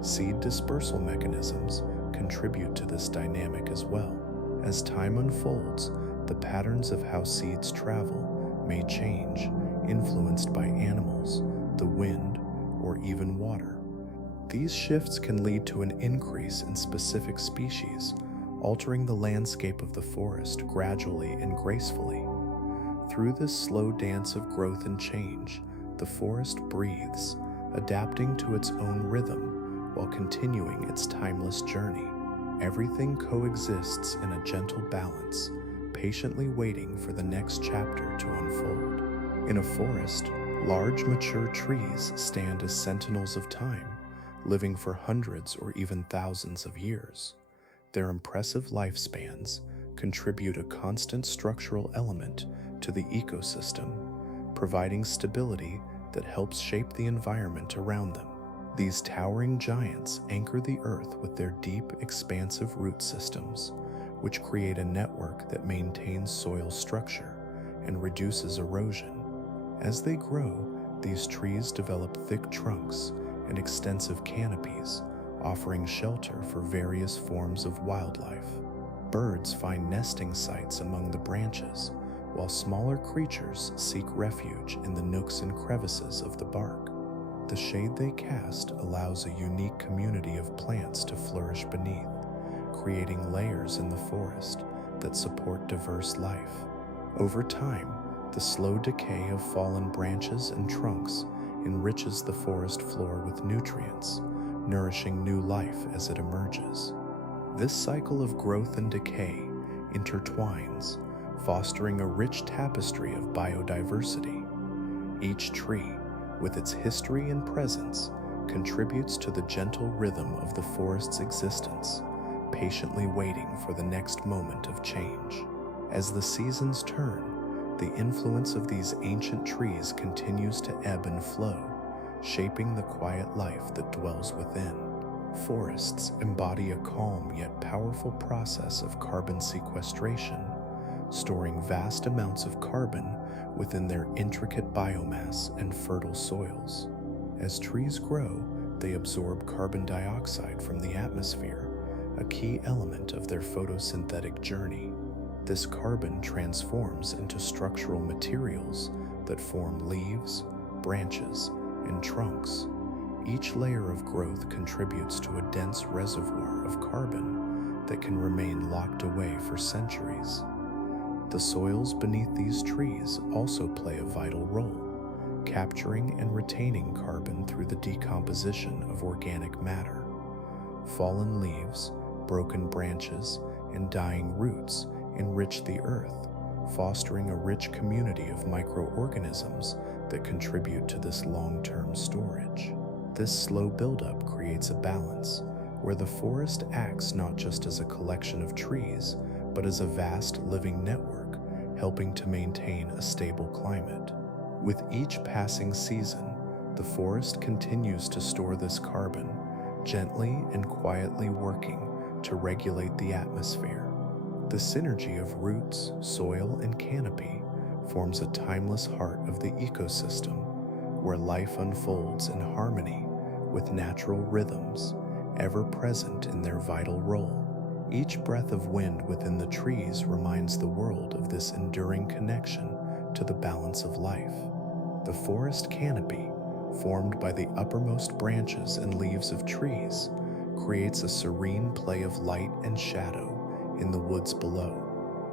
Seed dispersal mechanisms contribute to this dynamic as well. As time unfolds, the patterns of how seeds travel may change, influenced by animals, the wind, or even water. These shifts can lead to an increase in specific species, altering the landscape of the forest gradually and gracefully. Through this slow dance of growth and change, the forest breathes, adapting to its own rhythm while continuing its timeless journey. Everything coexists in a gentle balance, patiently waiting for the next chapter to unfold. In a forest, large mature trees stand as sentinels of time, living for hundreds or even thousands of years. Their impressive lifespans contribute a constant structural element to the ecosystem, providing stability that helps shape the environment around them. These towering giants anchor the earth with their deep, expansive root systems, which create a network that maintains soil structure and reduces erosion. As they grow, these trees develop thick trunks and extensive canopies, offering shelter for various forms of wildlife. Birds find nesting sites among the branches, while smaller creatures seek refuge in the nooks and crevices of the bark. The shade they cast allows a unique community of plants to flourish beneath, creating layers in the forest that support diverse life. Over time, the slow decay of fallen branches and trunks enriches the forest floor with nutrients, nourishing new life as it emerges. This cycle of growth and decay intertwines, fostering a rich tapestry of biodiversity. Each tree, with its history and presence, contributes to the gentle rhythm of the forest's existence, patiently waiting for the next moment of change. As the seasons turn, the influence of these ancient trees continues to ebb and flow, shaping the quiet life that dwells within. Forests embody a calm yet powerful process of carbon sequestration, storing vast amounts of carbon within their intricate biomass and fertile soils. As trees grow, they absorb carbon dioxide from the atmosphere, a key element of their photosynthetic journey. This carbon transforms into structural materials that form leaves, branches, and trunks. Each layer of growth contributes to a dense reservoir of carbon that can remain locked away for centuries. The soils beneath these trees also play a vital role, capturing and retaining carbon through the decomposition of organic matter. Fallen leaves, broken branches, and dying roots enrich the earth, fostering a rich community of microorganisms that contribute to this long-term storage. This slow buildup creates a balance, where the forest acts not just as a collection of trees, but as a vast living network, helping to maintain a stable climate. With each passing season, the forest continues to store this carbon, gently and quietly working to regulate the atmosphere. The synergy of roots, soil, and canopy forms a timeless heart of the ecosystem, where life unfolds in harmony with natural rhythms, ever present in their vital role. Each breath of wind within the trees reminds the world of this enduring connection to the balance of life. The forest canopy, formed by the uppermost branches and leaves of trees, creates a serene play of light and shadow in the woods below.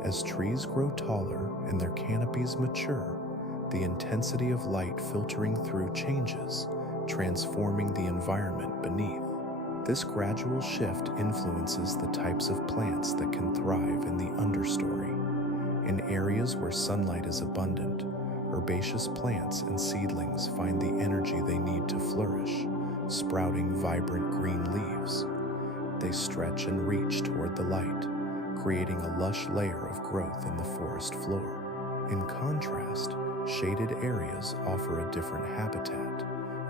As trees grow taller and their canopies mature, the intensity of light filtering through changes, transforming the environment beneath. This gradual shift influences the types of plants that can thrive in the understory. In areas where sunlight is abundant, herbaceous plants and seedlings find the energy they need to flourish, sprouting vibrant green leaves. They stretch and reach toward the light, creating a lush layer of growth in the forest floor. In contrast, shaded areas offer a different habitat,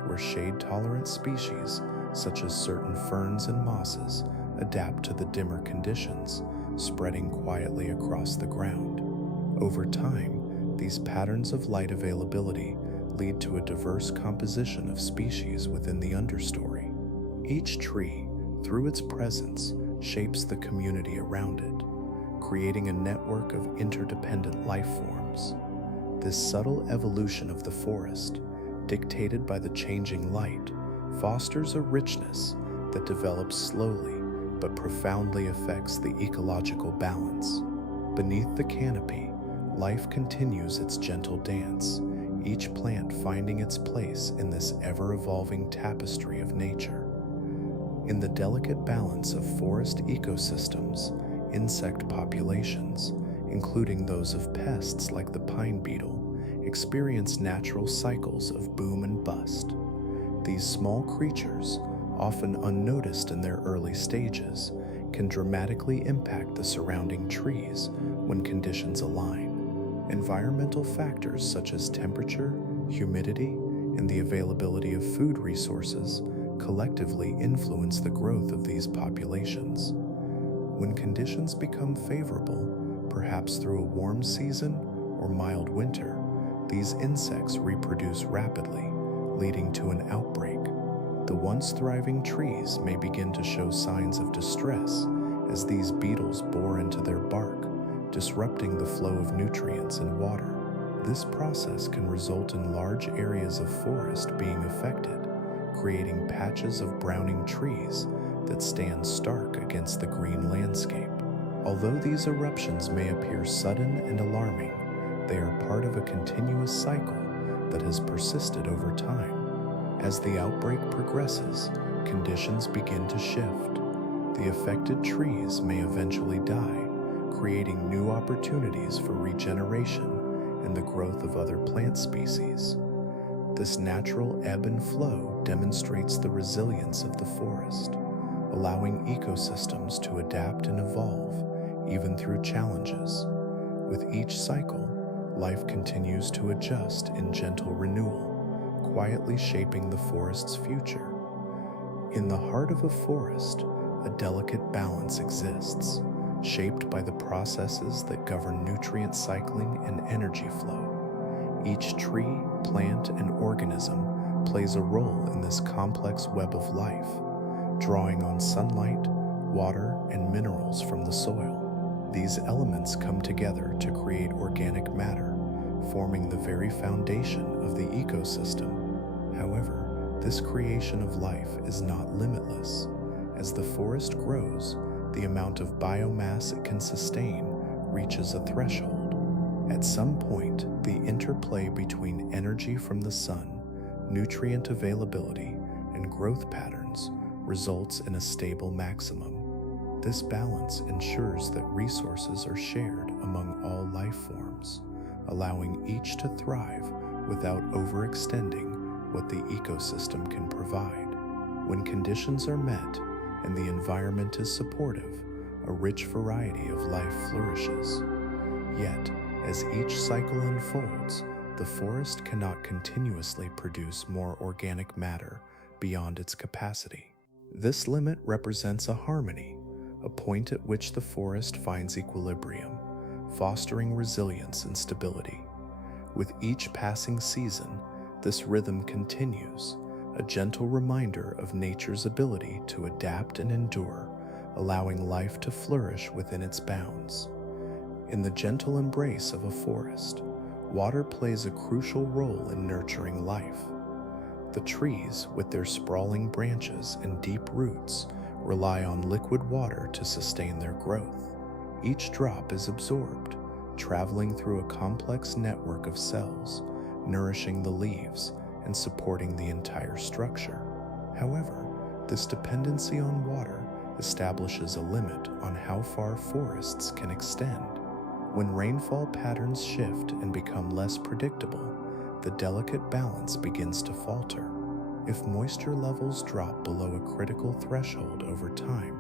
where shade-tolerant species, such as certain ferns and mosses, adapt to the dimmer conditions, spreading quietly across the ground. Over time, these patterns of light availability lead to a diverse composition of species within the understory. Each tree, through its presence, shapes the community around it, creating a network of interdependent life forms. This subtle evolution of the forest, dictated by the changing light, fosters a richness that develops slowly but profoundly affects the ecological balance. Beneath the canopy, life continues its gentle dance, each plant finding its place in this ever-evolving tapestry of nature. In the delicate balance of forest ecosystems, insect populations, including those of pests like the pine beetle, experience natural cycles of boom and bust. These small creatures, often unnoticed in their early stages, can dramatically impact the surrounding trees when conditions align. Environmental factors such as temperature, humidity, and the availability of food resources collectively influence the growth of these populations. When conditions become favorable, perhaps through a warm season or mild winter, these insects reproduce rapidly, leading to an outbreak. The once thriving trees may begin to show signs of distress as these beetles bore into their bark, disrupting the flow of nutrients and water. This process can result in large areas of forest being affected, creating patches of browning trees that stand stark against the green landscape. Although these eruptions may appear sudden and alarming, they are part of a continuous cycle that has persisted over time. As the outbreak progresses, conditions begin to shift. The affected trees may eventually die, creating new opportunities for regeneration and the growth of other plant species. This natural ebb and flow demonstrates the resilience of the forest, allowing ecosystems to adapt and evolve even through challenges. With each cycle, life continues to adjust in gentle renewal, quietly shaping the forest's future. In the heart of a forest, a delicate balance exists, shaped by the processes that govern nutrient cycling and energy flow. Each tree, plant, and organism plays a role in this complex web of life, drawing on sunlight, water, and minerals from the soil. These elements come together to create organic matter, forming the very foundation of the ecosystem. However, this creation of life is not limitless. As the forest grows, the amount of biomass it can sustain reaches a threshold. At some point, the interplay between energy from the sun, nutrient availability, and growth patterns results in a stable maximum. This balance ensures that resources are shared among all life forms, allowing each to thrive without overextending what the ecosystem can provide. When conditions are met and the environment is supportive, a rich variety of life flourishes. Yet, as each cycle unfolds, the forest cannot continuously produce more organic matter beyond its capacity. This limit represents a harmony, a point at which the forest finds equilibrium, fostering resilience and stability. With each passing season, this rhythm continues, a gentle reminder of nature's ability to adapt and endure, allowing life to flourish within its bounds. In the gentle embrace of a forest, water plays a crucial role in nurturing life. The trees, with their sprawling branches and deep roots, rely on liquid water to sustain their growth. Each drop is absorbed, traveling through a complex network of cells, nourishing the leaves and supporting the entire structure. However, this dependency on water establishes a limit on how far forests can extend. When rainfall patterns shift and become less predictable, the delicate balance begins to falter. If moisture levels drop below a critical threshold over time,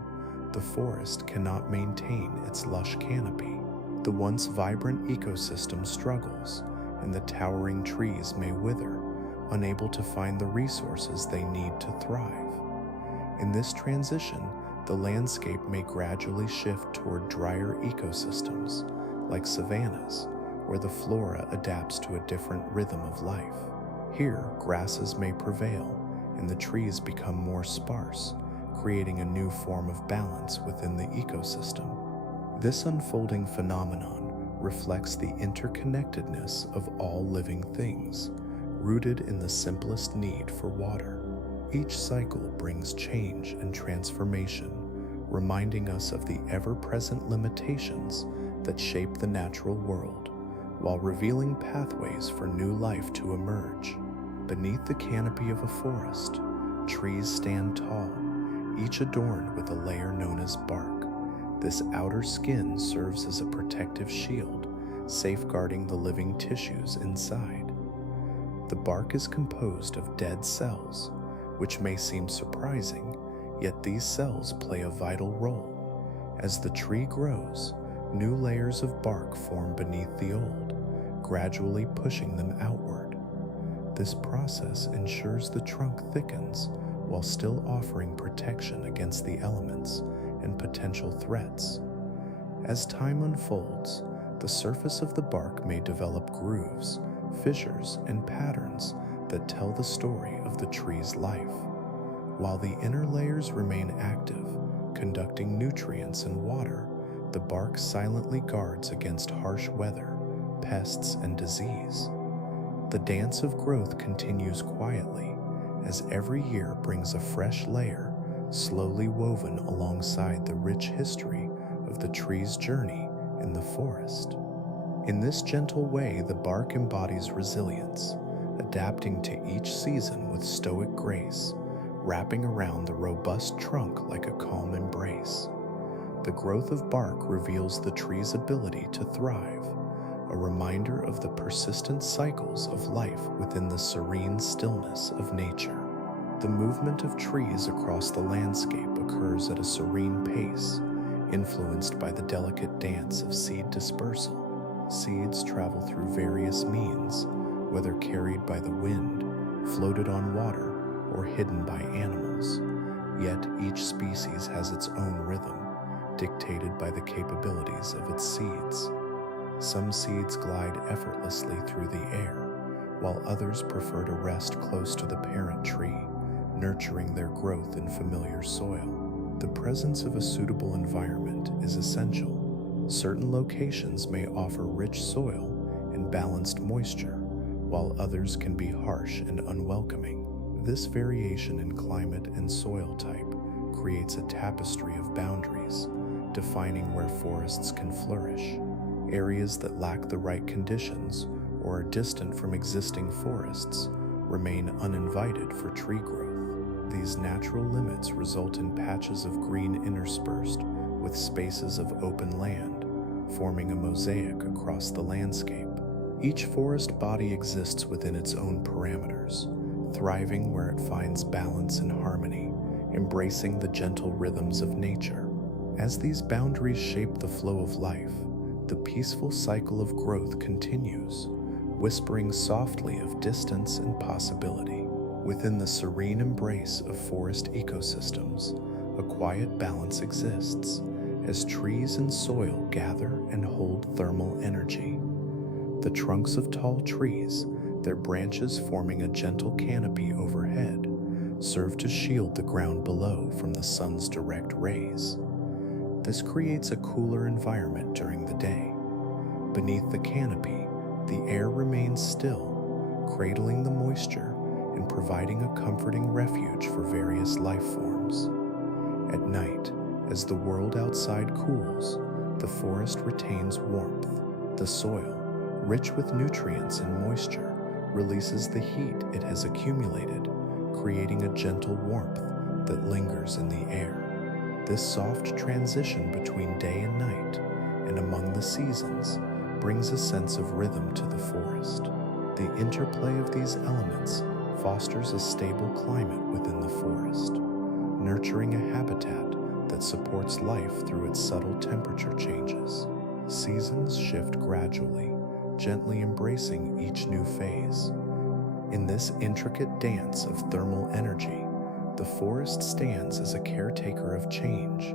the forest cannot maintain its lush canopy. The once vibrant ecosystem struggles, and the towering trees may wither, unable to find the resources they need to thrive. In this transition, the landscape may gradually shift toward drier ecosystems, like savannas, where the flora adapts to a different rhythm of life. Here, grasses may prevail, and the trees become more sparse, creating a new form of balance within the ecosystem. This unfolding phenomenon reflects the interconnectedness of all living things, rooted in the simplest need for water. Each cycle brings change and transformation, reminding us of the ever-present limitations that shape the natural world, while revealing pathways for new life to emerge. Beneath the canopy of a forest, trees stand tall, each adorned with a layer known as bark. This outer skin serves as a protective shield, safeguarding the living tissues inside. The bark is composed of dead cells, which may seem surprising, yet these cells play a vital role. As the tree grows, new layers of bark form beneath the old, gradually pushing them outward. This process ensures the trunk thickens while still offering protection against the elements and potential threats. As time unfolds, the surface of the bark may develop grooves, fissures, and patterns that tell the story of the tree's life. While the inner layers remain active, conducting nutrients and water, the bark silently guards against harsh weather, pests, and disease. The dance of growth continues quietly, as every year brings a fresh layer, slowly woven alongside the rich history of the tree's journey in the forest. In this gentle way, the bark embodies resilience, adapting to each season with stoic grace, wrapping around the robust trunk like a calm embrace. The growth of bark reveals the tree's ability to thrive, a reminder of the persistent cycles of life within the serene stillness of nature. The movement of trees across the landscape occurs at a serene pace, influenced by the delicate dance of seed dispersal. Seeds travel through various means, whether carried by the wind, floated on water, or hidden by animals. Yet each species has its own rhythm, dictated by the capabilities of its seeds. Some seeds glide effortlessly through the air, while others prefer to rest close to the parent tree, nurturing their growth in familiar soil. The presence of a suitable environment is essential. Certain locations may offer rich soil and balanced moisture, while others can be harsh and unwelcoming. This variation in climate and soil type creates a tapestry of boundaries, defining where forests can flourish. Areas that lack the right conditions or are distant from existing forests remain uninvited for tree growth. These natural limits result in patches of green interspersed with spaces of open land, forming a mosaic across the landscape. Each forest body exists within its own parameters, thriving where it finds balance and harmony, embracing the gentle rhythms of nature. As these boundaries shape the flow of life, the peaceful cycle of growth continues, whispering softly of distance and possibility. Within the serene embrace of forest ecosystems, a quiet balance exists, as trees and soil gather and hold thermal energy. The trunks of tall trees, their branches forming a gentle canopy overhead, serve to shield the ground below from the sun's direct rays. This creates a cooler environment during the day. Beneath the canopy, the air remains still, cradling the moisture and providing a comforting refuge for various life forms. At night, as the world outside cools, the forest retains warmth. The soil, rich with nutrients and moisture, releases the heat it has accumulated, creating a gentle warmth that lingers in the air. This soft transition between day and night, and among the seasons, brings a sense of rhythm to the forest. The interplay of these elements fosters a stable climate within the forest, nurturing a habitat that supports life through its subtle temperature changes. Seasons shift gradually, gently embracing each new phase. In this intricate dance of thermal energy, the forest stands as a caretaker of change,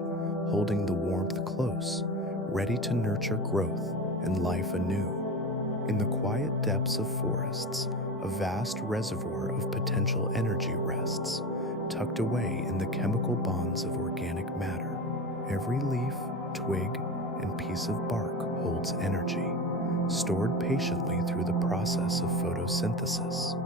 holding the warmth close, ready to nurture growth and life anew. In the quiet depths of forests, a vast reservoir of potential energy rests, tucked away in the chemical bonds of organic matter. Every leaf, twig, and piece of bark holds energy, stored patiently through the process of photosynthesis.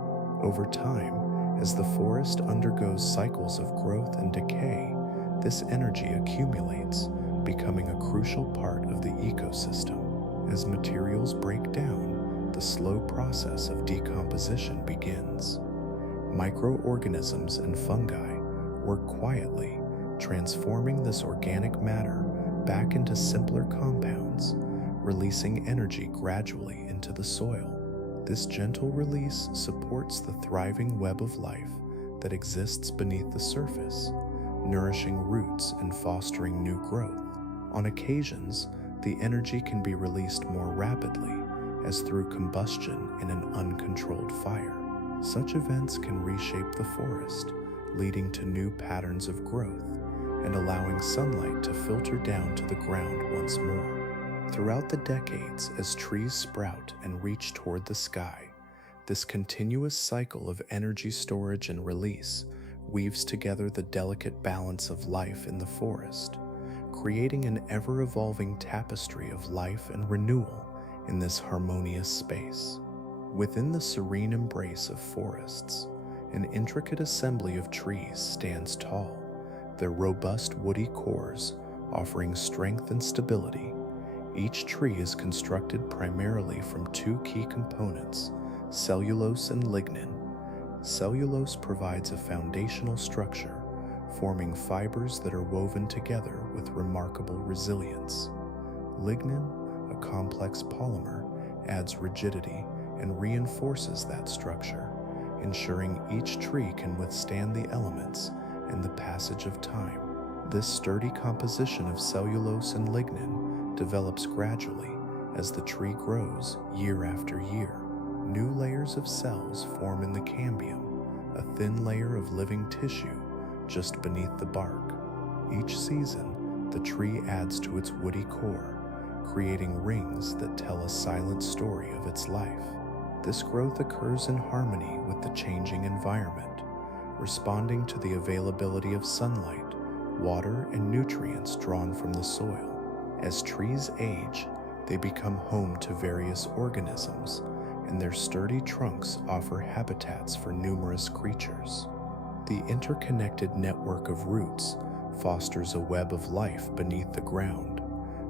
Over time, as the forest undergoes cycles of growth and decay, this energy accumulates, becoming a crucial part of the ecosystem. As materials break down, the slow process of decomposition begins. Microorganisms and fungi work quietly, transforming this organic matter back into simpler compounds, releasing energy gradually into the soil. This gentle release supports the thriving web of life that exists beneath the surface, nourishing roots and fostering new growth. On occasions, the energy can be released more rapidly, as through combustion in an uncontrolled fire. Such events can reshape the forest, leading to new patterns of growth and allowing sunlight to filter down to the ground once more. Throughout the decades, as trees sprout and reach toward the sky, this continuous cycle of energy storage and release weaves together the delicate balance of life in the forest, creating an ever-evolving tapestry of life and renewal in this harmonious space. Within the serene embrace of forests, an intricate assembly of trees stands tall, their robust woody cores offering strength and stability. Each tree is constructed primarily from two key components, cellulose and lignin. Cellulose provides a foundational structure, forming fibers that are woven together with remarkable resilience. Lignin, a complex polymer, adds rigidity and reinforces that structure, ensuring each tree can withstand the elements and the passage of time. This sturdy composition of cellulose and lignin develops gradually as the tree grows year after year. New layers of cells form in the cambium, a thin layer of living tissue just beneath the bark. Each season, the tree adds to its woody core, creating rings that tell a silent story of its life. This growth occurs in harmony with the changing environment, responding to the availability of sunlight, water, and nutrients drawn from the soil. As trees age, they become home to various organisms, and their sturdy trunks offer habitats for numerous creatures. The interconnected network of roots fosters a web of life beneath the ground,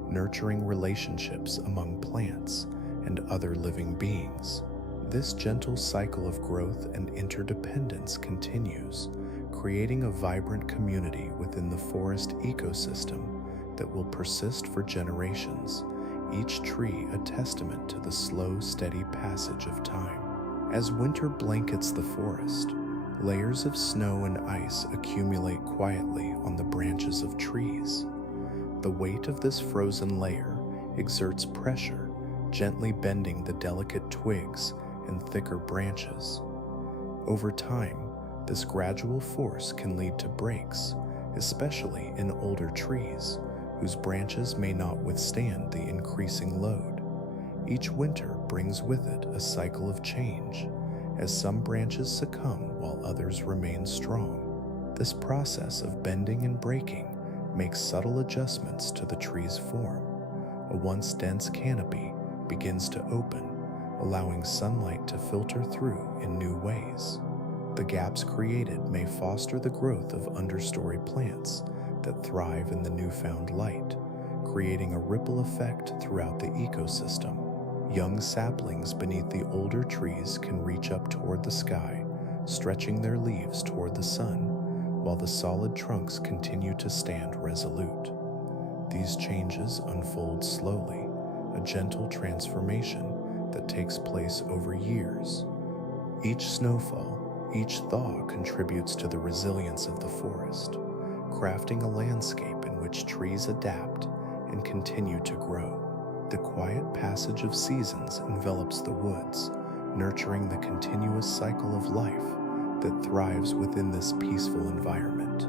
nurturing relationships among plants and other living beings. This gentle cycle of growth and interdependence continues, creating a vibrant community within the forest ecosystem that will persist for generations, each tree a testament to the slow, steady passage of time. As winter blankets the forest, layers of snow and ice accumulate quietly on the branches of trees. The weight of this frozen layer exerts pressure, gently bending the delicate twigs and thicker branches. Over time, this gradual force can lead to breaks, especially in older trees, whose branches may not withstand the increasing load. Each winter brings with it a cycle of change, as some branches succumb while others remain strong. This process of bending and breaking makes subtle adjustments to the tree's form. A once dense canopy begins to open, allowing sunlight to filter through in new ways. The gaps created may foster the growth of understory plants that thrive in the newfound light, creating a ripple effect throughout the ecosystem. Young saplings beneath the older trees can reach up toward the sky, stretching their leaves toward the sun, while the solid trunks continue to stand resolute. These changes unfold slowly, a gentle transformation that takes place over years. Each snowfall, each thaw contributes to the resilience of the forest, crafting a landscape in which trees adapt and continue to grow. The quiet passage of seasons envelops the woods, nurturing the continuous cycle of life that thrives within this peaceful environment.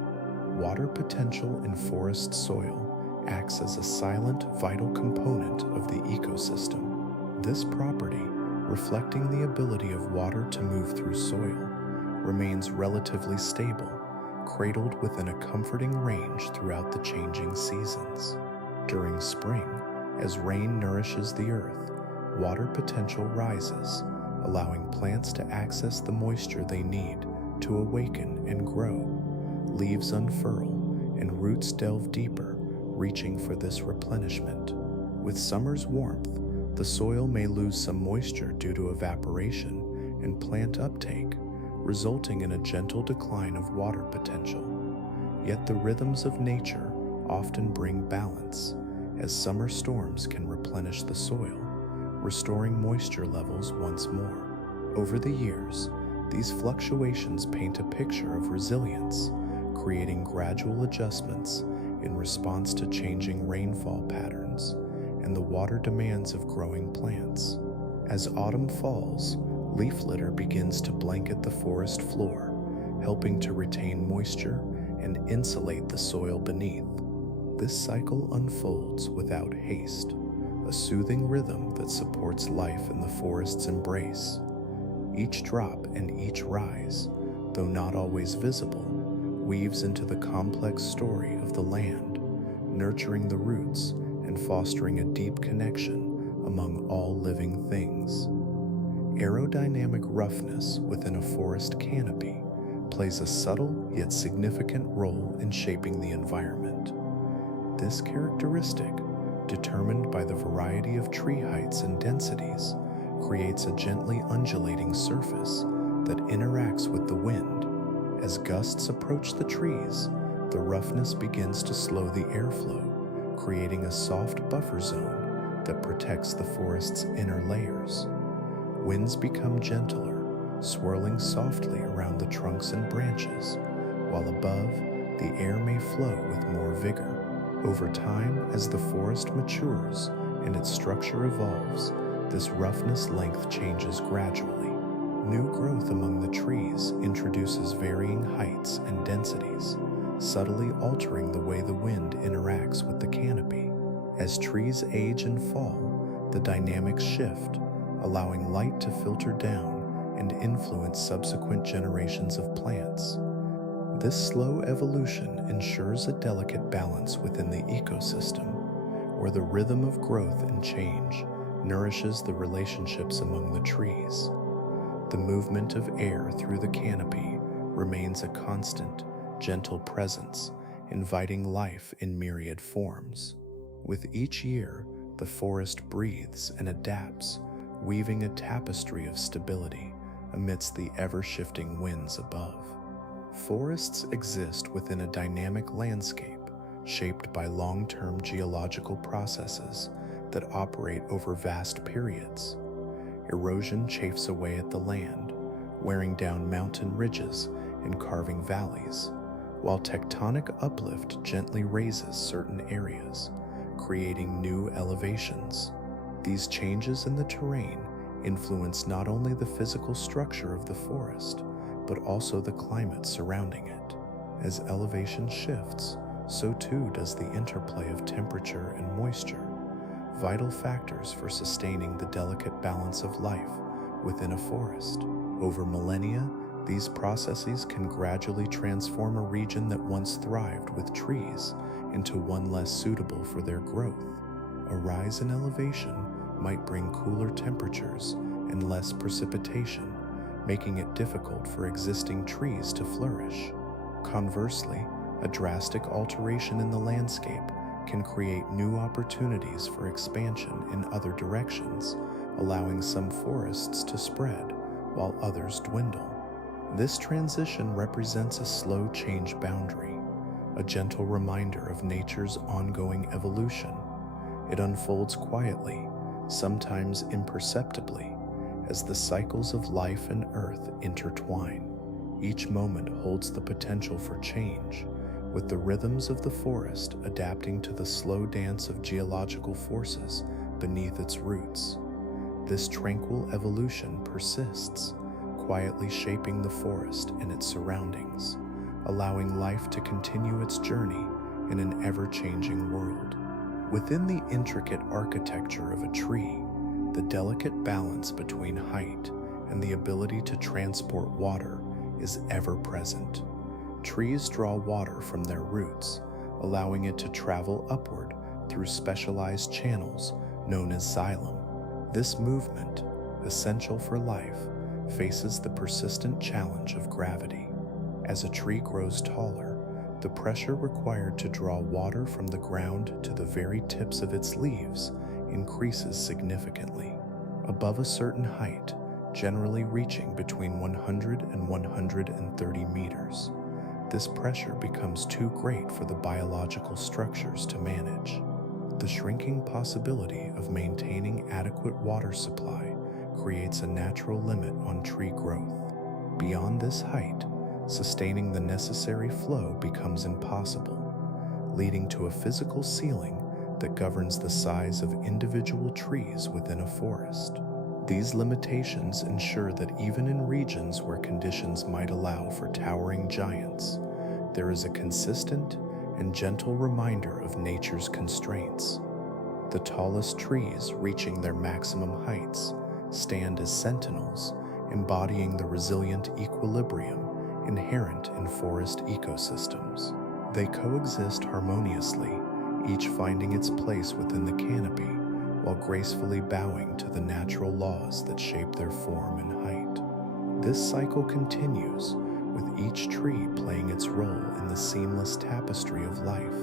Water potential in forest soil acts as a silent, vital component of the ecosystem. This property, reflecting the ability of water to move through soil, remains relatively stable, cradled within a comforting range throughout the changing seasons. During spring, as rain nourishes the earth, water potential rises, allowing plants to access the moisture they need to awaken and grow. Leaves unfurl and roots delve deeper, reaching for this replenishment. With summer's warmth, the soil may lose some moisture due to evaporation and plant uptake, resulting in a gentle decline of water potential. Yet the rhythms of nature often bring balance, as summer storms can replenish the soil, restoring moisture levels once more. Over the years, these fluctuations paint a picture of resilience, creating gradual adjustments in response to changing rainfall patterns and the water demands of growing plants. As autumn falls, leaf litter begins to blanket the forest floor, helping to retain moisture and insulate the soil beneath. This cycle unfolds without haste, a soothing rhythm that supports life in the forest's embrace. Each drop and each rise, though not always visible, weaves into the complex story of the land, nurturing the roots and fostering a deep connection among all living things. Aerodynamic roughness within a forest canopy plays a subtle yet significant role in shaping the environment. This characteristic, determined by the variety of tree heights and densities, creates a gently undulating surface that interacts with the wind. As gusts approach the trees, the roughness begins to slow the airflow, creating a soft buffer zone that protects the forest's inner layers. Winds become gentler, swirling softly around the trunks and branches, while above, the air may flow with more vigor. Over time, as the forest matures and its structure evolves, this roughness length changes gradually. New growth among the trees introduces varying heights and densities, subtly altering the way the wind interacts with the canopy. As trees age and fall, the dynamics shift, allowing light to filter down and influence subsequent generations of plants. This slow evolution ensures a delicate balance within the ecosystem, where the rhythm of growth and change nourishes the relationships among the trees. The movement of air through the canopy remains a constant, gentle presence, inviting life in myriad forms. With each year, the forest breathes and adapts, weaving a tapestry of stability amidst the ever-shifting winds above. Forests exist within a dynamic landscape shaped by long-term geological processes that operate over vast periods. Erosion chafes away at the land, wearing down mountain ridges and carving valleys, while tectonic uplift gently raises certain areas, creating new elevations. These changes in the terrain influence not only the physical structure of the forest, but also the climate surrounding it. As elevation shifts, so too does the interplay of temperature and moisture, vital factors for sustaining the delicate balance of life within a forest. Over millennia, these processes can gradually transform a region that once thrived with trees into one less suitable for their growth. A rise in elevation might bring cooler temperatures and less precipitation, making it difficult for existing trees to flourish. Conversely, a drastic alteration in the landscape can create new opportunities for expansion in other directions, allowing some forests to spread while others dwindle. This transition represents a slow change boundary, a gentle reminder of nature's ongoing evolution. It unfolds quietly, sometimes imperceptibly, as the cycles of life and earth intertwine. Each moment holds the potential for change, with the rhythms of the forest adapting to the slow dance of geological forces beneath its roots. This tranquil evolution persists, quietly shaping the forest and its surroundings, allowing life to continue its journey in an ever-changing world. Within the intricate architecture of a tree, the delicate balance between height and the ability to transport water is ever present. Trees draw water from their roots, allowing it to travel upward through specialized channels known as xylem. This movement, essential for life, faces the persistent challenge of gravity. As a tree grows taller, the pressure required to draw water from the ground to the very tips of its leaves increases significantly. Above a certain height, generally reaching between 100 and 130 meters, this pressure becomes too great for the biological structures to manage. The shrinking possibility of maintaining adequate water supply creates a natural limit on tree growth. Beyond this height, sustaining the necessary flow becomes impossible, leading to a physical ceiling that governs the size of individual trees within a forest. These limitations ensure that even in regions where conditions might allow for towering giants, there is a consistent and gentle reminder of nature's constraints. The tallest trees, reaching their maximum heights, stand as sentinels, embodying the resilient equilibrium inherent in forest ecosystems. They coexist harmoniously, each finding its place within the canopy while gracefully bowing to the natural laws that shape their form and height. This cycle continues, with each tree playing its role in the seamless tapestry of life,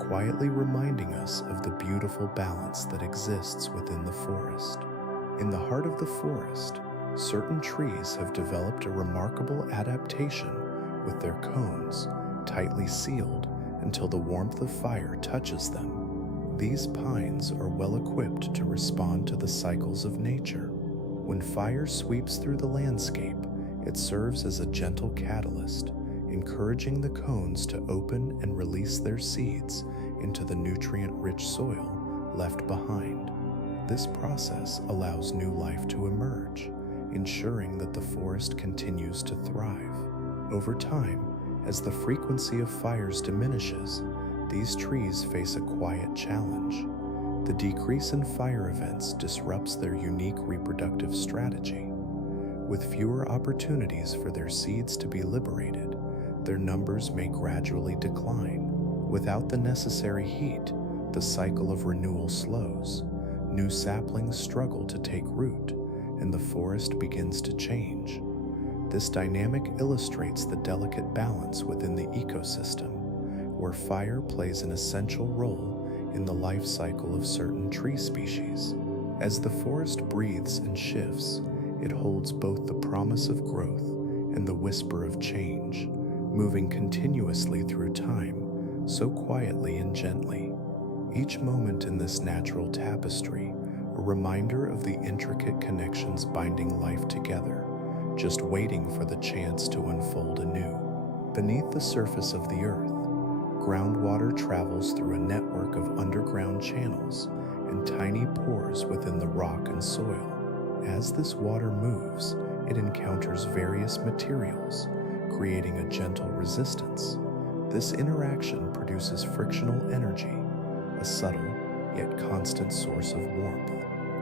quietly reminding us of the beautiful balance that exists within the forest. In the heart of the forest, certain trees have developed a remarkable adaptation, with their cones tightly sealed until the warmth of fire touches them. These pines are well equipped to respond to the cycles of nature. When fire sweeps through the landscape, it serves as a gentle catalyst, encouraging the cones to open and release their seeds into the nutrient-rich soil left behind. This process allows new life to emerge, ensuring that the forest continues to thrive. Over time, as the frequency of fires diminishes, these trees face a quiet challenge. The decrease in fire events disrupts their unique reproductive strategy. With fewer opportunities for their seeds to be liberated, their numbers may gradually decline. Without the necessary heat, the cycle of renewal slows. New saplings struggle to take root, and the forest begins to change. This dynamic illustrates the delicate balance within the ecosystem, where fire plays an essential role in the life cycle of certain tree species. As the forest breathes and shifts, it holds both the promise of growth and the whisper of change, moving continuously through time, so quietly and gently. Each moment in this natural tapestry, a reminder of the intricate connections binding life together, just waiting for the chance to unfold anew. Beneath the surface of the earth, groundwater travels through a network of underground channels and tiny pores within the rock and soil. As this water moves, it encounters various materials, creating a gentle resistance. This interaction produces frictional energy, a subtle yet constant source of warmth.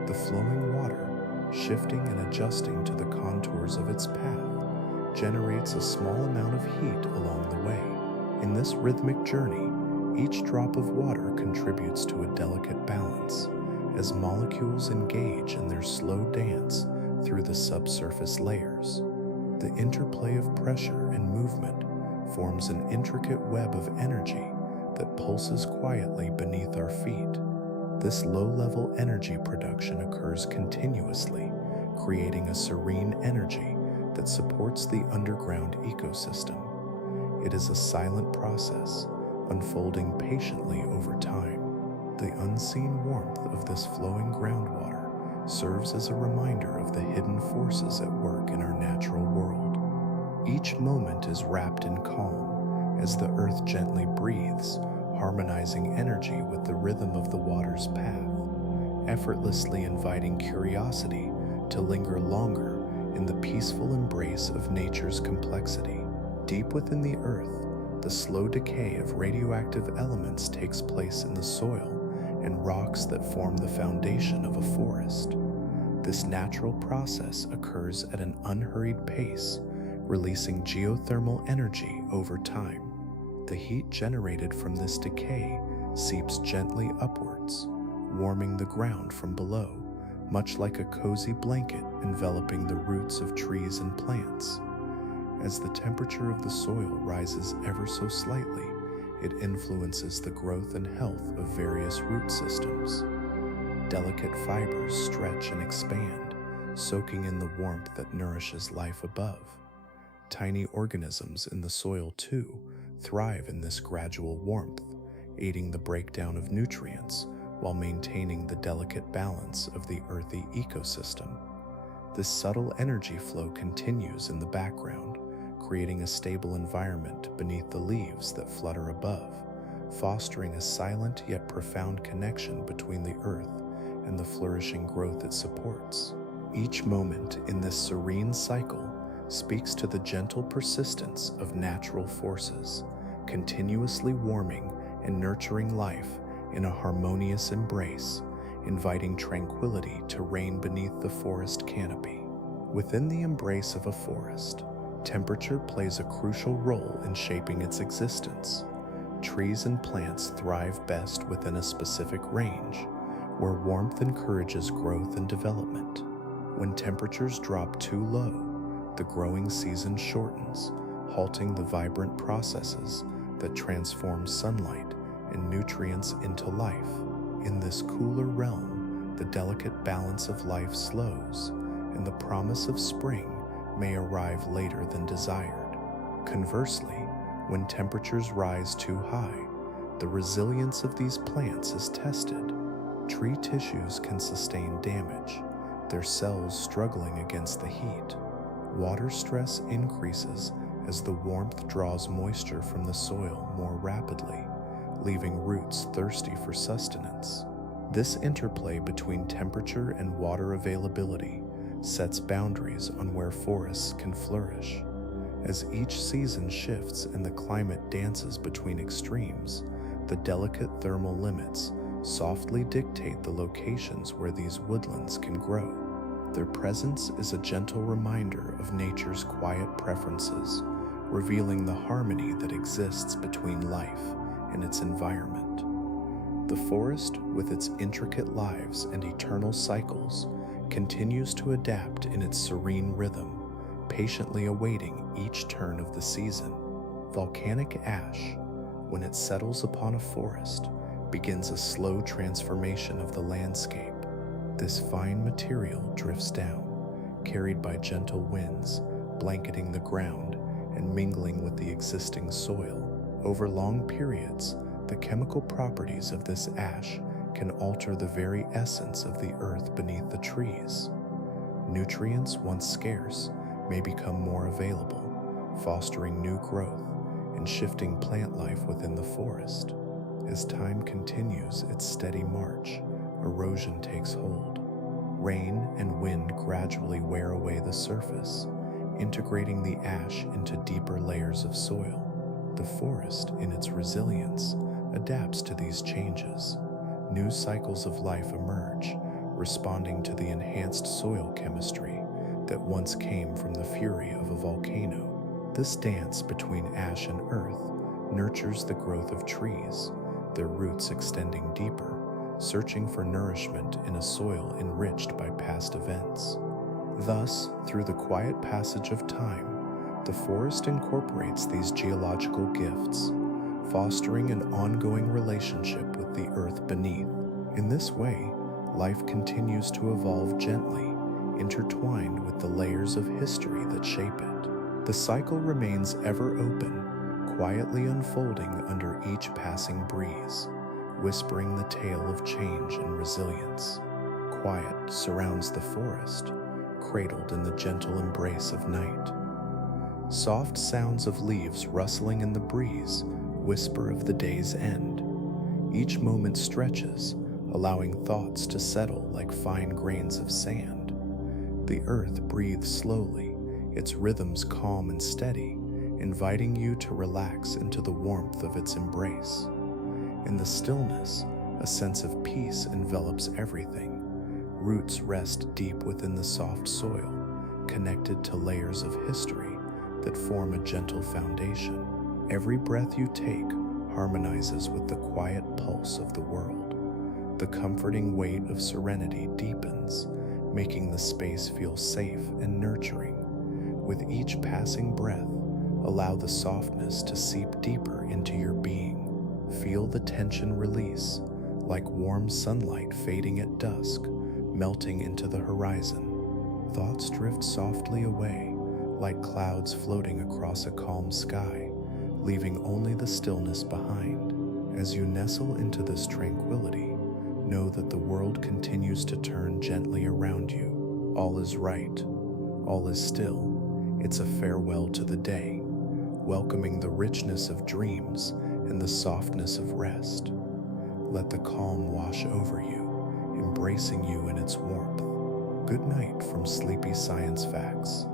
The flowing water, shifting and adjusting to the contours of its path, generates a small amount of heat along the way. In this rhythmic journey, each drop of water contributes to a delicate balance. As molecules engage in their slow dance, through the subsurface layers. The interplay of pressure and movement forms an intricate web of energy that pulses quietly beneath our feet. This low-level energy production occurs continuously, creating a serene energy that supports the underground ecosystem. It is a silent process, unfolding patiently over time. The unseen warmth of this flowing groundwater serves as a reminder of the hidden forces at work in our natural world. Each moment is wrapped in calm as the earth gently breathes, harmonizing energy with the rhythm of the water's path, effortlessly inviting curiosity to linger longer in the peaceful embrace of nature's complexity. Deep within the earth, the slow decay of radioactive elements takes place in the soil and rocks that form the foundation of a forest. This natural process occurs at an unhurried pace, releasing geothermal energy over time. The heat generated from this decay seeps gently upwards, warming the ground from below, much like a cozy blanket enveloping the roots of trees and plants. As the temperature of the soil rises ever so slightly, it influences the growth and health of various root systems. Delicate fibers stretch and expand, soaking in the warmth that nourishes life above. Tiny organisms in the soil, too, thrive in this gradual warmth, aiding the breakdown of nutrients while maintaining the delicate balance of the earthy ecosystem. This subtle energy flow continues in the background, creating a stable environment beneath the leaves that flutter above, fostering a silent yet profound connection between the earth and the flourishing growth it supports. Each moment in this serene cycle speaks to the gentle persistence of natural forces, continuously warming and nurturing life in a harmonious embrace, inviting tranquility to reign beneath the forest canopy. Within the embrace of a forest, temperature plays a crucial role in shaping its existence. Trees and plants thrive best within a specific range, where warmth encourages growth and development. When temperatures drop too low, the growing season shortens, halting the vibrant processes that transform sunlight and nutrients into life. In this cooler realm, the delicate balance of life slows, and the promise of spring may arrive later than desired. Conversely, when temperatures rise too high, the resilience of these plants is tested. Tree tissues can sustain damage, their cells struggling against the heat. Water stress increases as the warmth draws moisture from the soil more rapidly, leaving roots thirsty for sustenance. This interplay between temperature and water availability sets boundaries on where forests can flourish. As each season shifts and the climate dances between extremes, the delicate thermal limits softly dictate the locations where these woodlands can grow. Their presence is a gentle reminder of nature's quiet preferences, revealing the harmony that exists between life and its environment. The forest, with its intricate lives and eternal cycles, continues to adapt in its serene rhythm, patiently awaiting each turn of the season. Volcanic ash, when it settles upon a forest, begins a slow transformation of the landscape. This fine material drifts down, carried by gentle winds, blanketing the ground and mingling with the existing soil. Over long periods, the chemical properties of this ash can alter the very essence of the earth beneath the trees. Nutrients, once scarce, may become more available, fostering new growth and shifting plant life within the forest. As time continues its steady march, erosion takes hold. Rain and wind gradually wear away the surface, integrating the ash into deeper layers of soil. The forest, in its resilience, adapts to these changes. New cycles of life emerge, responding to the enhanced soil chemistry that once came from the fury of a volcano. This dance between ash and earth nurtures the growth of trees, their roots extending deeper, searching for nourishment in a soil enriched by past events. Thus, through the quiet passage of time, the forest incorporates these geological gifts, fostering an ongoing relationship with the earth beneath. In this way, life continues to evolve gently, intertwined with the layers of history that shape it. The cycle remains ever open, quietly unfolding under each passing breeze, whispering the tale of change and resilience. Quiet surrounds the forest, cradled in the gentle embrace of night. Soft sounds of leaves rustling in the breeze whisper of the day's end. Each moment stretches, allowing thoughts to settle like fine grains of sand. The earth breathes slowly, its rhythms calm and steady, inviting you to relax into the warmth of its embrace. In the stillness, a sense of peace envelops everything. Roots rest deep within the soft soil, connected to layers of history that form a gentle foundation. Every breath you take harmonizes with the quiet pulse of the world. The comforting weight of serenity deepens, making the space feel safe and nurturing. With each passing breath, allow the softness to seep deeper into your being. Feel the tension release, like warm sunlight fading at dusk, melting into the horizon. Thoughts drift softly away, like clouds floating across a calm sky, leaving only the stillness behind. As you nestle into this tranquility, know that the world continues to turn gently around you. All is right, all is still. It's a farewell to the day, welcoming the richness of dreams and the softness of rest. Let the calm wash over you, embracing you in its warmth. Good night from Sleepy Science Facts.